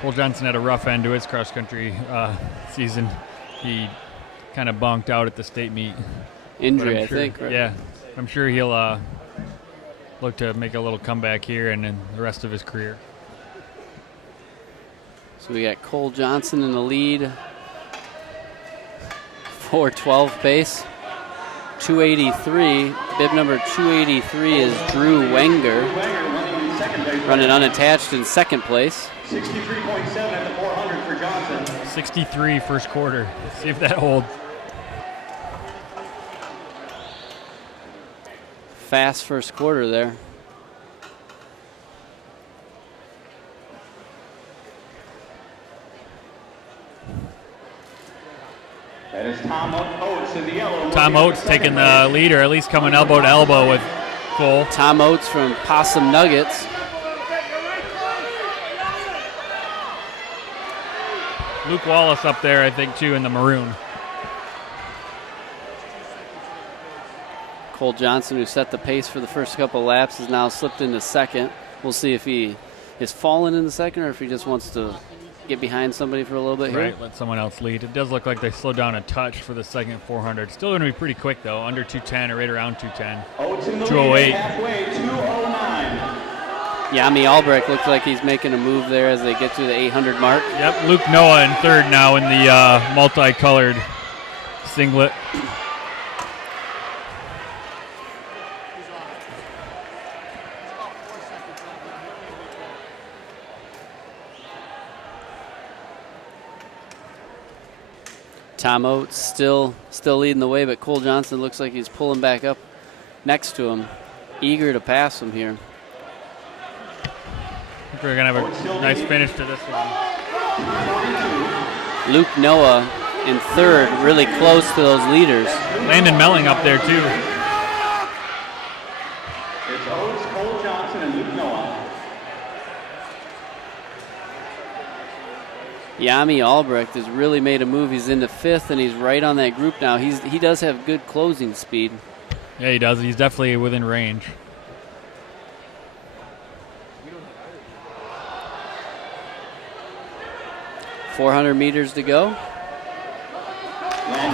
Cole Johnson had a rough end to his cross-country season. He kind of bonked out at the state meet. Injury, I think. Right? Yeah, I'm sure he'll look to make a little comeback here and in the rest of his career. So we got Cole Johnson in the lead. 412 pace. 283. Bib number 283 is Drew Wenger, running unattached in second place. 63.7 at the 400 for Johnson. 63 first quarter. See if that holds. Fast first quarter there. That is Tom Oates in the yellow. Tom Oates taking the lead, or at least coming elbow to elbow with Cole. Tom Oates from Possum Nuggets. Luke Wallace up there, I think, too, in the maroon. Cole Johnson, who set the pace for the first couple laps, has now slipped into second. We'll see if he is fallen in the second or if he just wants to get behind somebody for a little bit here. Right, let someone else lead. It does look like they slowed down a touch for the second 400. Still going to be pretty quick, though, under 210 or right around 210. 208. Halfway, 209. Yami Albrecht looks like he's making a move there as they get to the 800 mark. Yep, Luke Noah in third now in the multicolored singlet. Tom Oates still leading the way, but Cole Johnson looks like he's pulling back up next to him, eager to pass him here. I think we're going to have a nice finish to this one. Luke Noah in third, really close to those leaders. Landon Melling up there, too. It's Oates, Cole Johnson, and Luke Noah. Yami Albrecht has really made a move. He's into fifth, and he's right on that group now. He does have good closing speed. Yeah, he does. He's definitely within range. .400 meters to go.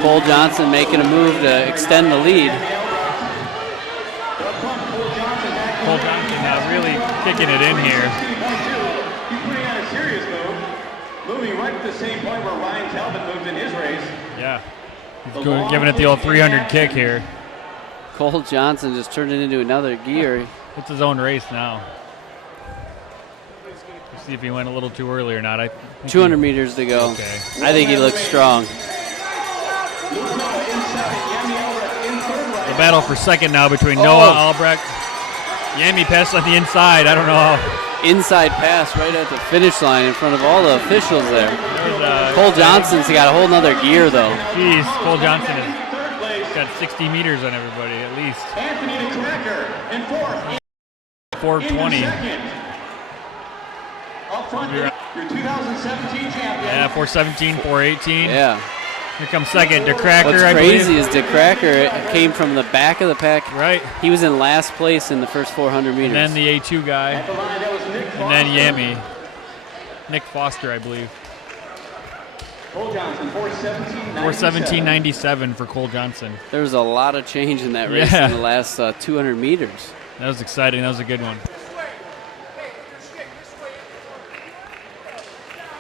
Cole Johnson making a move to extend the lead. Cole Johnson really kicking it in here. He's putting on a serious move. Moving right at the same point where Ryan Talbot moved in his race. Yeah. He's giving it the old 300 kick here. Cole Johnson just turned it into another gear. It's his own race now. We'll see if he went a little too early or not. 200 meters to go. Okay. I think he looks strong. The battle for second now between Noah Albrecht. Yami passed on the inside. I don't know how. Inside pass right at the finish line in front of all the officials there. Cole Johnson's got a whole nother gear, though. Jeez, Cole Johnson has got 60 meters on everybody at least. Anthony DeCracker in fourth. 420. Up front, your 2017 champion. Yeah, 417, 418. Yeah. Here comes second, DeCracker, What's I believe. crazy is DeCracker came from the back of the pack. Right. He was in last place in the first 400 meters. And then the A2 guy. At the line, that was Nick And then Yami. Nick Foster, I believe. Cole Johnson, 417.97 for Cole Johnson. There was a lot of change in that race in the last 200 meters. That was exciting. That was a good one.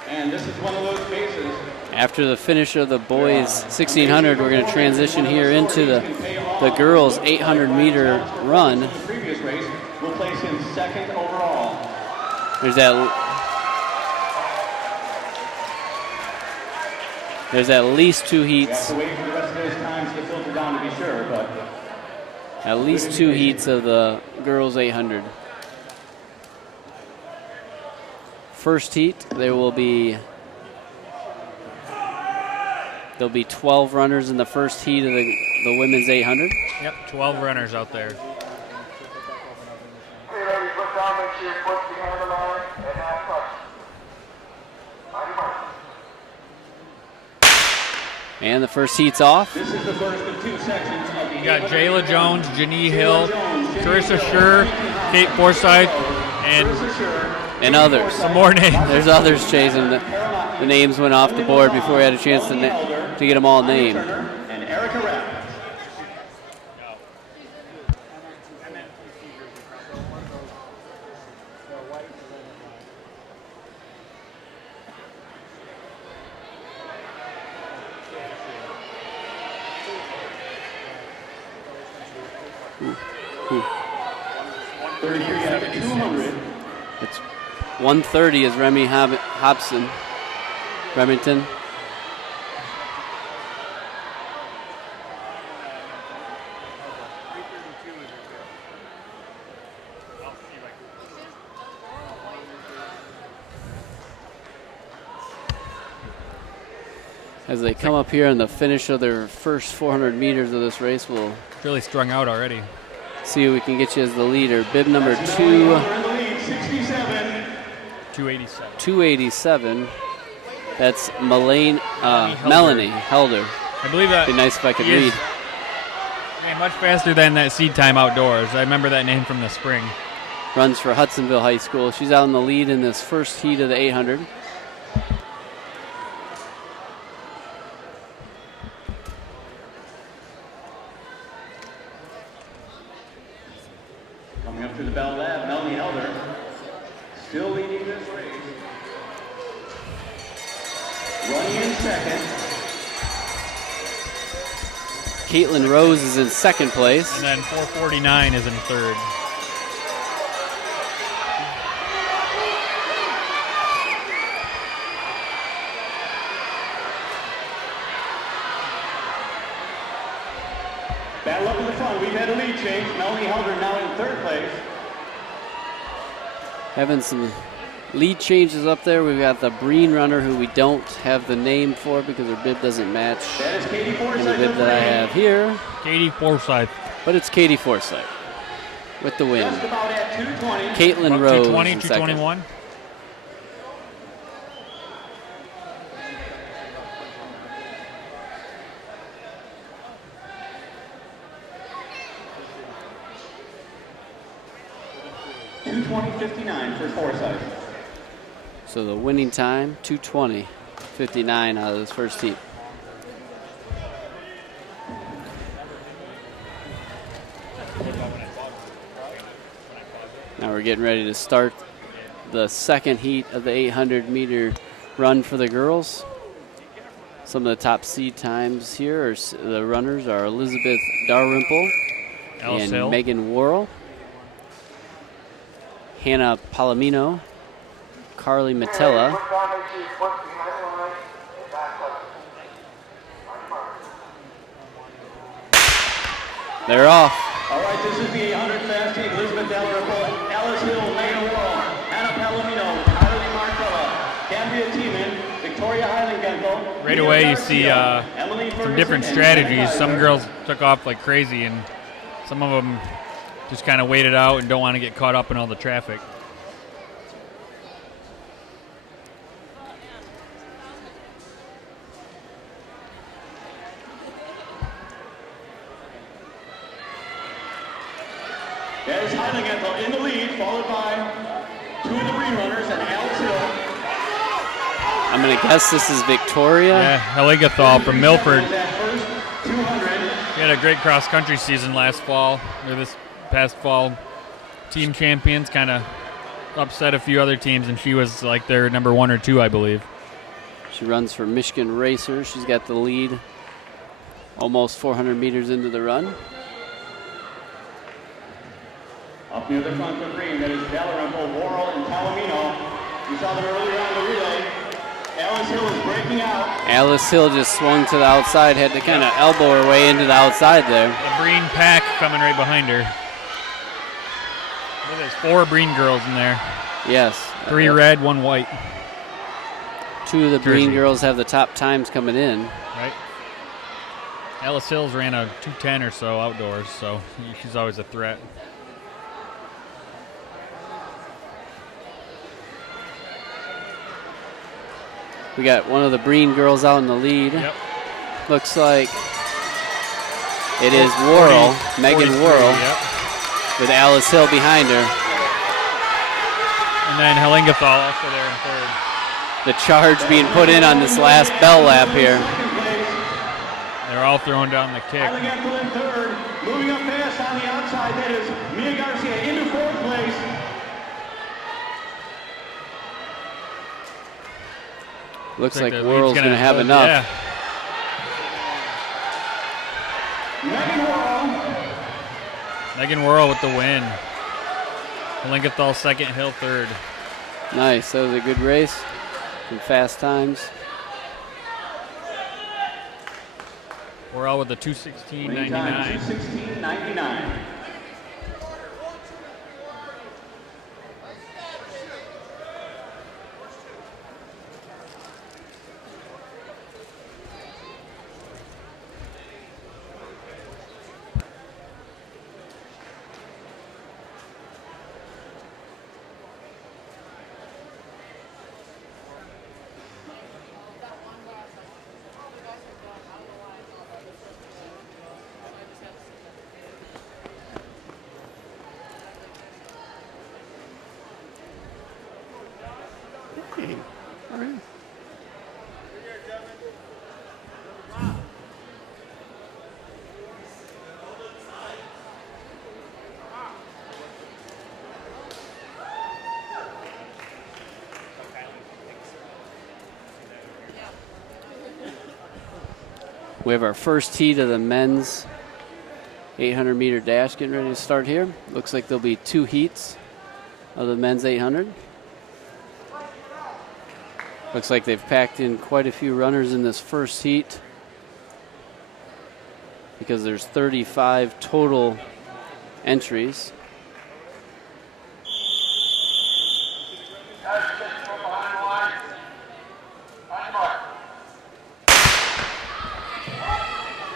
And this is one of those cases. After the finish of the boys 1600, we're going to transition here into the girls 800 meter run. The previous race will place him second overall. There's at least two We have heats. to wait for the rest of those times to filter down to be sure, but At least two heats of the girls 800. First heat, there'll be 12 runners in the first heat of the women's 800. Yep, 12 runners out there. And the first heat's off. this is the first of two sections of the You got Jayla Jones, Janee Hill, Carissa Scher, Kate Forsyth, And others. some more names. There's others chasing. The names went off the board before we had a chance to to get them all Anya named. Turner and Erica Rapp. Ooh. 33 out of 200. It's 130 is Remy Hobson. Remington. As they come up here in the finish of their first 400 meters of this race, we'll Really strung out already. see who we can get you as the leader. Bib number That's Melanie 2, Helder in the lead, 67. 287. 287. That's Melanie Helder. I believe that. Be nice if I could he is- read. Yeah, much faster than that seed time outdoors. I remember that name from the spring. Runs for Hudsonville High School. She's out in the lead in this first heat of the 800. Coming up through the Bell Lab, Melanie Helder still leading this race. Running in second. Caitlin Rose is in second place. And then 449 is in third. Battle up in the front. We've had a lead change. Melanie Helder now in third place. Having some lead changes up there. We've got the Breen runner who we don't have the name for because her bib doesn't match That is Katie the Forsythe. bib that I have here. Katie Forsythe. But it's Katie Forsythe with the win. Just about at 220. Caitlin Rose 220, in second. 221. .220.59 for Forsythe. So the winning time, 2:20.59 out of this first heat. Now we're getting ready to start the second heat of the 800-meter run for the girls. Some of the top seed times here, the runners are Elizabeth Dalrymple Alice and Hill. Megan Worrell, Hannah Palomino, Carly Matella, they're off. All right, this is the 800 fast heat. Elizabeth Dalrymple, Alice Hill, Megan Worrell, Hannah Palomino, Kylie Martella, Cambria Tiemann, Victoria Heilingenthal. Right away, you see some different strategies. Some girls took off like crazy, and some of them just kind of waited out and don't want to get caught up in all the traffic. That is Heilingenthal in the lead, followed by two of the Breen runners and Alice Hill. I'm going to guess this is Victoria. Yeah, Heligathal from Milford. That first 200. He had a great cross-country season last fall, or this past fall. Team champions, kind of upset a few other teams, and she was like their number 1 or 2, I believe. She runs for Michigan Racers. She's got the lead almost 400 meters into the run. Up near the front for Breen, that is Dalrymple, Worrell, and Palomino. You saw them earlier on the relay. Alice Hill is breaking out. Alice Hill just swung to the outside, had to kind of elbow her way into the outside there. The Breen pack coming right behind her. Well, there's 4 Breen girls in there. Yes. 3 red, 1 white. 2 of the Breen Jersey. girls have the top times coming in. Right. Alice Hills ran a 2:10 or so outdoors, so she's always a threat. We got one of the Breen girls out in the lead. Yep. Looks like it is Worrell, 40, Megan 43, Worrell, Yep. with Alice Hill behind her. And then Helingathal also there in third. The charge being put in on this last bell lap here. Second place, all throwing down the kick. Alligator in third. Moving up fast on the outside, that is Mia Garcia into fourth place. Looks like the Worrell's lead's going to have enough. Yeah. Megan Worrell with the win. Lingenthal second, Hill third. Nice. That was a good race. Some fast times. Worrell with the 2:16.99. 2:16.99. All right. We have our first heat of the men's 800-meter dash getting ready to start here. Looks like there'll be 2 heats of the men's 800. Looks like they've packed in quite a few runners in this first heat because there's 35 total entries.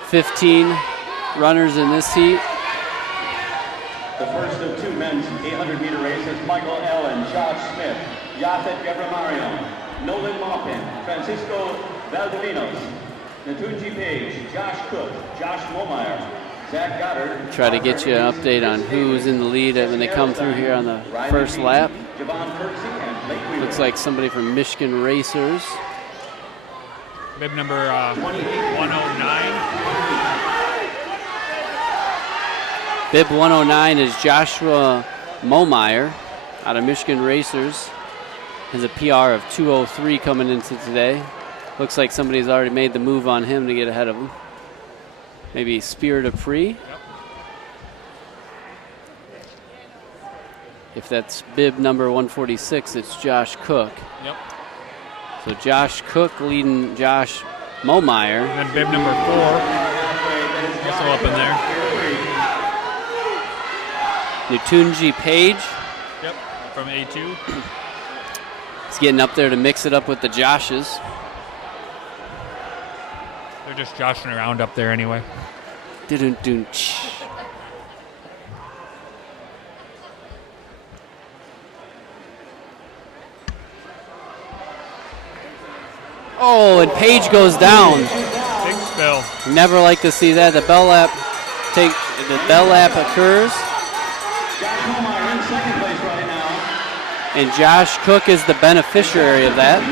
"15 runners in this heat." The first of 2 men's 800-meter races, Michael Allen, Josh Smith, Yafet Gabramario, Nolan Maupin, Francisco Valdivinos, Natunji Page, Josh Cook, Josh Momeyer, Zach Goddard. Try to get you an update on who's in the lead when they come through here on the first lap. Looks like somebody from Michigan Racers. Bib number 109. Bib 109 is Joshua Momeyer out of Michigan Racers. Has a PR of 2:03 coming into today. Looks like somebody's already made the move on him to get ahead of him. Maybe Spirit of Free. Yep. If that's bib number 146, it's Josh Cook. Yep. So Josh Cook leading Josh Momeyer. And then bib number 4, also up in there. Natunji Page. Yep, from A2. He's getting up there to mix it up with the Joshes. They're just joshing around up there anyway. Dun-dun-dun-ch. Oh, and Page goes down. Big spill. Never like to see that. The bell lap occurs. Josh Momeyer in second place right now. And Josh Cook is the beneficiary of that.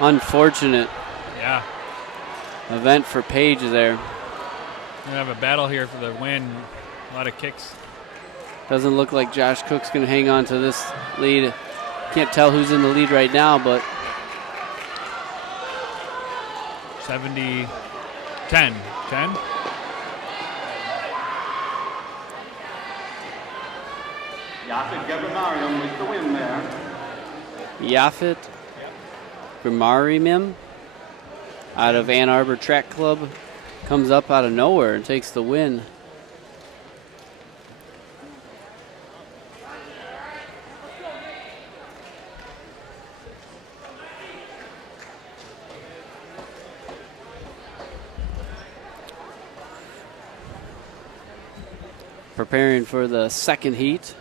Unfortunate Yeah. event for Page there. Gonna have a battle here for the win. A lot of kicks. Doesn't look like Josh Cook's going to hang on to this lead. Can't tell who's in the lead right now, but 70, 10. 10? Yafet Gabramario with the win there. Yafet Grimarimim out of Ann Arbor Track Club comes up out of nowhere and takes the win. Preparing for the second heat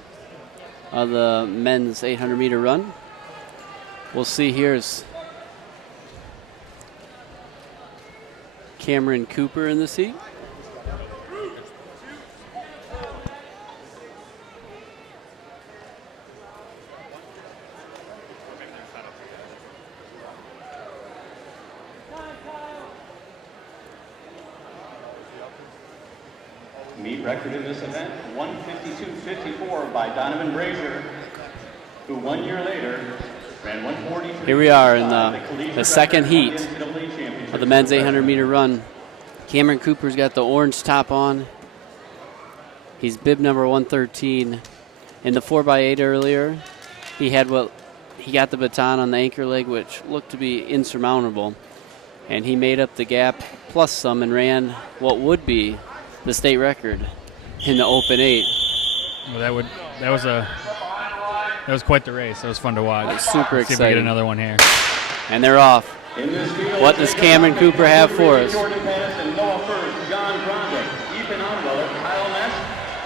of the men's 800-meter run. We'll see here's Cameron Cooper in the seat. Meet record in this event, 152.54 by Donovan Brazier, who 1 year later ran 143. Here we are in the second heat of the men's 800-meter run. Cameron Cooper's got the orange top on. He's bib number 113. In the 4x8 earlier, he got the baton on the anchor leg, which looked to be insurmountable. And he made up the gap plus some and ran what would be the state record in the open 8. Well, that was quite the race. That was fun to watch. That's super Let's see if we exciting. get another one here. And they're off. What does Cameron Cooper have for us? Jordan Pettis and Noah First, John Grande, Ethan Onweller, Kyle Mess,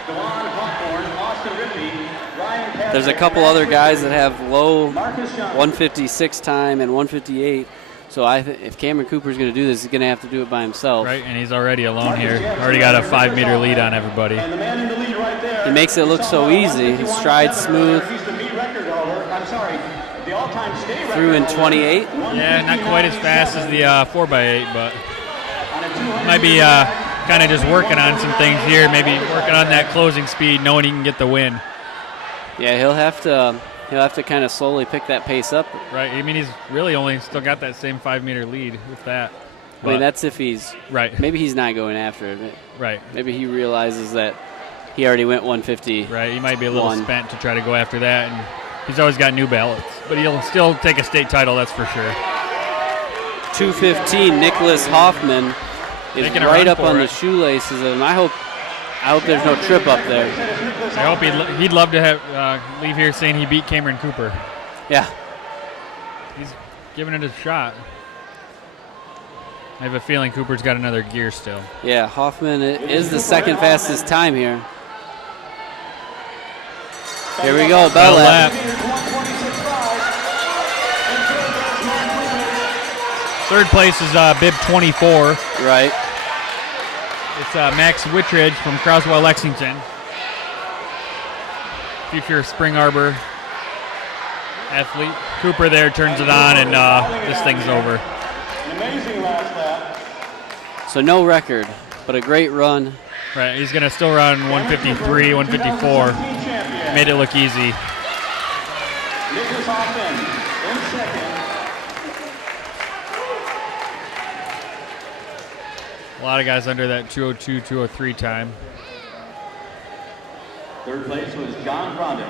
Dewan Hawthorne, Austin Rippey, Ryan Patrick. There's a couple other guys that have low Marcus Johnson. 156 time and 158. So if Cameron Cooper's going to do this, he's going to have to do it by himself. Right, and he's already alone here. Already got a 5-meter lead on everybody. And the man in the lead right there. He makes it look so easy. His stride's smooth. He's the meet record holder. I'm sorry, the all-time state record. Through in 28. Yeah, not quite as fast as the 4x8, but might be kind of just working on some things here. Maybe working on that closing speed, knowing he can get the win. Yeah, he'll have to kind of slowly pick that pace up. Right. I mean, he's really only still got that same 5-meter lead with that. I mean, that's if he's right. Maybe he's not going after it. Right. Maybe he realizes that he already went 150. Right. He might be a little spent to try to go after that, and he's always got new ballots. But he'll still take a state title, that's for sure. 2:15. Nicholas Hoffman is Making a right run up for on the it. shoelaces, and I hope there's no trip up there. I hope he'd love to have leave here saying he beat Cameron Cooper. Yeah. He's giving it a shot. I have a feeling Cooper's got another gear still. Yeah, Hoffman is the second fastest time here. Here we go, bell lap. Third place is bib 24. Right. It's Max Wittridge from Croswell, Lexington. Future Spring Arbor athlete. Cooper there turns it on, and this thing's over. An amazing last lap. So no record, but a great run. Right, he's going to still run 153, 154. Made it look easy. Nicholas Hoffman in second. A lot of guys under that 202, 203 time. Third place was John Grande.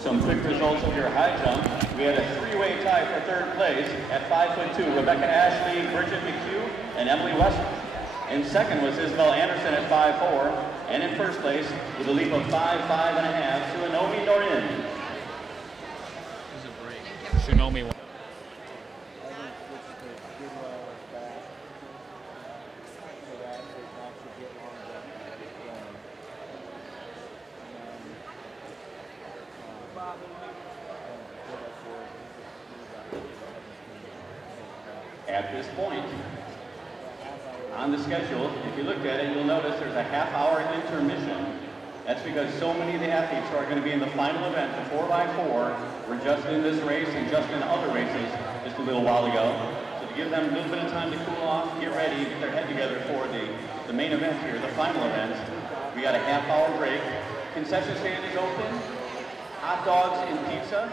Some quick results of your high jump. We had a three-way tie for third place at 5'2", Rebecca Ashley, Bridget McHugh, and Emily Westbrook. In second was Isabel Anderson at 5'4", and in first place with a leap of 5'5.5", Suinomi Norin. Tsunomi won. At this point, on the schedule, if you look at it, you'll notice there's a half-hour intermission. That's because so many of the athletes who are going to be in the final event, the 4x4, were just in this race and just in other races just a little while ago. So to give them a little bit of time to cool off, get ready, get their head together for the main event here, the final event, we got a half-hour break. Concession stand is open, hot dogs and pizza.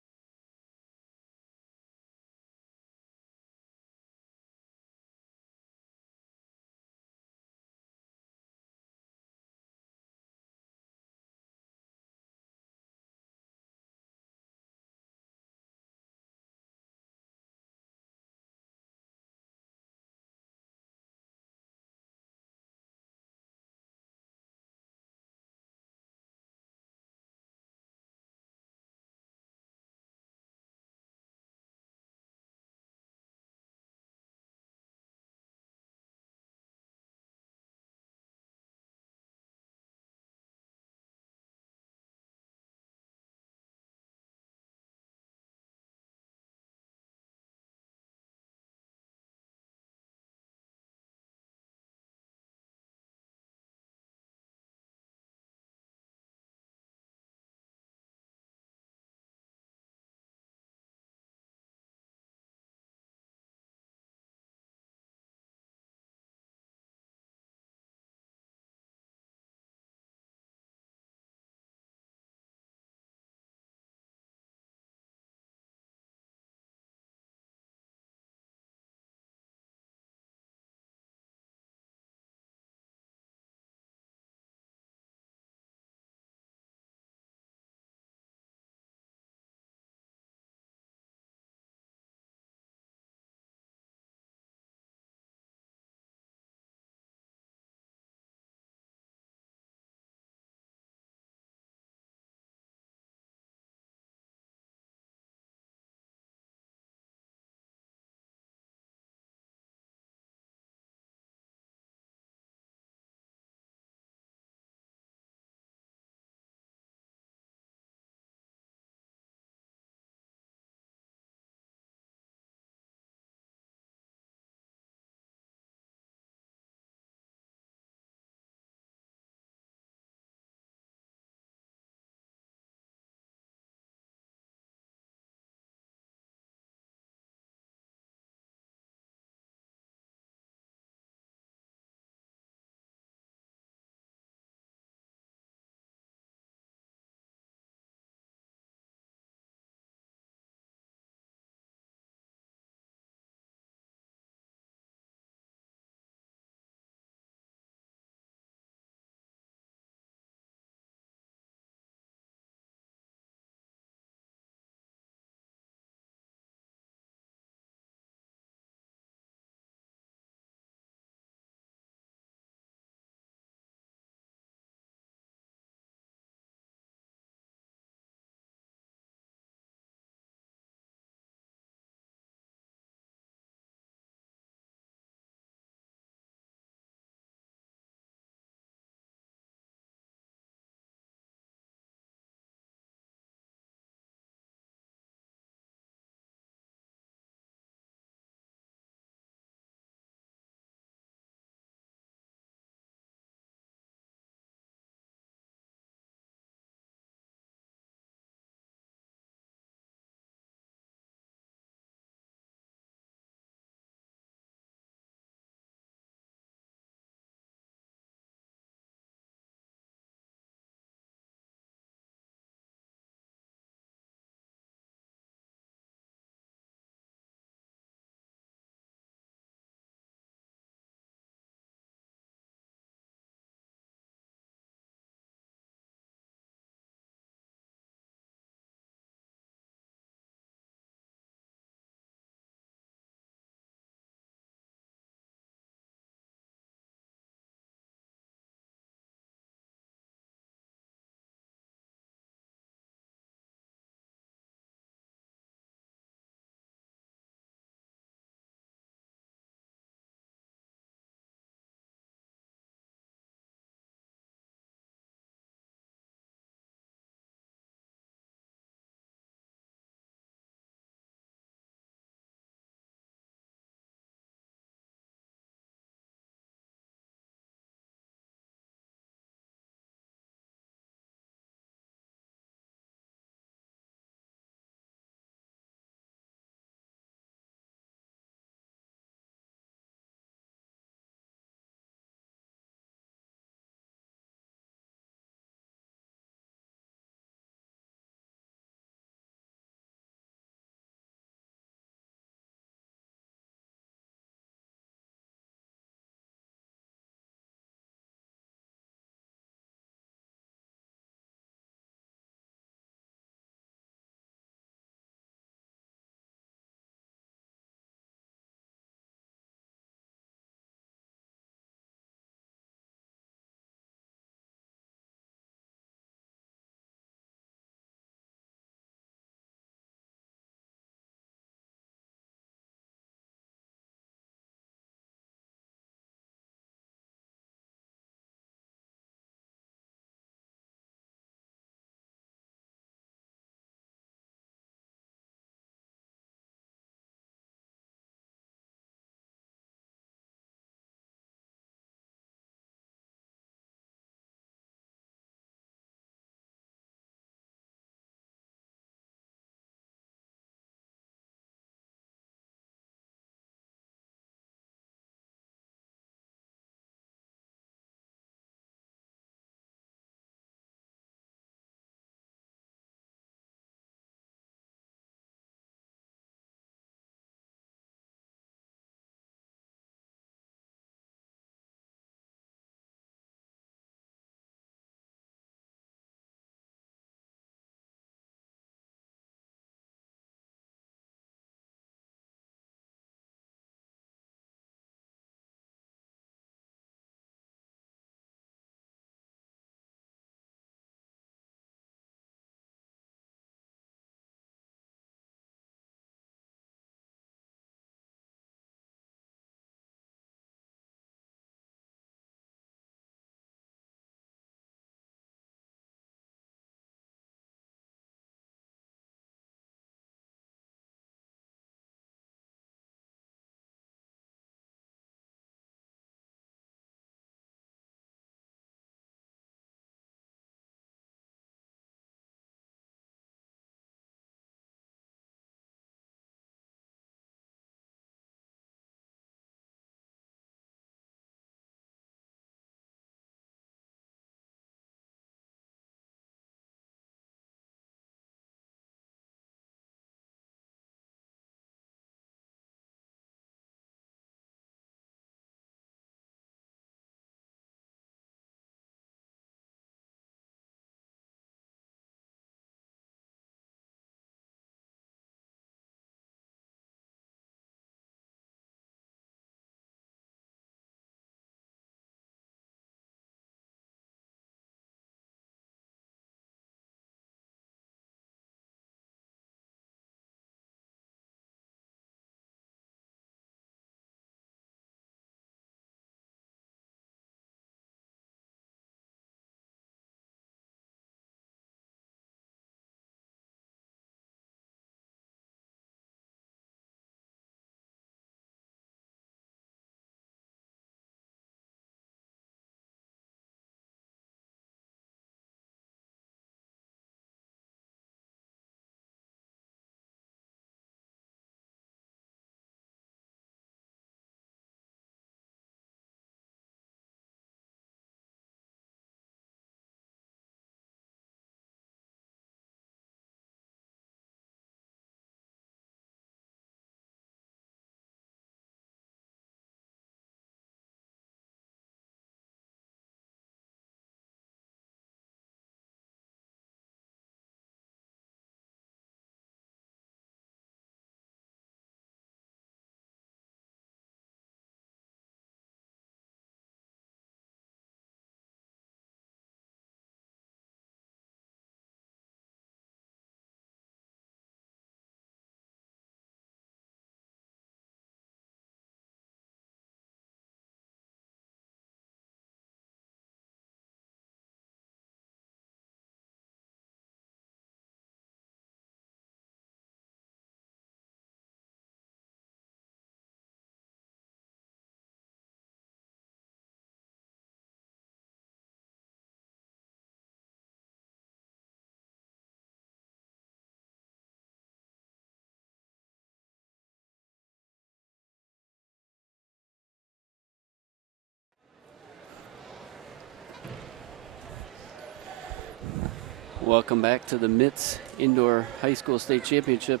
Welcome back to the MITS Indoor High School State Championship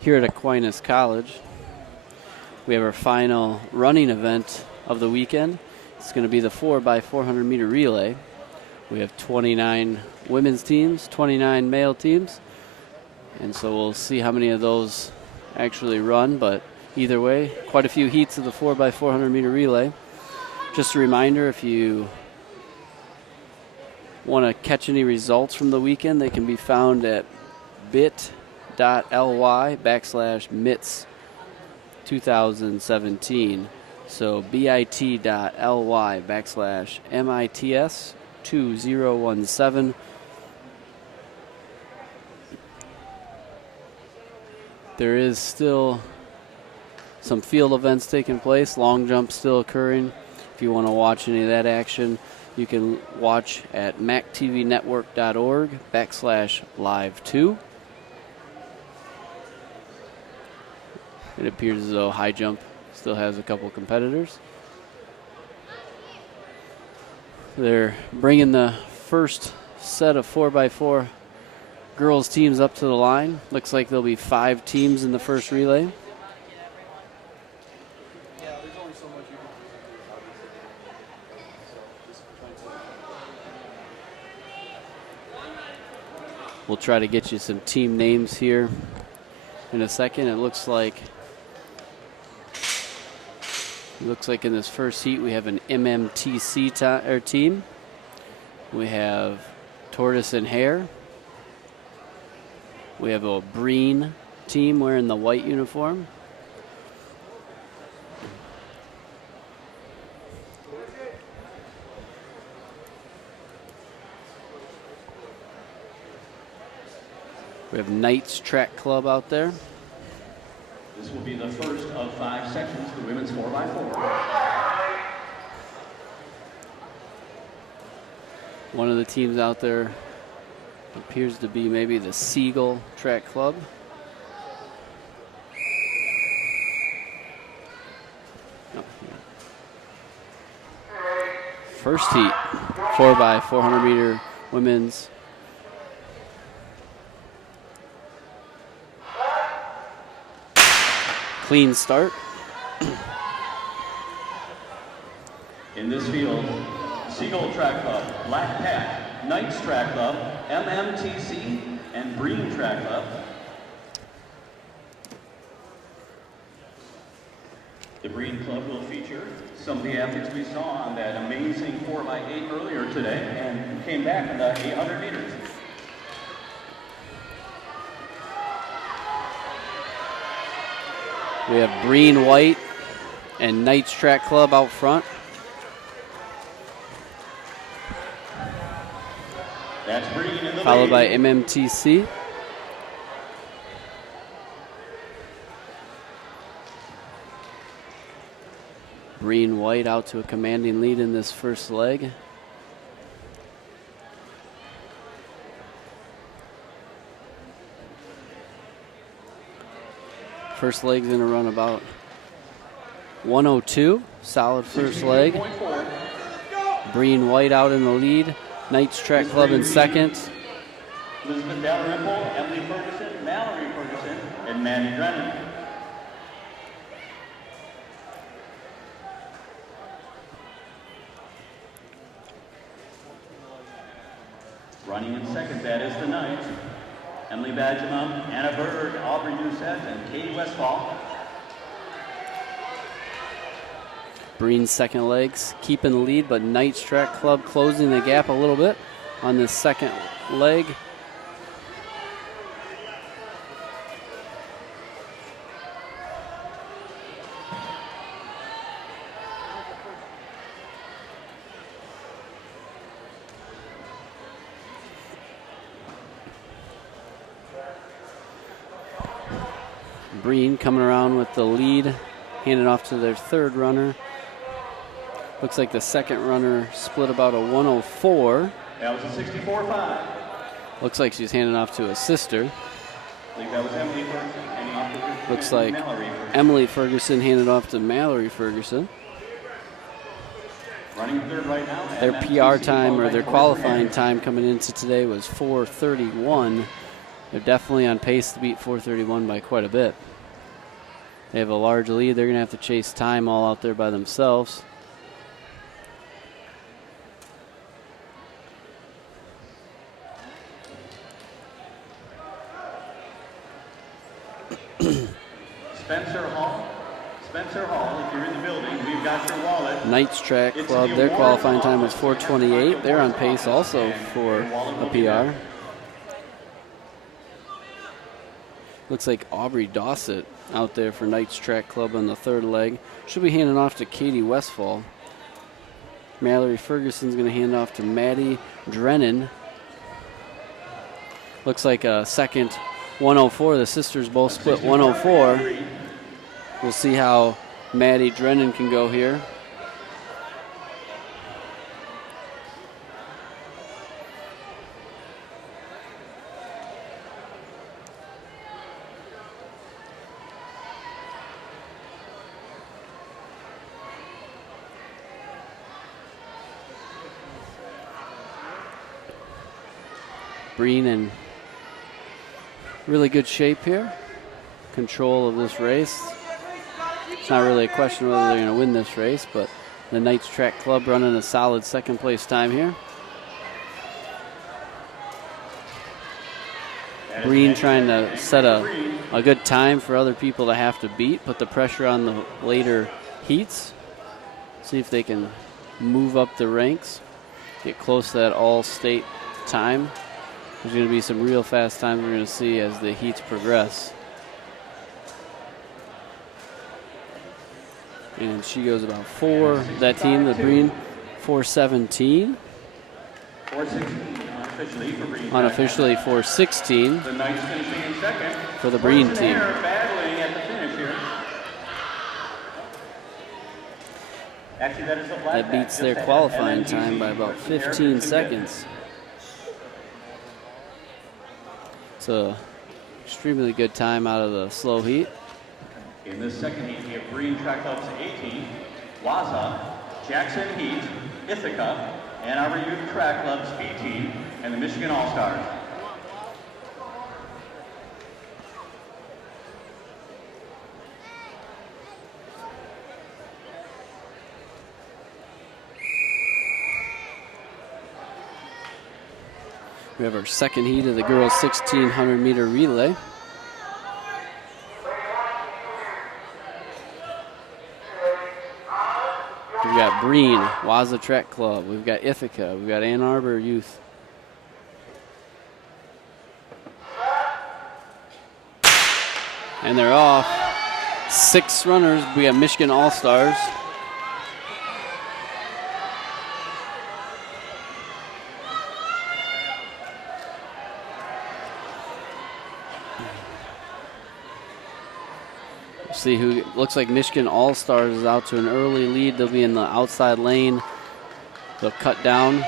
here at Aquinas College. We have our final running event of the weekend. It's going to be the 4x400 meter relay. We have 29 women's teams, 29 male teams, and so we'll see how many of those actually run, but either way, quite a few heats of the 4x400 meter relay. Just a reminder, if you want to catch any results from the weekend, they can be found at bit.ly/MITS 2017. So bit.ly/MITS 2017. There is still some field events taking place, long jump still occurring. If you want to watch any of that action, you can watch at mactvnetwork.org/live2. It appears as though high jump still has a couple competitors. They're bringing the first set of 4x4 girls teams up to the line. Looks like there'll be 5 teams in the first relay. We'll try to get you some team names here in a second. It looks like in this first heat we have an MMTC team. We have Tortoise and Hare. We have a Breen team wearing the white uniform. We have Knights Track Club out there. This will be the first of 5 sections, the women's 4x4. One of the teams out there appears to be maybe the Seagull Track Club. Oh, yeah. First heat, 4x400 meter women's. Clean start. In this field, Seagull Track Club, Black Pack, Knights Track Club, MMTC, and Breen Track Club. The Breen Club will feature some of the athletes we saw on that amazing 4x8 earlier today and came back in the 800 meters. We have Breen White and Knights Track Club out front. That's Breen in the Followed lead. by MMTC. Breen White out to a commanding lead in this first leg. First leg's going to run about 102. Solid first leg. Breen White out in the lead. Knights Track Club in second. Elizabeth Dalrymple, Emily Ferguson, Mallory Ferguson, and Maddie Drennan. Running in second, that is the Knights. Emily Badgemum, Anna Berg, Aubrey Doucette, and Katie Westfall. Breen's second legs keeping the lead, but Knights Track Club closing the gap a little bit on this second leg. Breen coming around with the lead, handed off to their third runner. Looks like the second runner split about a 104. That was a 64.5. Looks like she's handing off to a sister. I think that was Emily Ferguson. Handing off to Looks like Mallory Ferguson. Emily Ferguson handed off to Mallory Ferguson. Running third right now. Their PR time, or their qualifying time coming into today, was 4:31. They're definitely on pace to beat 4:31 by quite a bit. They have a large lead. They're going to have to chase time all out there by themselves. Spencer Hall, if you're in the building, we've got your wallet. Knights Track Club, their qualifying time was 4:28. They're on pace also for a PR. Looks like Aubrey Dossett out there for Knights Track Club on the third leg. Should be handing off to Katie Westfall. Mallory Ferguson's going to hand off to Maddie Drennan. Looks like a second 104. The sisters both split 104. We'll see how Maddie Drennan can go here. Breen in really good shape here. Control of this race. It's not really a question whether they're going to win this race, but the Knights Track Club running a solid second place time here. Breen trying to set a good time for other people to have to beat, put the pressure on the later heats. See if they can move up the ranks, get close to that all-state time. There's going to be some real fast times we're going to see as the heats progress. And she goes about 4, that team, the Breen, 4:17. 4:16 unofficially for Breen. Unofficially 4:16 The Knights finishing in second. for the Breen team. Battling at the finish here. Actually, that is a black That beats their qualifying time by about 15 seconds. It's a extremely good time out of the slow heat. In the second heat, we have Breen Track Club's 18, Waza, Jackson Heat, Ithaca, Ann Arbor Youth Track Club's B team, and the Michigan All-Stars. We have our second heat of the girls' 1,600 meter relay. We've got Breen, Waza Track Club. We've got Ithaca. We've got Ann Arbor Youth. And they're off. 6 runners. We got Michigan All-Stars. See who looks like Michigan All-Stars is out to an early lead. They'll be in the outside lane. They'll cut down.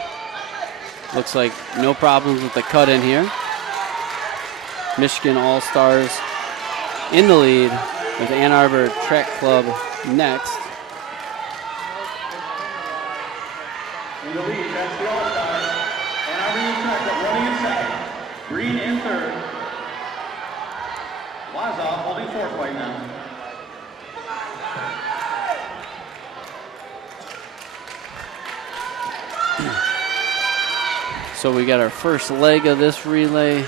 Looks like no problems with the cut in here. Michigan All-Stars in the lead with Ann Arbor Track Club next. In the lead, that's the All-Stars. Ann Arbor Youth Track Club running in second. Breen in third. Waza holding fourth right now. So we got our first leg of this relay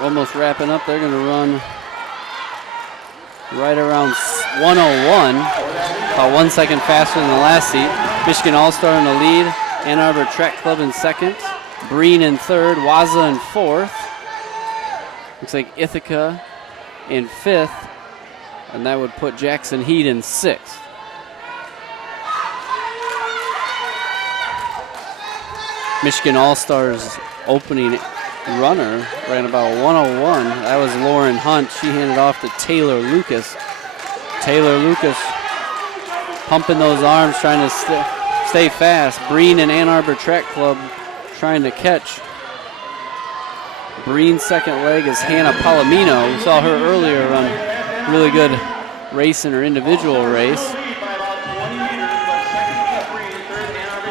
almost wrapping up. They're going to run right around 101, about 1 second faster than the last heat. Michigan All-Star in the lead, Ann Arbor Track Club in second, Breen in third, Waza in fourth. Looks like Ithaca in fifth, and that would put Jackson Heat in sixth. Michigan All-Stars opening runner ran about 101. That was Lauren Hunt. She handed off to Taylor Lucas. Taylor Lucas pumping those arms, trying to stay fast. Breen and Ann Arbor Track Club trying to catch. Breen's second leg is Hannah Palomino. We saw her earlier run really good race in her individual race.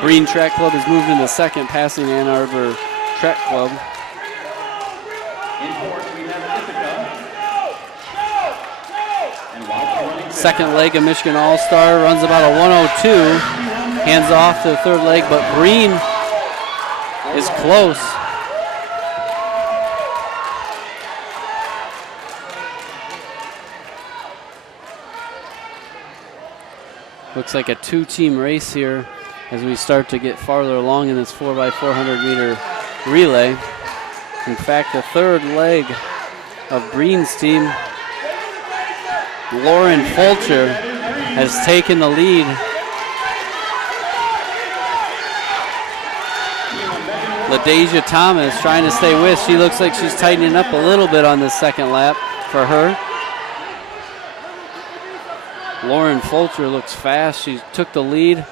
Breen Track Club has moved into second, passing Ann Arbor Track Club. In fourth, we have Ithaca. And Walker running fifth. Second leg of Michigan All-Star runs about a 102. Hands off to the third leg, but Breen is close. Looks like a two-team race here as we start to get farther along in this 4x400 meter relay. In fact, the third leg of Breen's team, Lauren Fulcher, has taken the lead. LaDeja Thomas trying to stay with. She looks like she's tightening up a little bit on this second lap for her. Lauren Fulcher looks fast. She took the lead,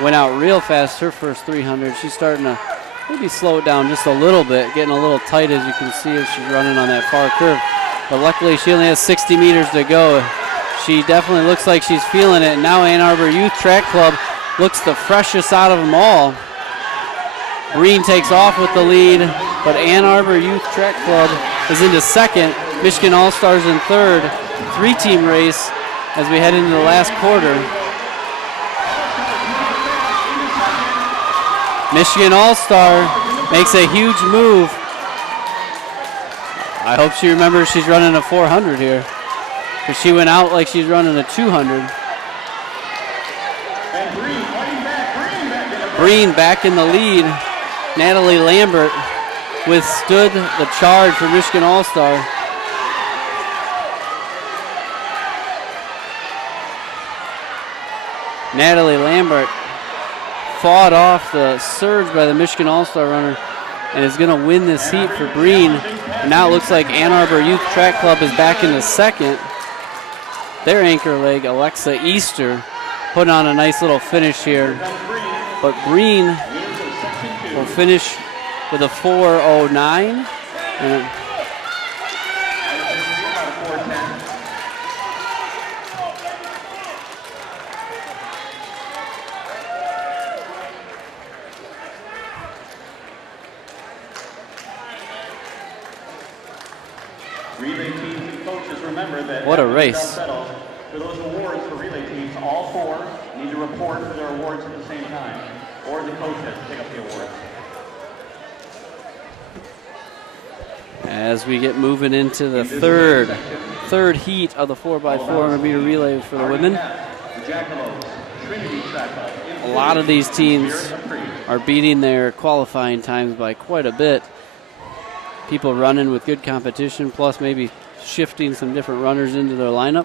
went out real fast her first 300. She's starting to maybe slow it down just a little bit, getting a little tight as you can see as she's running on that far curve. But luckily she only has 60 meters to go. She definitely looks like she's feeling it. Now Ann Arbor Youth Track Club looks the freshest out of them all. Breen takes off with the lead, but Ann Arbor Youth Track Club is into second. Michigan All-Stars in third. Three-team race as we head into the last quarter. Michigan All-Star makes a huge move. I hope she remembers she's running a 400 here, because she went out like she's running a 200. Breen back in the lead. Natalie Lambert withstood the charge for Michigan All-Star. Natalie Lambert fought off the surge by the Michigan All-Star runner and is going to win this heat for Breen. And now it looks like Ann Arbor Youth Track Club is back in the second. Their anchor leg, Alexa Easter, putting on a nice little finish here. But Breen will finish with a 4:09. And relay teams and coaches, remember that what a race. For those awards for relay teams, all four need to report for their awards at the same time, or the coach has to pick up the awards. As we get moving into the third heat of the 4x400 meter relay for the women. A lot of these teams are beating their qualifying times by quite a bit. People running with good competition, plus maybe shifting some different runners into their lineup.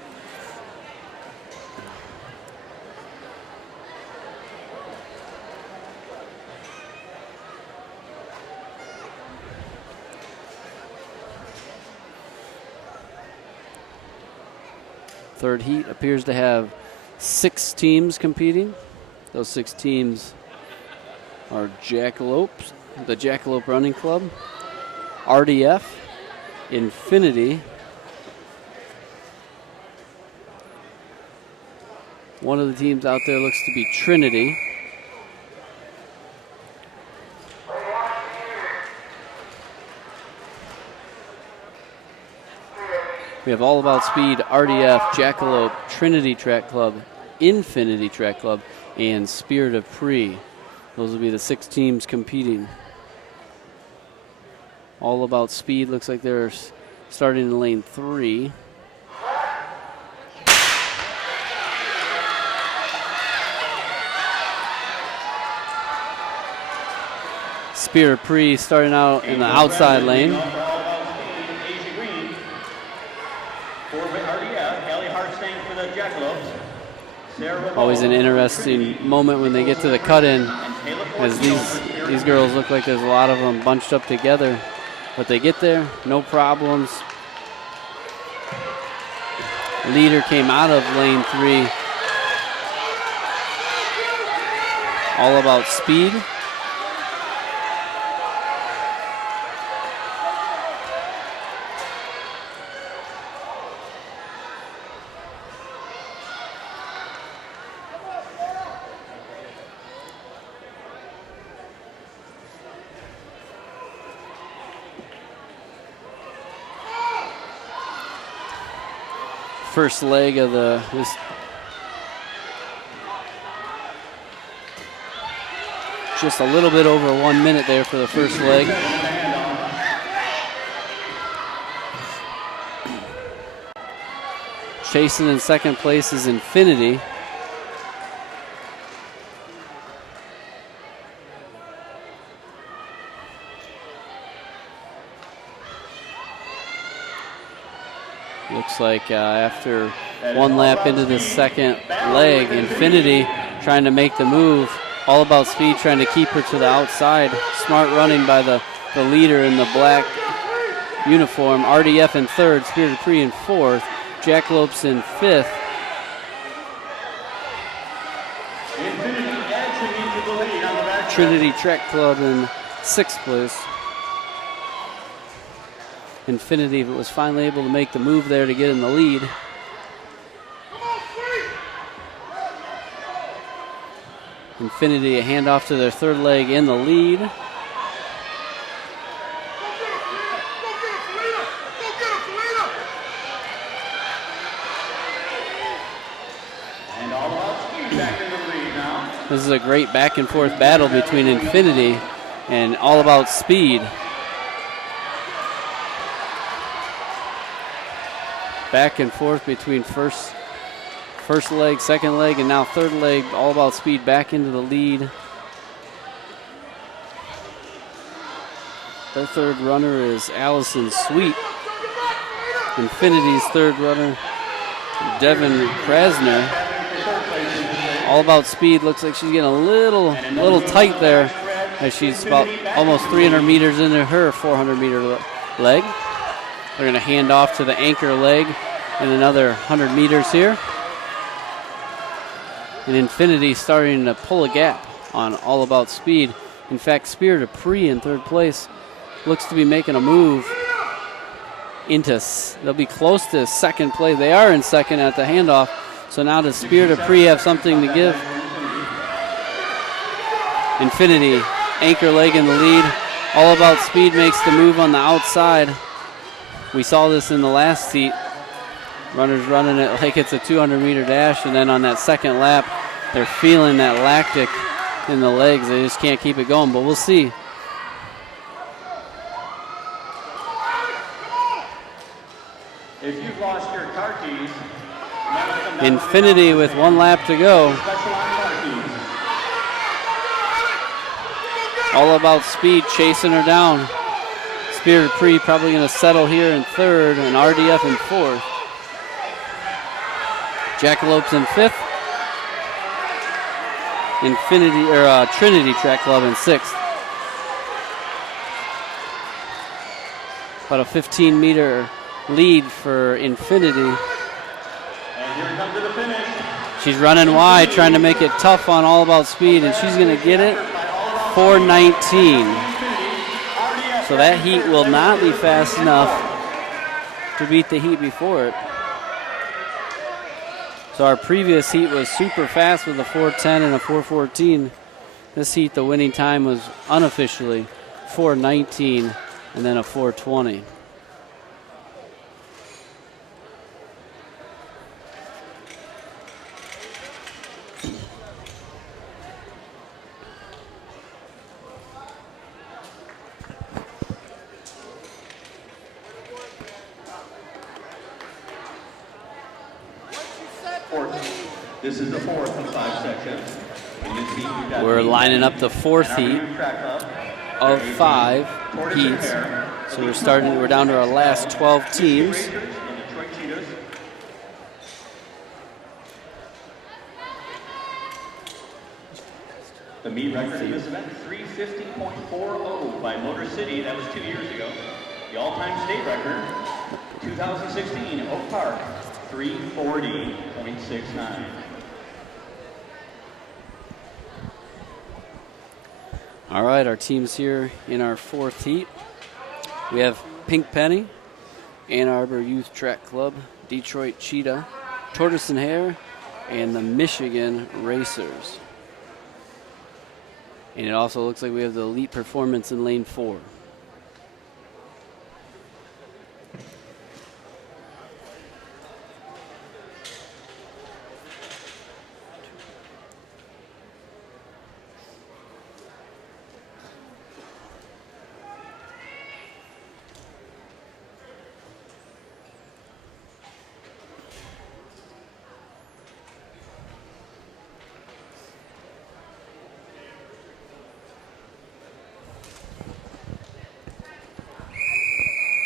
Third heat appears to have 6 teams competing. Those 6 teams are Jackalopes, the Jackalope Running Club, RDF, Infinity, one of the teams out there looks to be Trinity, we have All About Speed, RDF, Jackalope, Trinity Track Club, Infinity Track Club, and Spirit of Pre. Those will be the 6 teams competing. All About Speed looks like they're starting in lane 3. Spirit of Pre starting out in the outside lane. Always an interesting moment when they get to the cut-in, as these girls look like there's a lot of them bunched up together. But they get there, no problems. Leader came out of lane 3. All About Speed. first leg of this just a little bit over 1 minute there for the first leg. Chasing in second place is Infinity. Looks like after one lap into the second leg, Infinity trying to make the move. All About Speed trying to keep her to the outside. Smart running by the leader in the black uniform. RDF in third, Spirit Dupree in fourth, Jackalopes in fifth. Trinity Track Club in sixth place. Infinity was finally able to make the move there to get in the lead. Infinity a handoff to their third leg in the lead. And All About Speed back in the lead now. This is a great back and forth battle between Infinity and All About Speed. Back and forth between first leg, second leg, and now third leg. All About Speed back into the lead. Their third runner is Allison Sweet. Infinity's third runner, Devin Krasner. All About Speed looks like she's getting a little tight there as she's about almost 300 meters into her 400-meter leg. They're going to hand off to the anchor leg in another 100 meters here. And Infinity starting to pull a gap on All About Speed. In fact, Spirit Dupree in third place looks to be making a move they'll be close to second place. They are in second at the handoff. So now does Spirit Dupree have something to give? Infinity, anchor leg in the lead. All About Speed makes the move on the outside. We saw this in the last heat. Runners running it like it's a 200-meter dash, and then on that second lap, they're feeling that lactic in the legs. They just can't keep it going, but we'll see. If you've lost your car keys, Infinity with 1 lap to go. All About Speed chasing her down. Spirit Dupree probably going to settle here in third, and RDF in fourth. Jackalopes in fifth. Trinity Track Club in sixth. About a 15-meter lead for Infinity. And here we come to the finish. She's running wide, trying to make it tough on All About Speed, and she's going to get it. 4:19. So that heat will not be fast enough to beat the heat before it. So our previous heat was super fast with a 4:10 and a 4:14. This heat, the winning time was unofficially 4:19 and then a 4:20. This is the fourth of 5 sections. In this heat, we've got We're lining up the fourth heat of 5 heats. So we're down to our last 12 teams. The meet record in this event, 350.40 by Motor City. That was 2 years ago. The all-time state record, 2016, Oak Park, 340.69. All right, our teams here in our fourth heat. We have Pink Penny, Ann Arbor Youth Track Club, Detroit Cheetah, Tortoise and Hare, and the Michigan Racers. And it also looks like we have the Elite Performance in lane 4.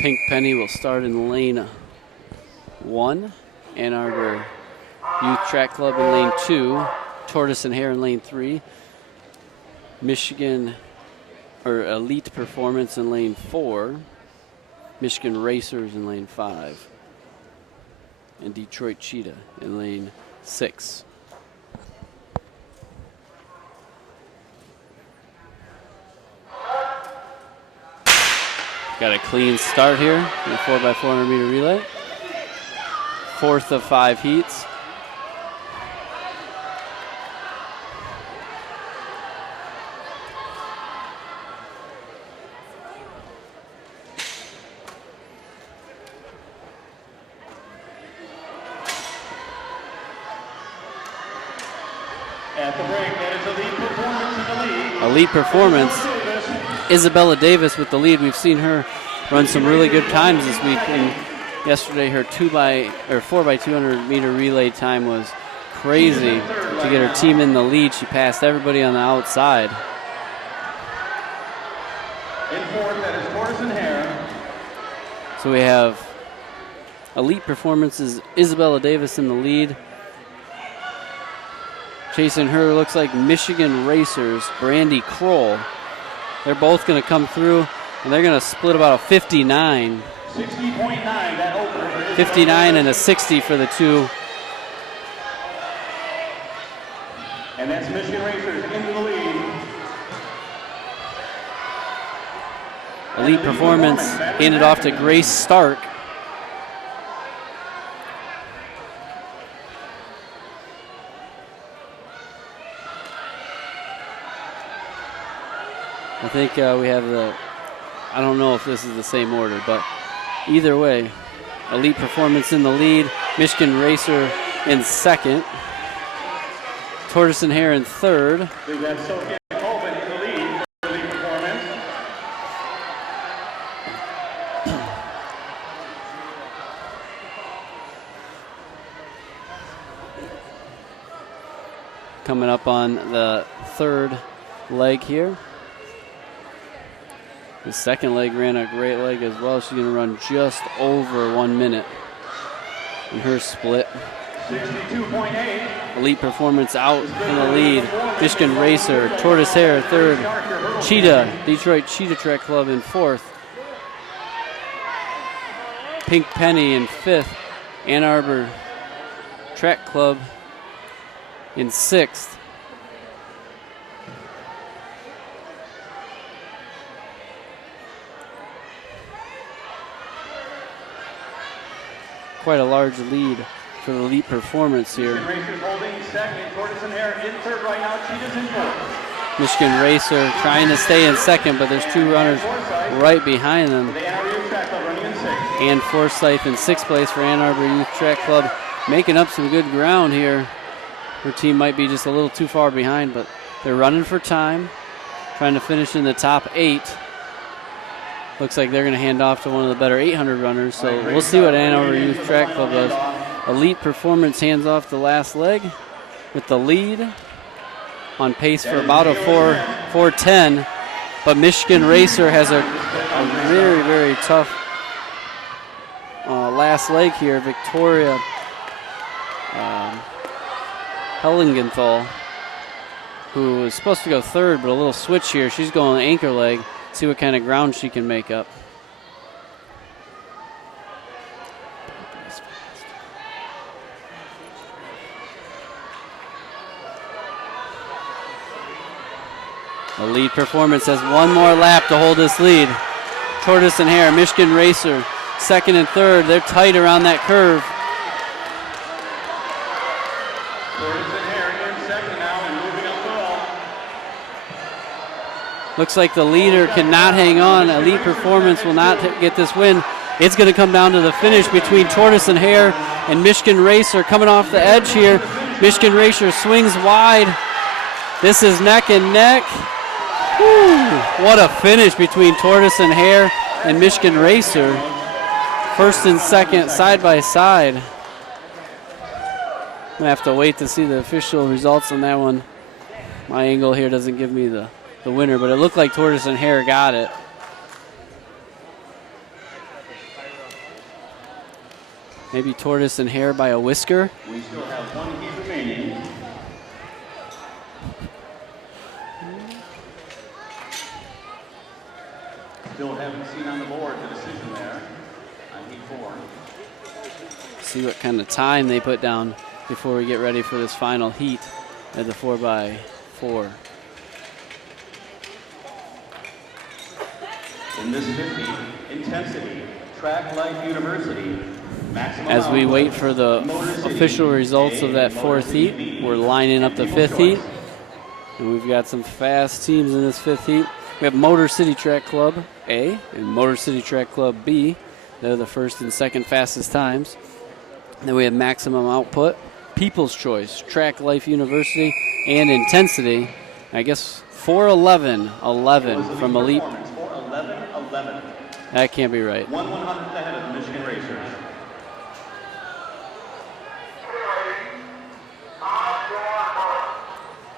Pink Penny will start in lane 1. Ann Arbor Youth Track Club in lane 2. Tortoise and Hare in lane 3. Michigan or Elite Performance in lane 4. Michigan Racers in lane 5. And Detroit Cheetah in lane 6. Got a clean start here in the 4x400 meter relay. 4th of 5 heats. At the break, that is Elite Performance in the lead. Elite Performance. Isabella Davis with the lead. We've seen her run some really good times this week. And yesterday, her 4x200 meter relay time was crazy to get her team in the lead. She passed everybody on the outside. In 4th, that is Tortoise and Hare. So we have Elite Performance's Isabella Davis in the lead. Chasing her looks like Michigan Racers, Brandy Kroll. They're both going to come through, and they're going to split about a 59. 60.9, that opener. 59 and a 60 for the two. And that's Michigan Racers into the lead. Elite Performance handed off to Grace Stark. I think we have I don't know if this is the same order, but either way, Elite Performance in the lead, Michigan Racer in 2nd, Tortoise and Hare in 3rd. We've got Sophia Colvin in the lead for Elite Performance. Coming up on the 3rd leg here. The 2nd leg ran a great leg as well. She's going to run just over 1 minute in her split. 62.8. Elite Performance out in the lead. Michigan Racer, Tortoise Hare 3rd. Cheetah, Detroit Cheetah Track Club in 4th. Pink Penny in 5th. Ann Arbor Track Club in 6th. Quite a large lead for the Elite Performance here. Racers holding 2nd, Tortoise and Hare in 3rd right now, Cheetah's in 4th. Michigan Racer trying to stay in 2nd, but there's 2 runners right behind them. The Ann Arbor Youth Track Club running in 6th. And Forsyth in 6th place for Ann Arbor Youth Track Club, making up some good ground here. Her team might be just a little too far behind, but they're running for time, trying to finish in the top 8. Looks like they're going to hand off to one of the better 800 runners, so we'll see what Ann Arbor Youth Track Club does. Elite Performance hands off the last leg with the lead, on pace for about a 4:10, but Michigan Racer has a very, very tough last leg here. Victoria Hellingenthal, who is supposed to go 3rd, but a little switch here. She's going anchor leg. See what kind of ground she can make up. Elite Performance has one more lap to hold this lead. Tortoise and Hare, Michigan Racer, 2nd and 3rd. They're tight around that curve. Tortoise and Hare in 2nd now and moving up the wall. Looks like the leader cannot hang on. Elite Performance will not get this win. It's going to come down to the finish between Tortoise and Hare and Michigan Racer coming off the edge here. Michigan Racer swings wide. This is neck and neck. Woo, what a finish between Tortoise and Hare and Michigan Racer. 1st and 2nd side by side. I'm going to have to wait to see the official results on that one. My angle here doesn't give me the winner, but it looked like Tortoise and Hare got it. Maybe tortoise and hare by a whisker. We still have one heat remaining. Still haven't seen on the board the decision there on heat 4. See what kind of time they put down before we get ready for this final heat at the 4x4. In this 50 intensity, Track Life University, maximum As we output, wait for the Motor City, official results of that Motor 4th City heat, B, we're lining up the and People's 5th heat. Choice. And we've got some fast teams in this 5th heat. We have Motor City Track Club A and Motor City Track Club B. They're the first and second fastest times. And then we have Maximum Output, People's Choice, Track Life University, and Intensity. I guess 4:11:11 from Elite. 4:11:11. That can't be right. 1/100th ahead of the Michigan Racers.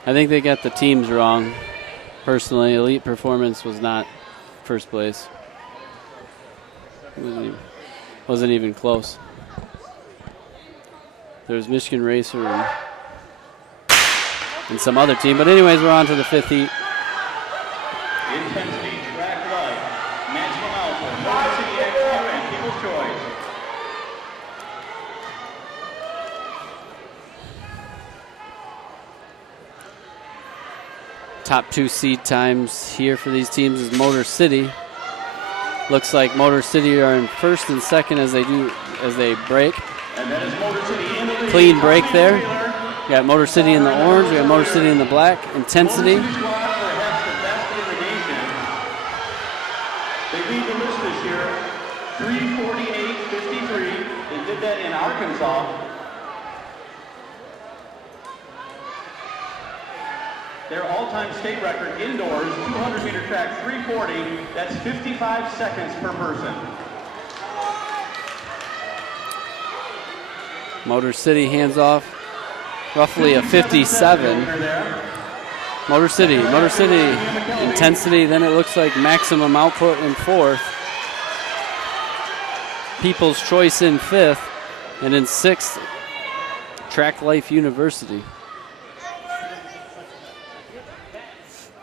I think they got the teams wrong. Personally, Elite Performance was not first place. It wasn't even close. There's Michigan Racer and some other team. But anyways, we're on to the 5th heat. Intensity, Track Life, maximum output, Motor City Extra, and People's Choice. Top 2 seed times here for these teams is Motor City. Looks like Motor City are in first and second as they break. And that is Motor City in the lead. Clean break there. We got Motor City in the orange. We got Motor City in the black. Intensity. Motor City squad perhaps the best in the nation. They lead the list this year, 3:48.53. They did that in Arkansas. Their all-time state record indoors, 200-meter track, 3:40. That's 55 seconds per person. Motor City hands off roughly a 57. Motor City, Intensity. Then it looks like Maximum Output in 4th. People's Choice in 5th. And in 6th, Track Life University.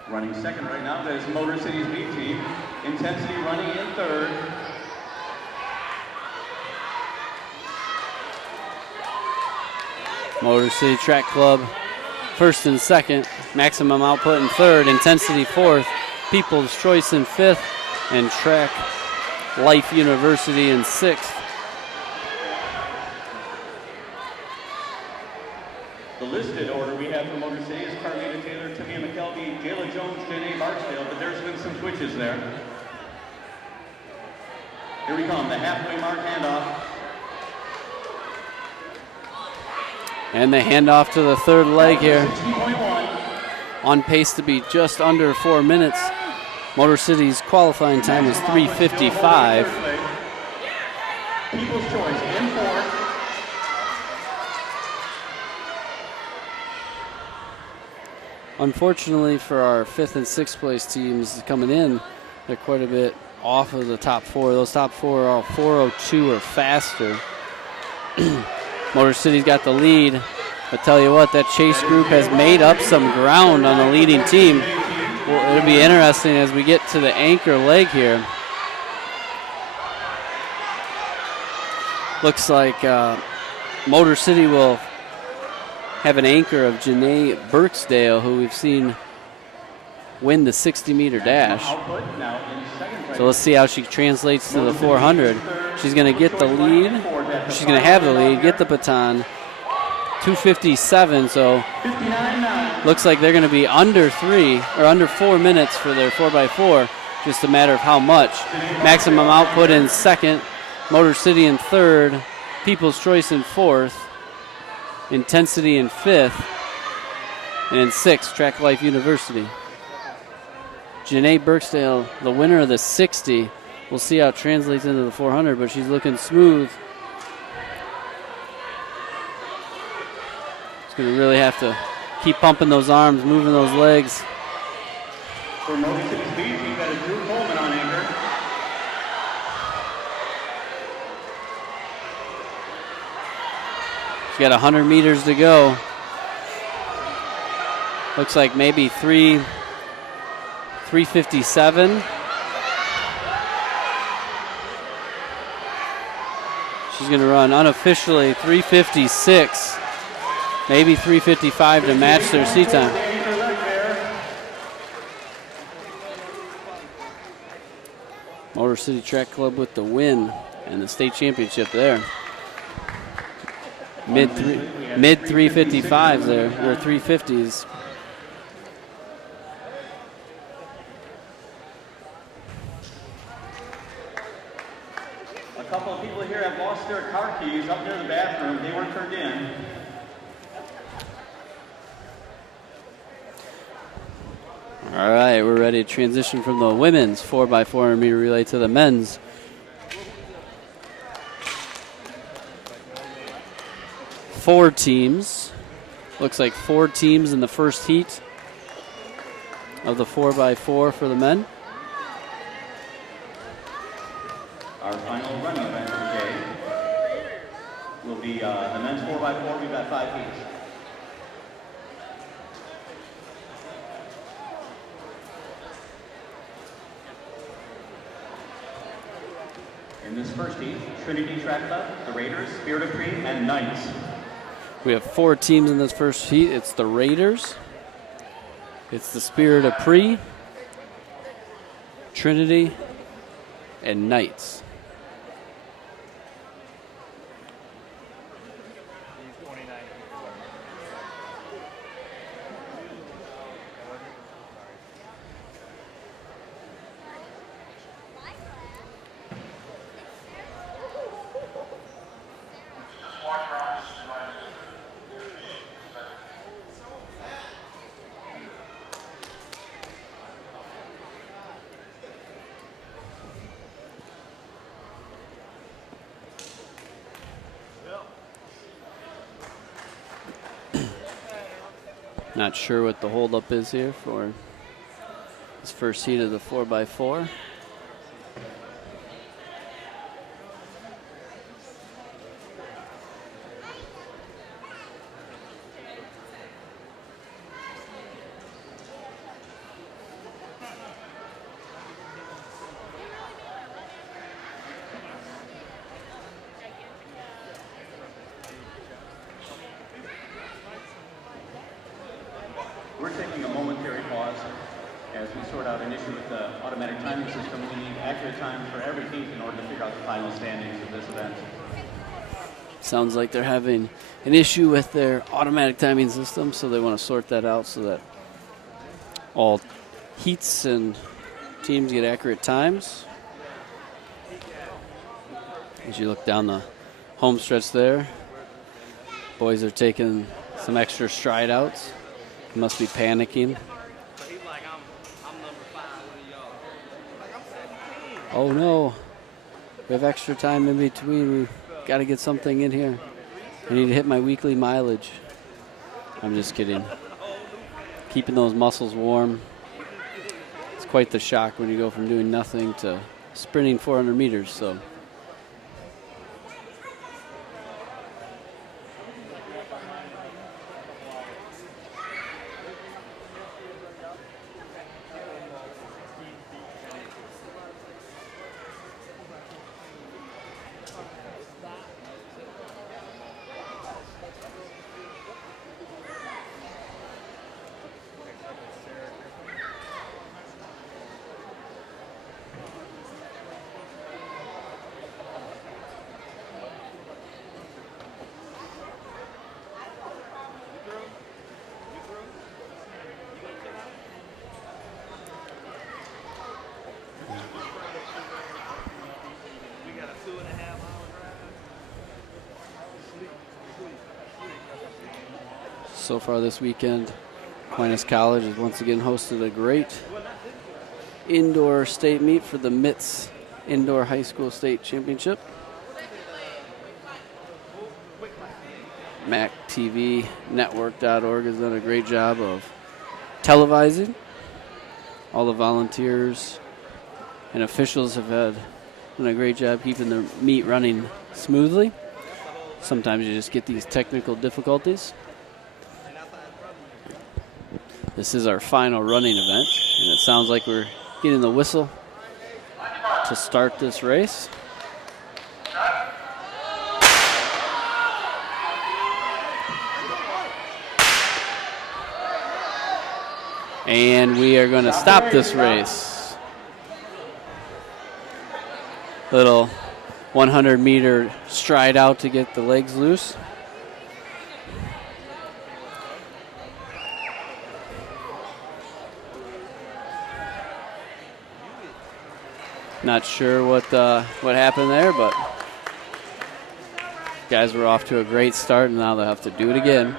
Running second right now, that is Motor City's B team. Intensity running in 3rd. Motor City Track Club, 1st and 2nd. Maximum Output in 3rd. Intensity 4th. People's Choice in 5th. And Track Life University in 6th. The listed order we have for Motor City is Carlita Taylor, Tamia McKelvey, Jayla Jones, Janae Barksdale, but there's been some switches there. Here we come, the halfway mark handoff. And the handoff to the 3rd leg here. 16.1. On pace to be just under 4 minutes. Motor City's qualifying time was 3:55. People's Choice in 4th. Unfortunately for our 5th and 6th place teams coming in, they're quite a bit off of the top 4. Those top 4 are all 4:02 or faster. Motor City's got the lead. I tell you what, that chase group has made up some ground on the leading team. Well, it'll be interesting as we get to the anchor leg here. Looks like Motor City will have an anchor of Janae Birksdale, who we've seen win the 60-meter dash. So let's see how she translates to the 400. She's going to get the lead. She's going to have the lead, get the baton. 2:57, so looks like they're going to be under 4 minutes for their 4x4. Just a matter of how much. Maximum Output in 2nd, Motor City in 3rd, People's Choice in 4th, Intensity in 5th, and in 6th, Track Life University. Janae Birksdale, the winner of the 60. We'll see how it translates into the 400, but she's looking smooth. She's going to really have to keep pumping those arms, moving those legs. For Motor City's B team, that is Drew Coleman on anchor. She's got 100 meters to go. Looks like maybe 3:57. She's going to run unofficially 3:56, maybe 3:55 to match their seat time. Motor City Track Club with the win and the state championship there. Mid 3:55s there, or 3:50s. A couple of people here have lost their car keys up near the bathroom. They weren't turned in. All right, we're ready to transition from the women's 4x400 meter relay to the men's. Four teams. Looks like 4 teams in the first heat of the 4x4 for the men. Our final running event of the day will be the men's 4x4. We've got 5 heats. In this first heat, Trinity Track Club, the Raiders, Spirit of Cree, and Knights. We have 4 teams in this first heat. It's the Raiders, it's the Spirit of Pre, Trinity, and Knights. Not sure what the holdup is here for this first heat of the 4x4. We're taking a momentary pause as we sort out an issue with the automatic timing system. We need accurate times for every heat in order to figure out the final standings of this event. Sounds like they're having an issue with their automatic timing system, so they want to sort that out so that all heats and teams get accurate times. As you look down the home stretch there, boys are taking some extra stride outs. Must be panicking. Oh no, we have extra time in between. We got to get something in here. I need to hit my weekly mileage. I'm just kidding. Keeping those muscles warm. It's quite the shock when you go from doing nothing to sprinting 400 meters. So. So far this weekend, Aquinas College has once again hosted a great indoor state meet for the MITS Indoor High School State Championship. MacTVNetwork.org has done a great job of televising. All the volunteers and officials have done a great job keeping the meet running smoothly. Sometimes you just get these technical difficulties. This is our final running event, and it sounds like we're getting the whistle to start this race. And we are going to stop this race. Little 100-meter stride out to get the legs loose. Not sure what happened there, but guys were off to a great start, and now they'll have to do it again.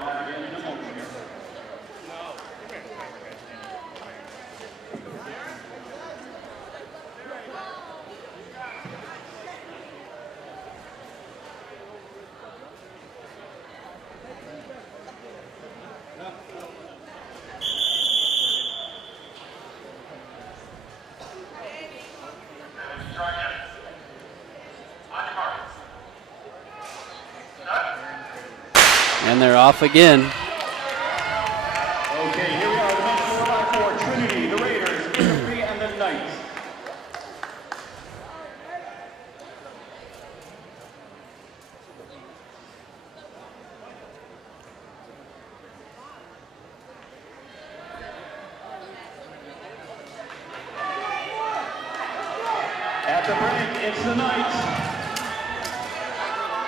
And they're off again. Okay, here we are, the men's 4x4, Trinity, the Raiders, Spirit Free, and the Knights. At the break, it's the Knights.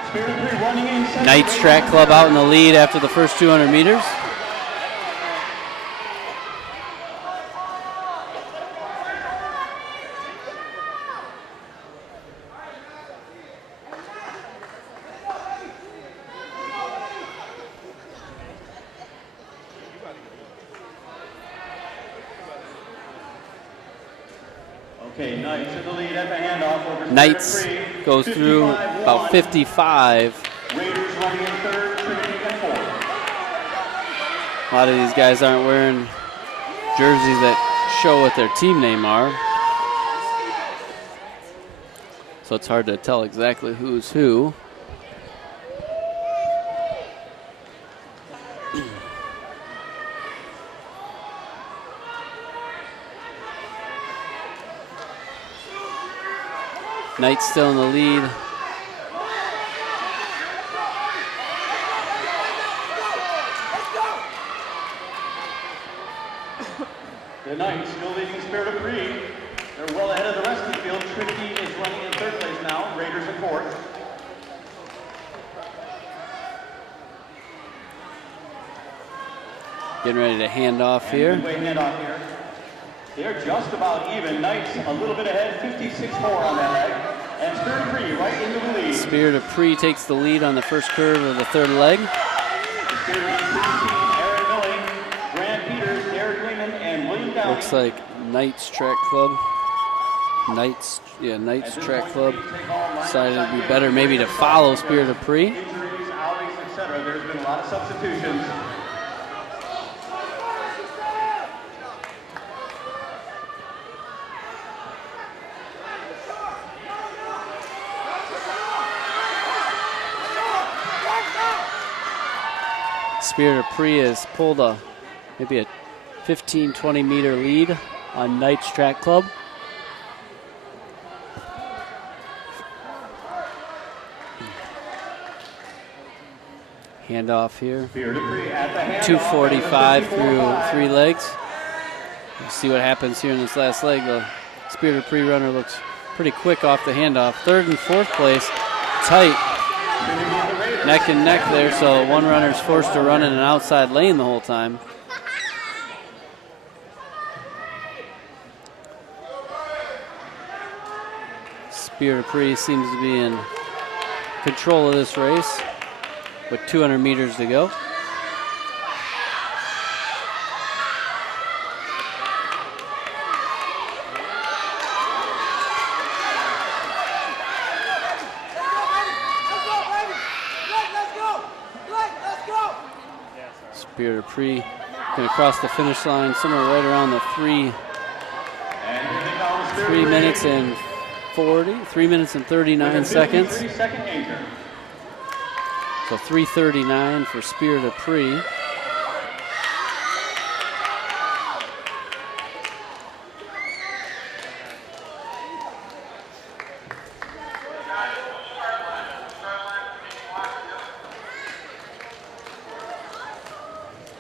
Spirit Free running in second. Knights Track Club out in the lead after the first 200 meters. Okay, Knights in the lead at the handoff over Knights Spirit Free. goes through about 55. Raiders running in third, Trinity in fourth. A lot of these guys aren't wearing jerseys that show what their team name are. So it's hard to tell exactly who's who. Knights still in the lead. The Knights still leading Spirit of Free. They're well ahead of the rest of the field. Trinity is running in third place now. Raiders in fourth. Getting ready to hand off here. Midway handoff here. They're just about even. Knights a little bit ahead, 56-4 on that leg. And Spirit of Free right into the lead. Spirit of Pre takes the lead on the first curve of the third leg. The Spirit of Free team, Aaron Milling, Grant Peters, Derek Lehman, and William Downey. Looks like Knights Track Club. Knights Track Club decided it'd be better maybe to follow Spirit of Pre. Injuries, outings, etc. There's been a lot of substitutions. Spirit of Pre has pulled maybe a 15-20 meter lead on Knights Track Club. Handoff here. 2:45 through 3 legs. We'll see what happens here in this last leg. The Spirit of Pre runner looks pretty quick off the handoff. Third and fourth place, tight. Neck and neck there, so one runner's forced to run in an outside lane the whole time. Spirit of Pre seems to be in control of this race with 200 meters to go. Spirit of Pre going to cross the finish line somewhere right around the 3 minutes and 40, 3 minutes and 39 seconds. So 3:39 for Spirit of Pre.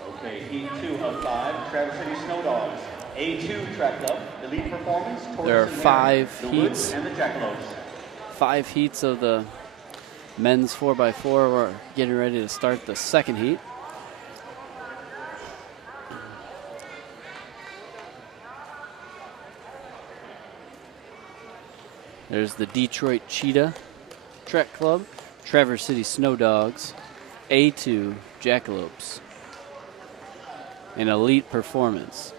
Okay, heat 2 of 5, Traverse City Snow Dogs. A2 track club, elite performance. There are Tortoise and 5 Hare, the Woods, heats. and the Jackalopes. 5 heats of the men's 4x4. We're getting ready to start the second heat. There's the Detroit Cheetah Trek Club, Traverse City Snow Dogs, A2 Jackalopes, and Elite Performance.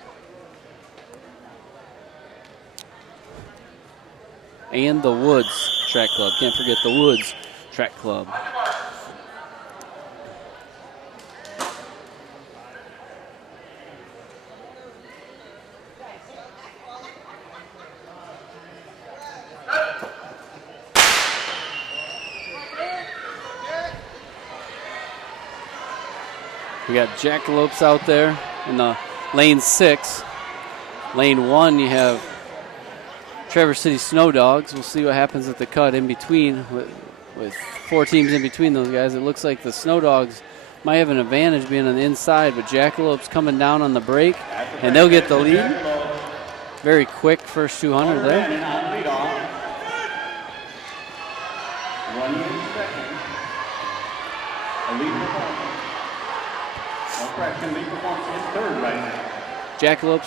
And the Woods Track Club. Can't forget the Woods Track Club. We got Jackalopes out there in the lane 6. Lane 1, you have Traverse City Snow Dogs. We'll see what happens at the cut in between with 4 teams in between those guys. It looks like the Snow Dogs might have an advantage being on the inside, but Jackalopes coming down on the break, and they'll get the lead. Very quick first 200 there. Running in second. Elite performance. No correction, elite performance in third right now. Jackalopes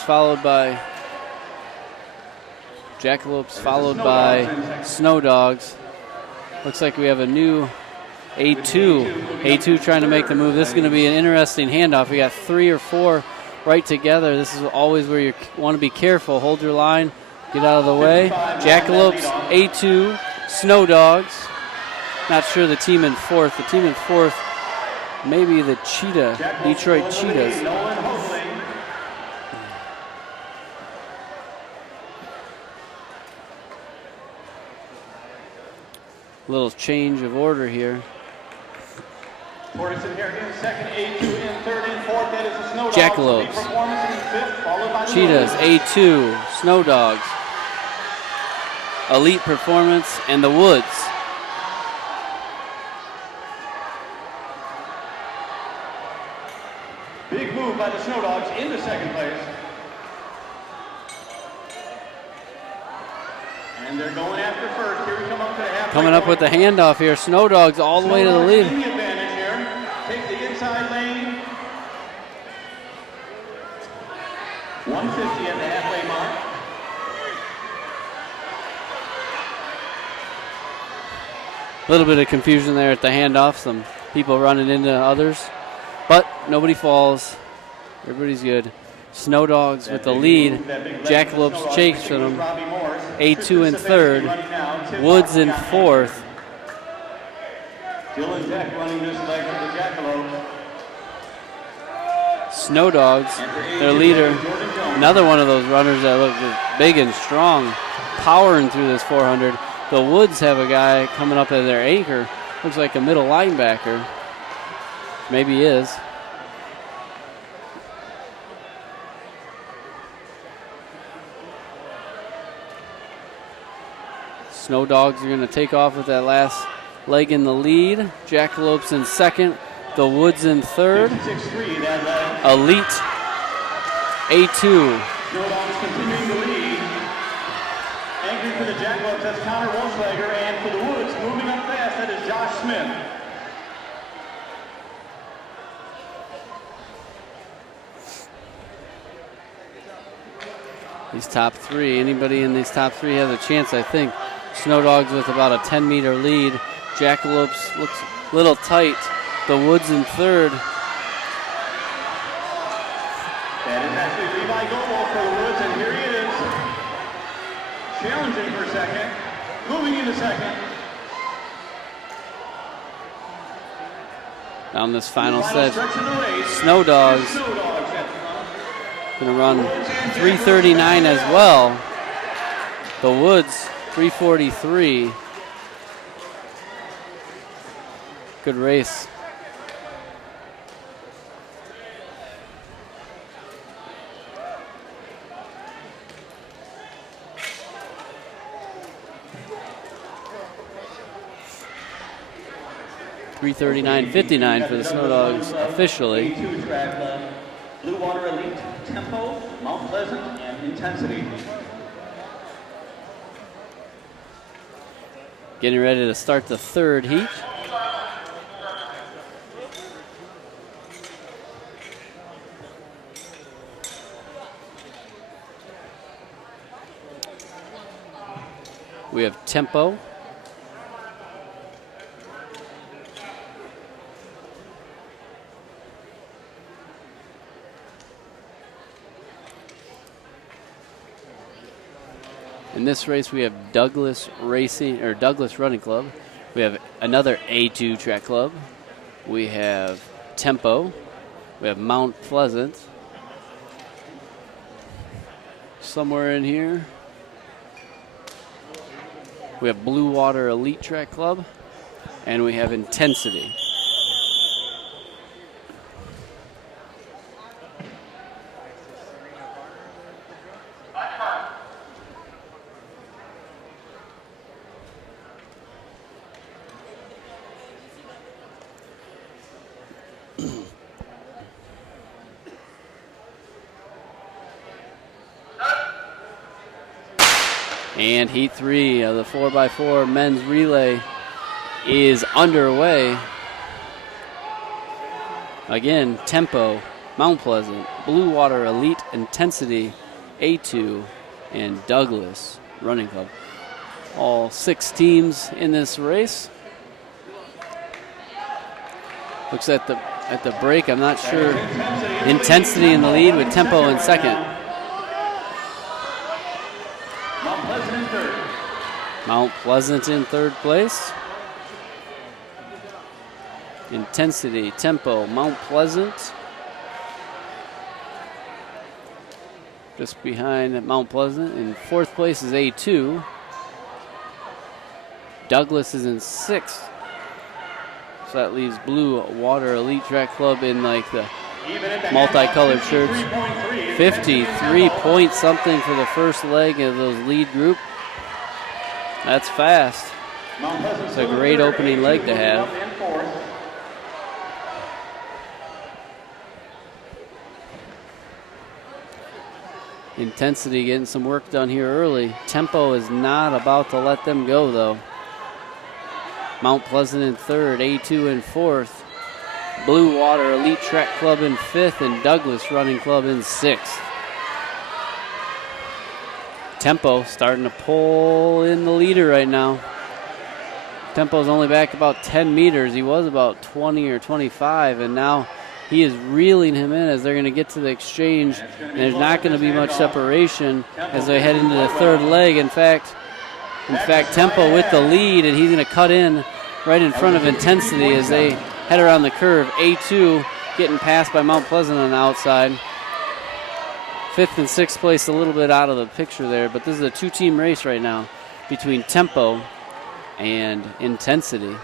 followed by Snow Dogs. Looks like we have a new A2. A2 trying to make the move. This is going to be an interesting handoff. We got 3 or 4 right together. This is always where you want to be careful. Hold your line. Get out of the way. Jackalopes, A2, Snow Dogs. Not sure the team in 4th. The team in 4th, maybe the Cheetah, Detroit Cheetahs. Little change of order here. Tortoise and Hare in second, A2 in third, and fourth. That is the Snow Dogs. Jackalopes. Performance in fifth, followed by the Cheetahs, Woods. A2, Snow Dogs, Elite Performance, and the Woods. Big move by the Snow Dogs into second place. And they're going after first. Here we come up to the halfway Coming up with the handoff here. Snow Dogs all the way to the lead. In the advantage here. Take the inside lane. 150 at the halfway mark. A little bit of confusion there at the handoff. Some people running into others. But nobody falls. Everybody's good. Snow Dogs with the lead. Jackalopes chasing them. A2 in third. Woods in fourth. Dylan Deck running this leg for the Jackalope. Snow Dogs, their leader. Another one of those runners that look big and strong, powering through this 400. The Woods have a guy coming up as their anchor. Looks like a middle linebacker. Maybe is. Snow Dogs are going to take off with that last leg in the lead. Jackalopes in second. The Woods in third. Elite A2. Snow Dogs continuing to lead. Anchoring for the Jackalopes, that's Connor Wolfslager. And for the Woods, moving up fast, that is Josh Smith. These top 3, anybody in these top 3 has a chance, I think. Snow Dogs with about a 10-meter lead. Jackalopes looks a little tight. The Woods in third. That is actually Levi Goble for the Woods, and here he is. Challenging for second. Moving into second. Down this final set. Stretch of the race. Snow Dogs Snow Dogs at the front. going to run 3:39 as well. The Woods 3:43. Good race. $3:39.59 for the Snow Dogs officially. A2 track club, Blue Water Elite, Tempo, Mount Pleasant, and Intensity. Getting ready to start the third heat. We have Tempo. In this race, we have Douglas Running Club. We have another A2 track club. We have Tempo. We have Mount Pleasant. Somewhere in here, we have Blue Water Elite Track Club, and we have Intensity. And heat 3 of the 4x4 men's relay is underway. Again, Tempo, Mount Pleasant, Blue Water Elite, Intensity, A2, and Douglas Running Club. All 6 teams in this race. Looks at the break, I'm not sure. Intensity in the lead with Tempo in second. Mount Pleasant in third place. Intensity, Tempo, Mount Pleasant. Just behind Mount Pleasant. In fourth place is A2. Douglas is in sixth. So that leaves Blue Water Elite Track Club in like the multicolored shirts. 53 point something for the first leg of those lead group. That's fast. It's a great opening leg to have. Intensity getting some work done here early. Tempo is not about to let them go though. Mount Pleasant in third, A2 in fourth. Blue Water Elite Track Club in fifth, and Douglas Running Club in sixth. Tempo starting to pull in the leader right now. Tempo's only back about 10 meters. He was about 20 or 25, and now he is reeling him in as they're going to get to the exchange. And there's not going to be much separation as they head into the third leg. In fact, Tempo with the lead, and he's going to cut in right in front of Intensity as they head around the curve. A2 getting passed by Mount Pleasant on the outside. Fifth and sixth place a little bit out of the picture there, but this is a two-team race right now between Tempo and Intensity.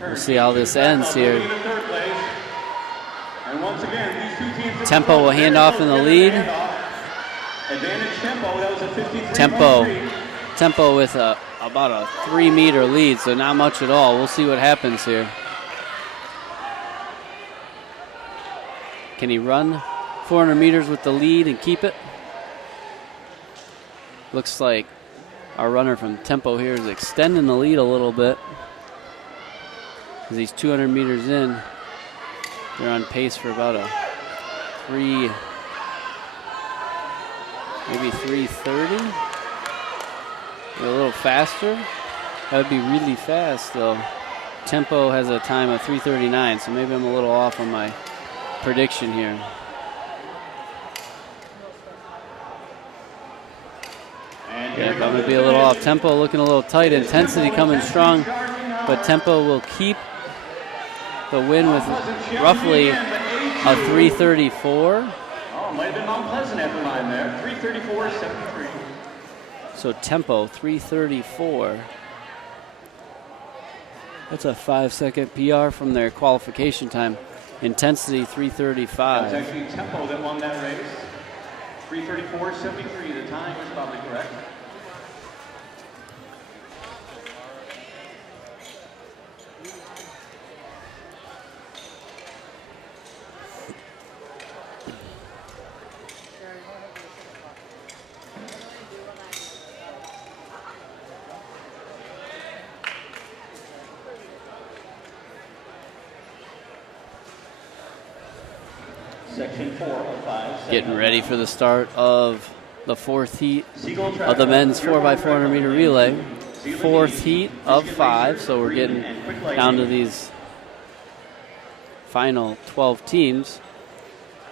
We'll see how this ends here. Tempo will hand off in the lead. Tempo with about a 3-meter lead, so not much at all. We'll see what happens here. Can he run 400 meters with the lead and keep it? Looks like our runner from Tempo here is extending the lead a little bit. As he's 200 meters in, they're on pace for about a 3, maybe 3:30. A little faster. That would be really fast, though. Tempo has a time of 3:39, so maybe I'm a little off on my prediction here. Yeah, I'm going to be a little off. Tempo looking a little tight. Intensity coming strong, but Tempo will keep the win with roughly a 3:34. Oh, might have been Mount Pleasant at the line there. 3:34.73. So Tempo 3:34. That's a 5-second PR from their qualification time. Intensity 3:35. That was actually Tempo that won that race. 3:34.73. The time was probably correct. Section 4 of 5. Getting ready for the start of the fourth heat of the men's 4x400 meter relay. Fourth heat of 5, so we're getting down to these final 12 teams.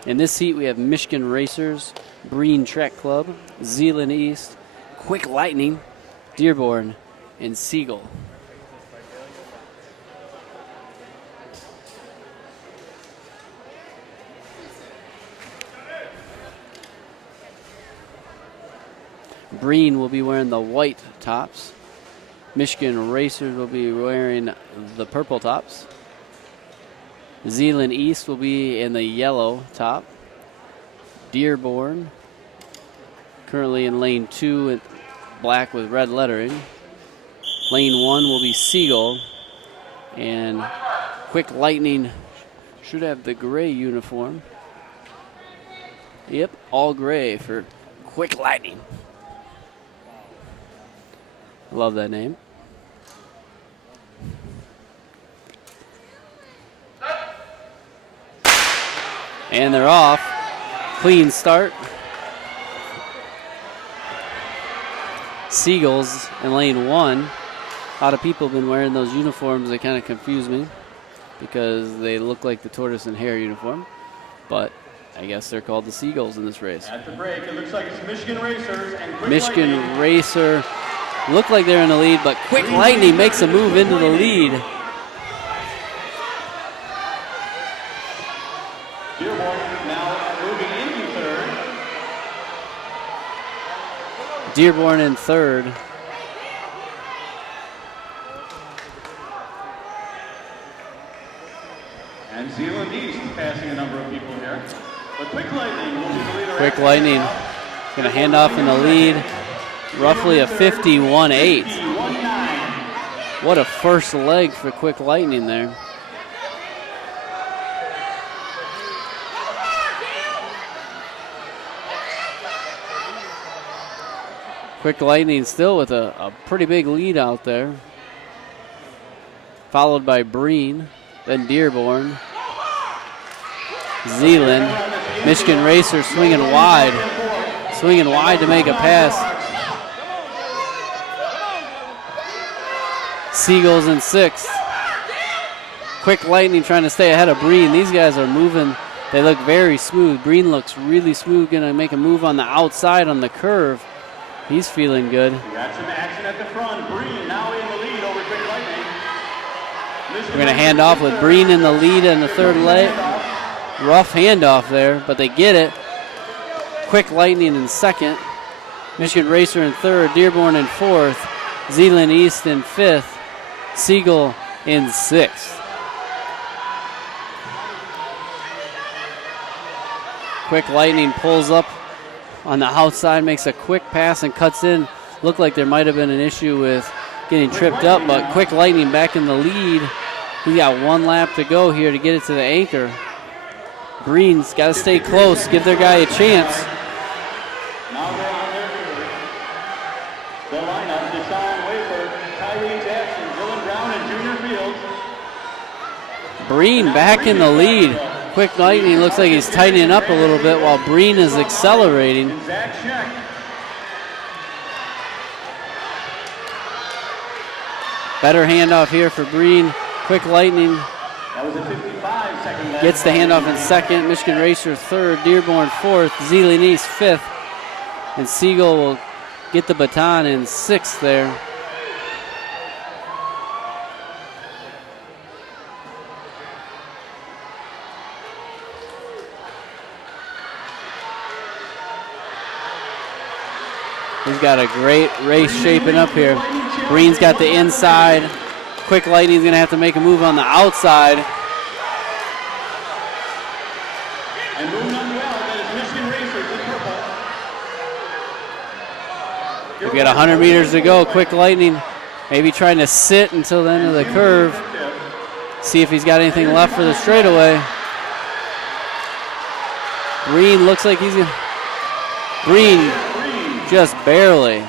In this heat, we have Michigan Racers, Breen Track Club, Zeeland East, Quick Lightning, Dearborn, and Siegel. Breen will be wearing the white tops. Michigan Racers will be wearing the purple tops. Zeeland East will be in the yellow top. Dearborn, currently in lane 2 in black with red lettering. Lane 1 will be Siegel. And Quick Lightning should have the gray uniform. Yep, all gray for Quick Lightning. Love that name. And they're off. Clean start. Seagulls in lane 1. A lot of people have been wearing those uniforms. They kind of confuse me because they look like the tortoise and hare uniform. But I guess they're called the Seagulls in this race. At the break, it looks like it's Michigan Racers and Quick Michigan Lightning. Racer look like they're in the lead, but Quick Lightning makes a move into the lead. Dearborn now moving into third. Dearborn in third. And Zeeland East passing a number of people here. But Quick Lightning will be the leader. Quick Lightning going to hand off in the lead. Roughly a 51.8. What a first leg for Quick Lightning there. Quick Lightning still with a pretty big lead out there. Followed by Breen, then Dearborn. Zeeland. Michigan Racers swinging wide. Swinging wide to make a pass. Seagulls in 6th. Quick Lightning trying to stay ahead of Breen. These guys are moving. They look very smooth. Breen looks really smooth. Going to make a move on the outside on the curve. He's feeling good. We got some action at the front. Breen now in the lead over Quick Lightning. We're going to hand off with Breen in the lead in the third leg. Rough handoff there, but they get it. Quick Lightning in 2nd. Michigan Racer in 3rd. Dearborn in 4th. Zeeland East in 5th. Siegel in 6th. Quick Lightning pulls up on the outside, makes a quick pass and cuts in. Looked like there might have been an issue with getting tripped up, but Quick Lightning back in the lead. He got 1 lap to go here to get it to the anchor. Breen's got to stay close, give their guy a chance. Now they're on their the lineup, Deshaun Wafer, Tyree Jackson, Dylan Brown, and Junior Fields. Breen back in the lead. Quick Lightning looks like he's tightening up a little bit while Breen is accelerating. And Zach Scheck. Better handoff here for Breen. Quick Lightning That was a 55-second lap. gets the handoff in second. Michigan Racer third. Dearborn fourth. Zeeland East fifth. And Siegel will get the baton in sixth there. He's got a great race shaping up here. Green's got the inside. Quick Lightning's going to have to make a move on the outside. And moving on well, that is Michigan Racers in purple. We've got 100 meters to go. Quick Lightning maybe trying to sit until the end of the curve. See if he's got anything left for the straightaway. Green looks like he's going to... Green just barely.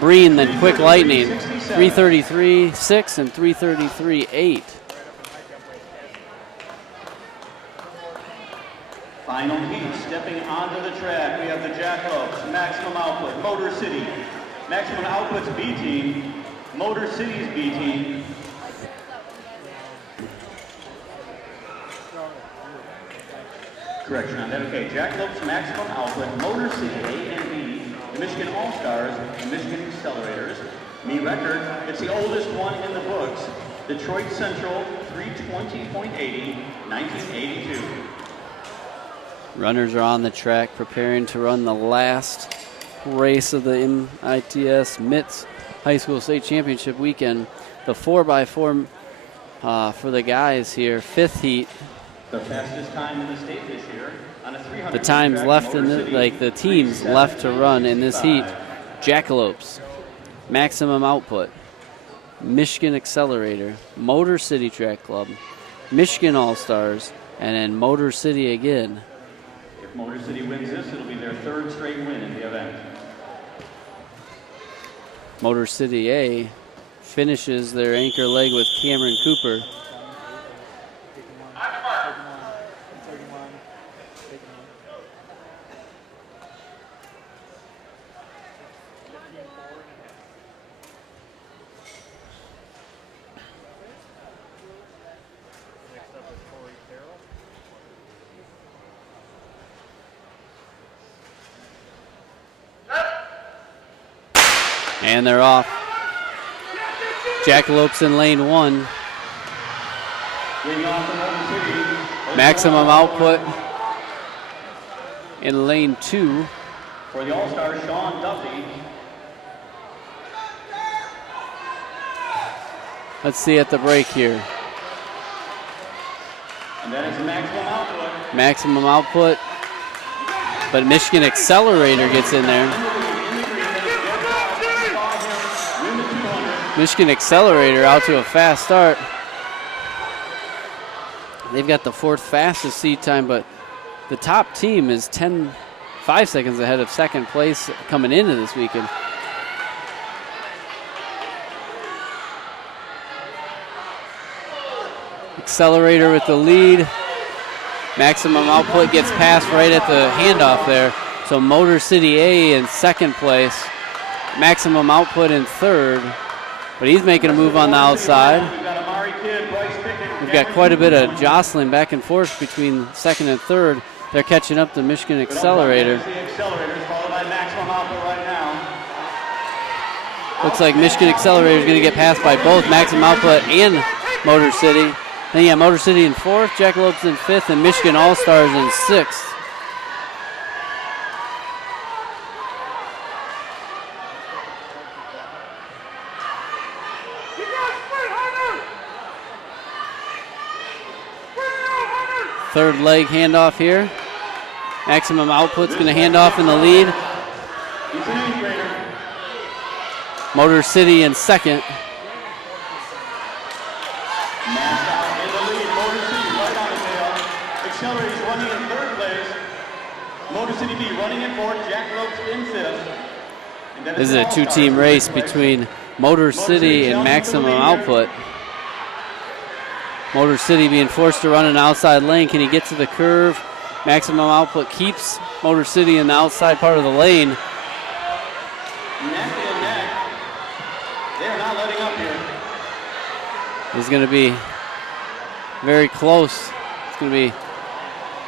Breen, then Quick Lightning. 3:33.6 and 3:33.8. Final heat, stepping onto the track, we have the Jackalopes, Maximum Output, Motor City. Maximum Output's B team, Motor City's B team. Correction on that, okay. Jackalopes, Maximum Output, Motor City A and B, the Michigan All-Stars, the Michigan Accelerators. Me record, it's the oldest one in the books. Detroit Central, 320.80, 1982. Runners are on the track preparing to run the last race of the MITS MITS High School State Championship weekend. The 4x4 for the guys here, fifth heat. The fastest time in the state this year on a 300. The times left in the teams left to run in this heat: Jackalopes, Maximum Output, Michigan Accelerator, Motor City Track Club, Michigan All-Stars, and then Motor City again. If Motor City wins this, it'll be their third straight win in the event. Motor City A finishes their anchor leg with Cameron Cooper. And they're off. Jackalopes in lane one. Maximum Output in lane two. For the All-Star, Sean Duffy. Let's see at the break here. And that is Maximum Output. Maximum Output. But Michigan Accelerator gets in there. Michigan Accelerator out to a fast start. They've got the fourth fastest seed time, but the top team is 5 seconds ahead of second place coming into this weekend. Accelerator with the lead. Maximum Output gets passed right at the handoff there. So Motor City A in second place. Maximum Output in third. But he's making a move on the outside. We've got quite a bit of jostling back and forth between second and third. They're catching up to Michigan Accelerator. Looks like Michigan Accelerator is going to get passed by both Maximum Output and Motor City. Then you have Motor City in fourth, Jackalopes in fifth, and Michigan All-Stars in sixth. Third leg handoff here. Maximum Output's going to hand off in the lead. Motor City in second. Accelerator's running in third place. Motor City B running in fourth. Jackalopes in fifth. This is a two-team race between Motor City and Maximum Output. Motor City being forced to run an outside lane. Can he get to the curve? Maximum Output keeps Motor City in the outside part of the lane. Neck and neck. They are not letting up here. is going to be very close. It's going to be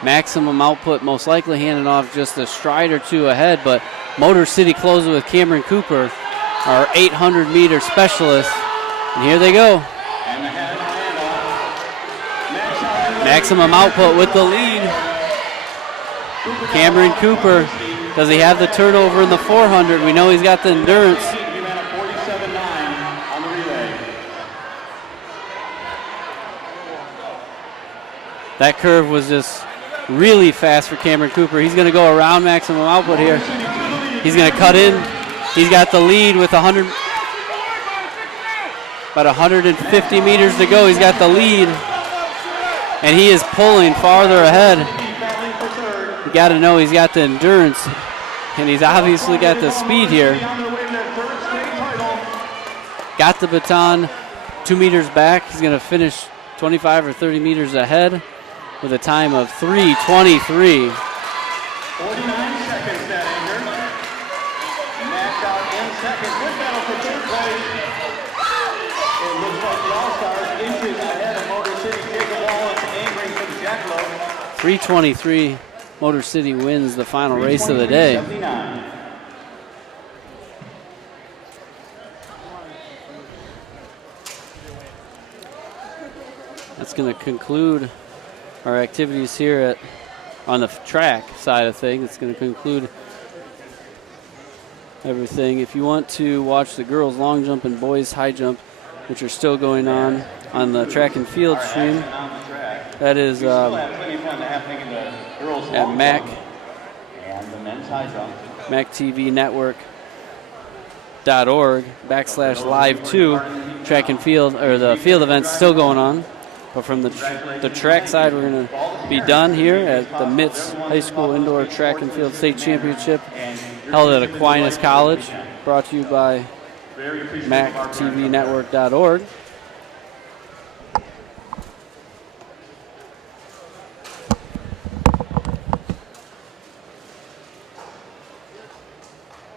maximum output, most likely handing off just a stride or two ahead, but Motor City closes with Cameron Cooper, our 800-meter specialist. And here they go. Maximum output with the lead. Cameron Cooper, does he have the turnover in the 400? We know he's got the endurance. He ran a 47.9 on the relay. That curve was just really fast for Cameron Cooper. He's going to go around maximum output here. He's going to cut in. He's got the lead with about 150 meters to go. He's got the lead, and he is pulling farther ahead. You got to know he's got the endurance, and he's obviously got the speed here. Got the baton 2 meters back. He's going to finish 25 or 30 meters ahead with a time of 3:23. 49 seconds that anger. Max out in second. Good battle for third place. It looks like the All-Stars inches ahead of Motor City. Jacob Wallace angering from Jackalope. 3:23. Motor City wins the final race of the day. 3:23.79. That's going to conclude our activities here on the track side of things. It's going to conclude everything. If you want to watch the girls long jump and boys high jump, which are still going on the track and field stream, that is at MAC and the men's high jump. MacTVNetwork.org/live2. Track and field, or the field event's still going on. But from the track side, we're going to be done here at the MITS High School Indoor Track and Field State Championship held at Aquinas College, brought to you by MacTVNetwork.org.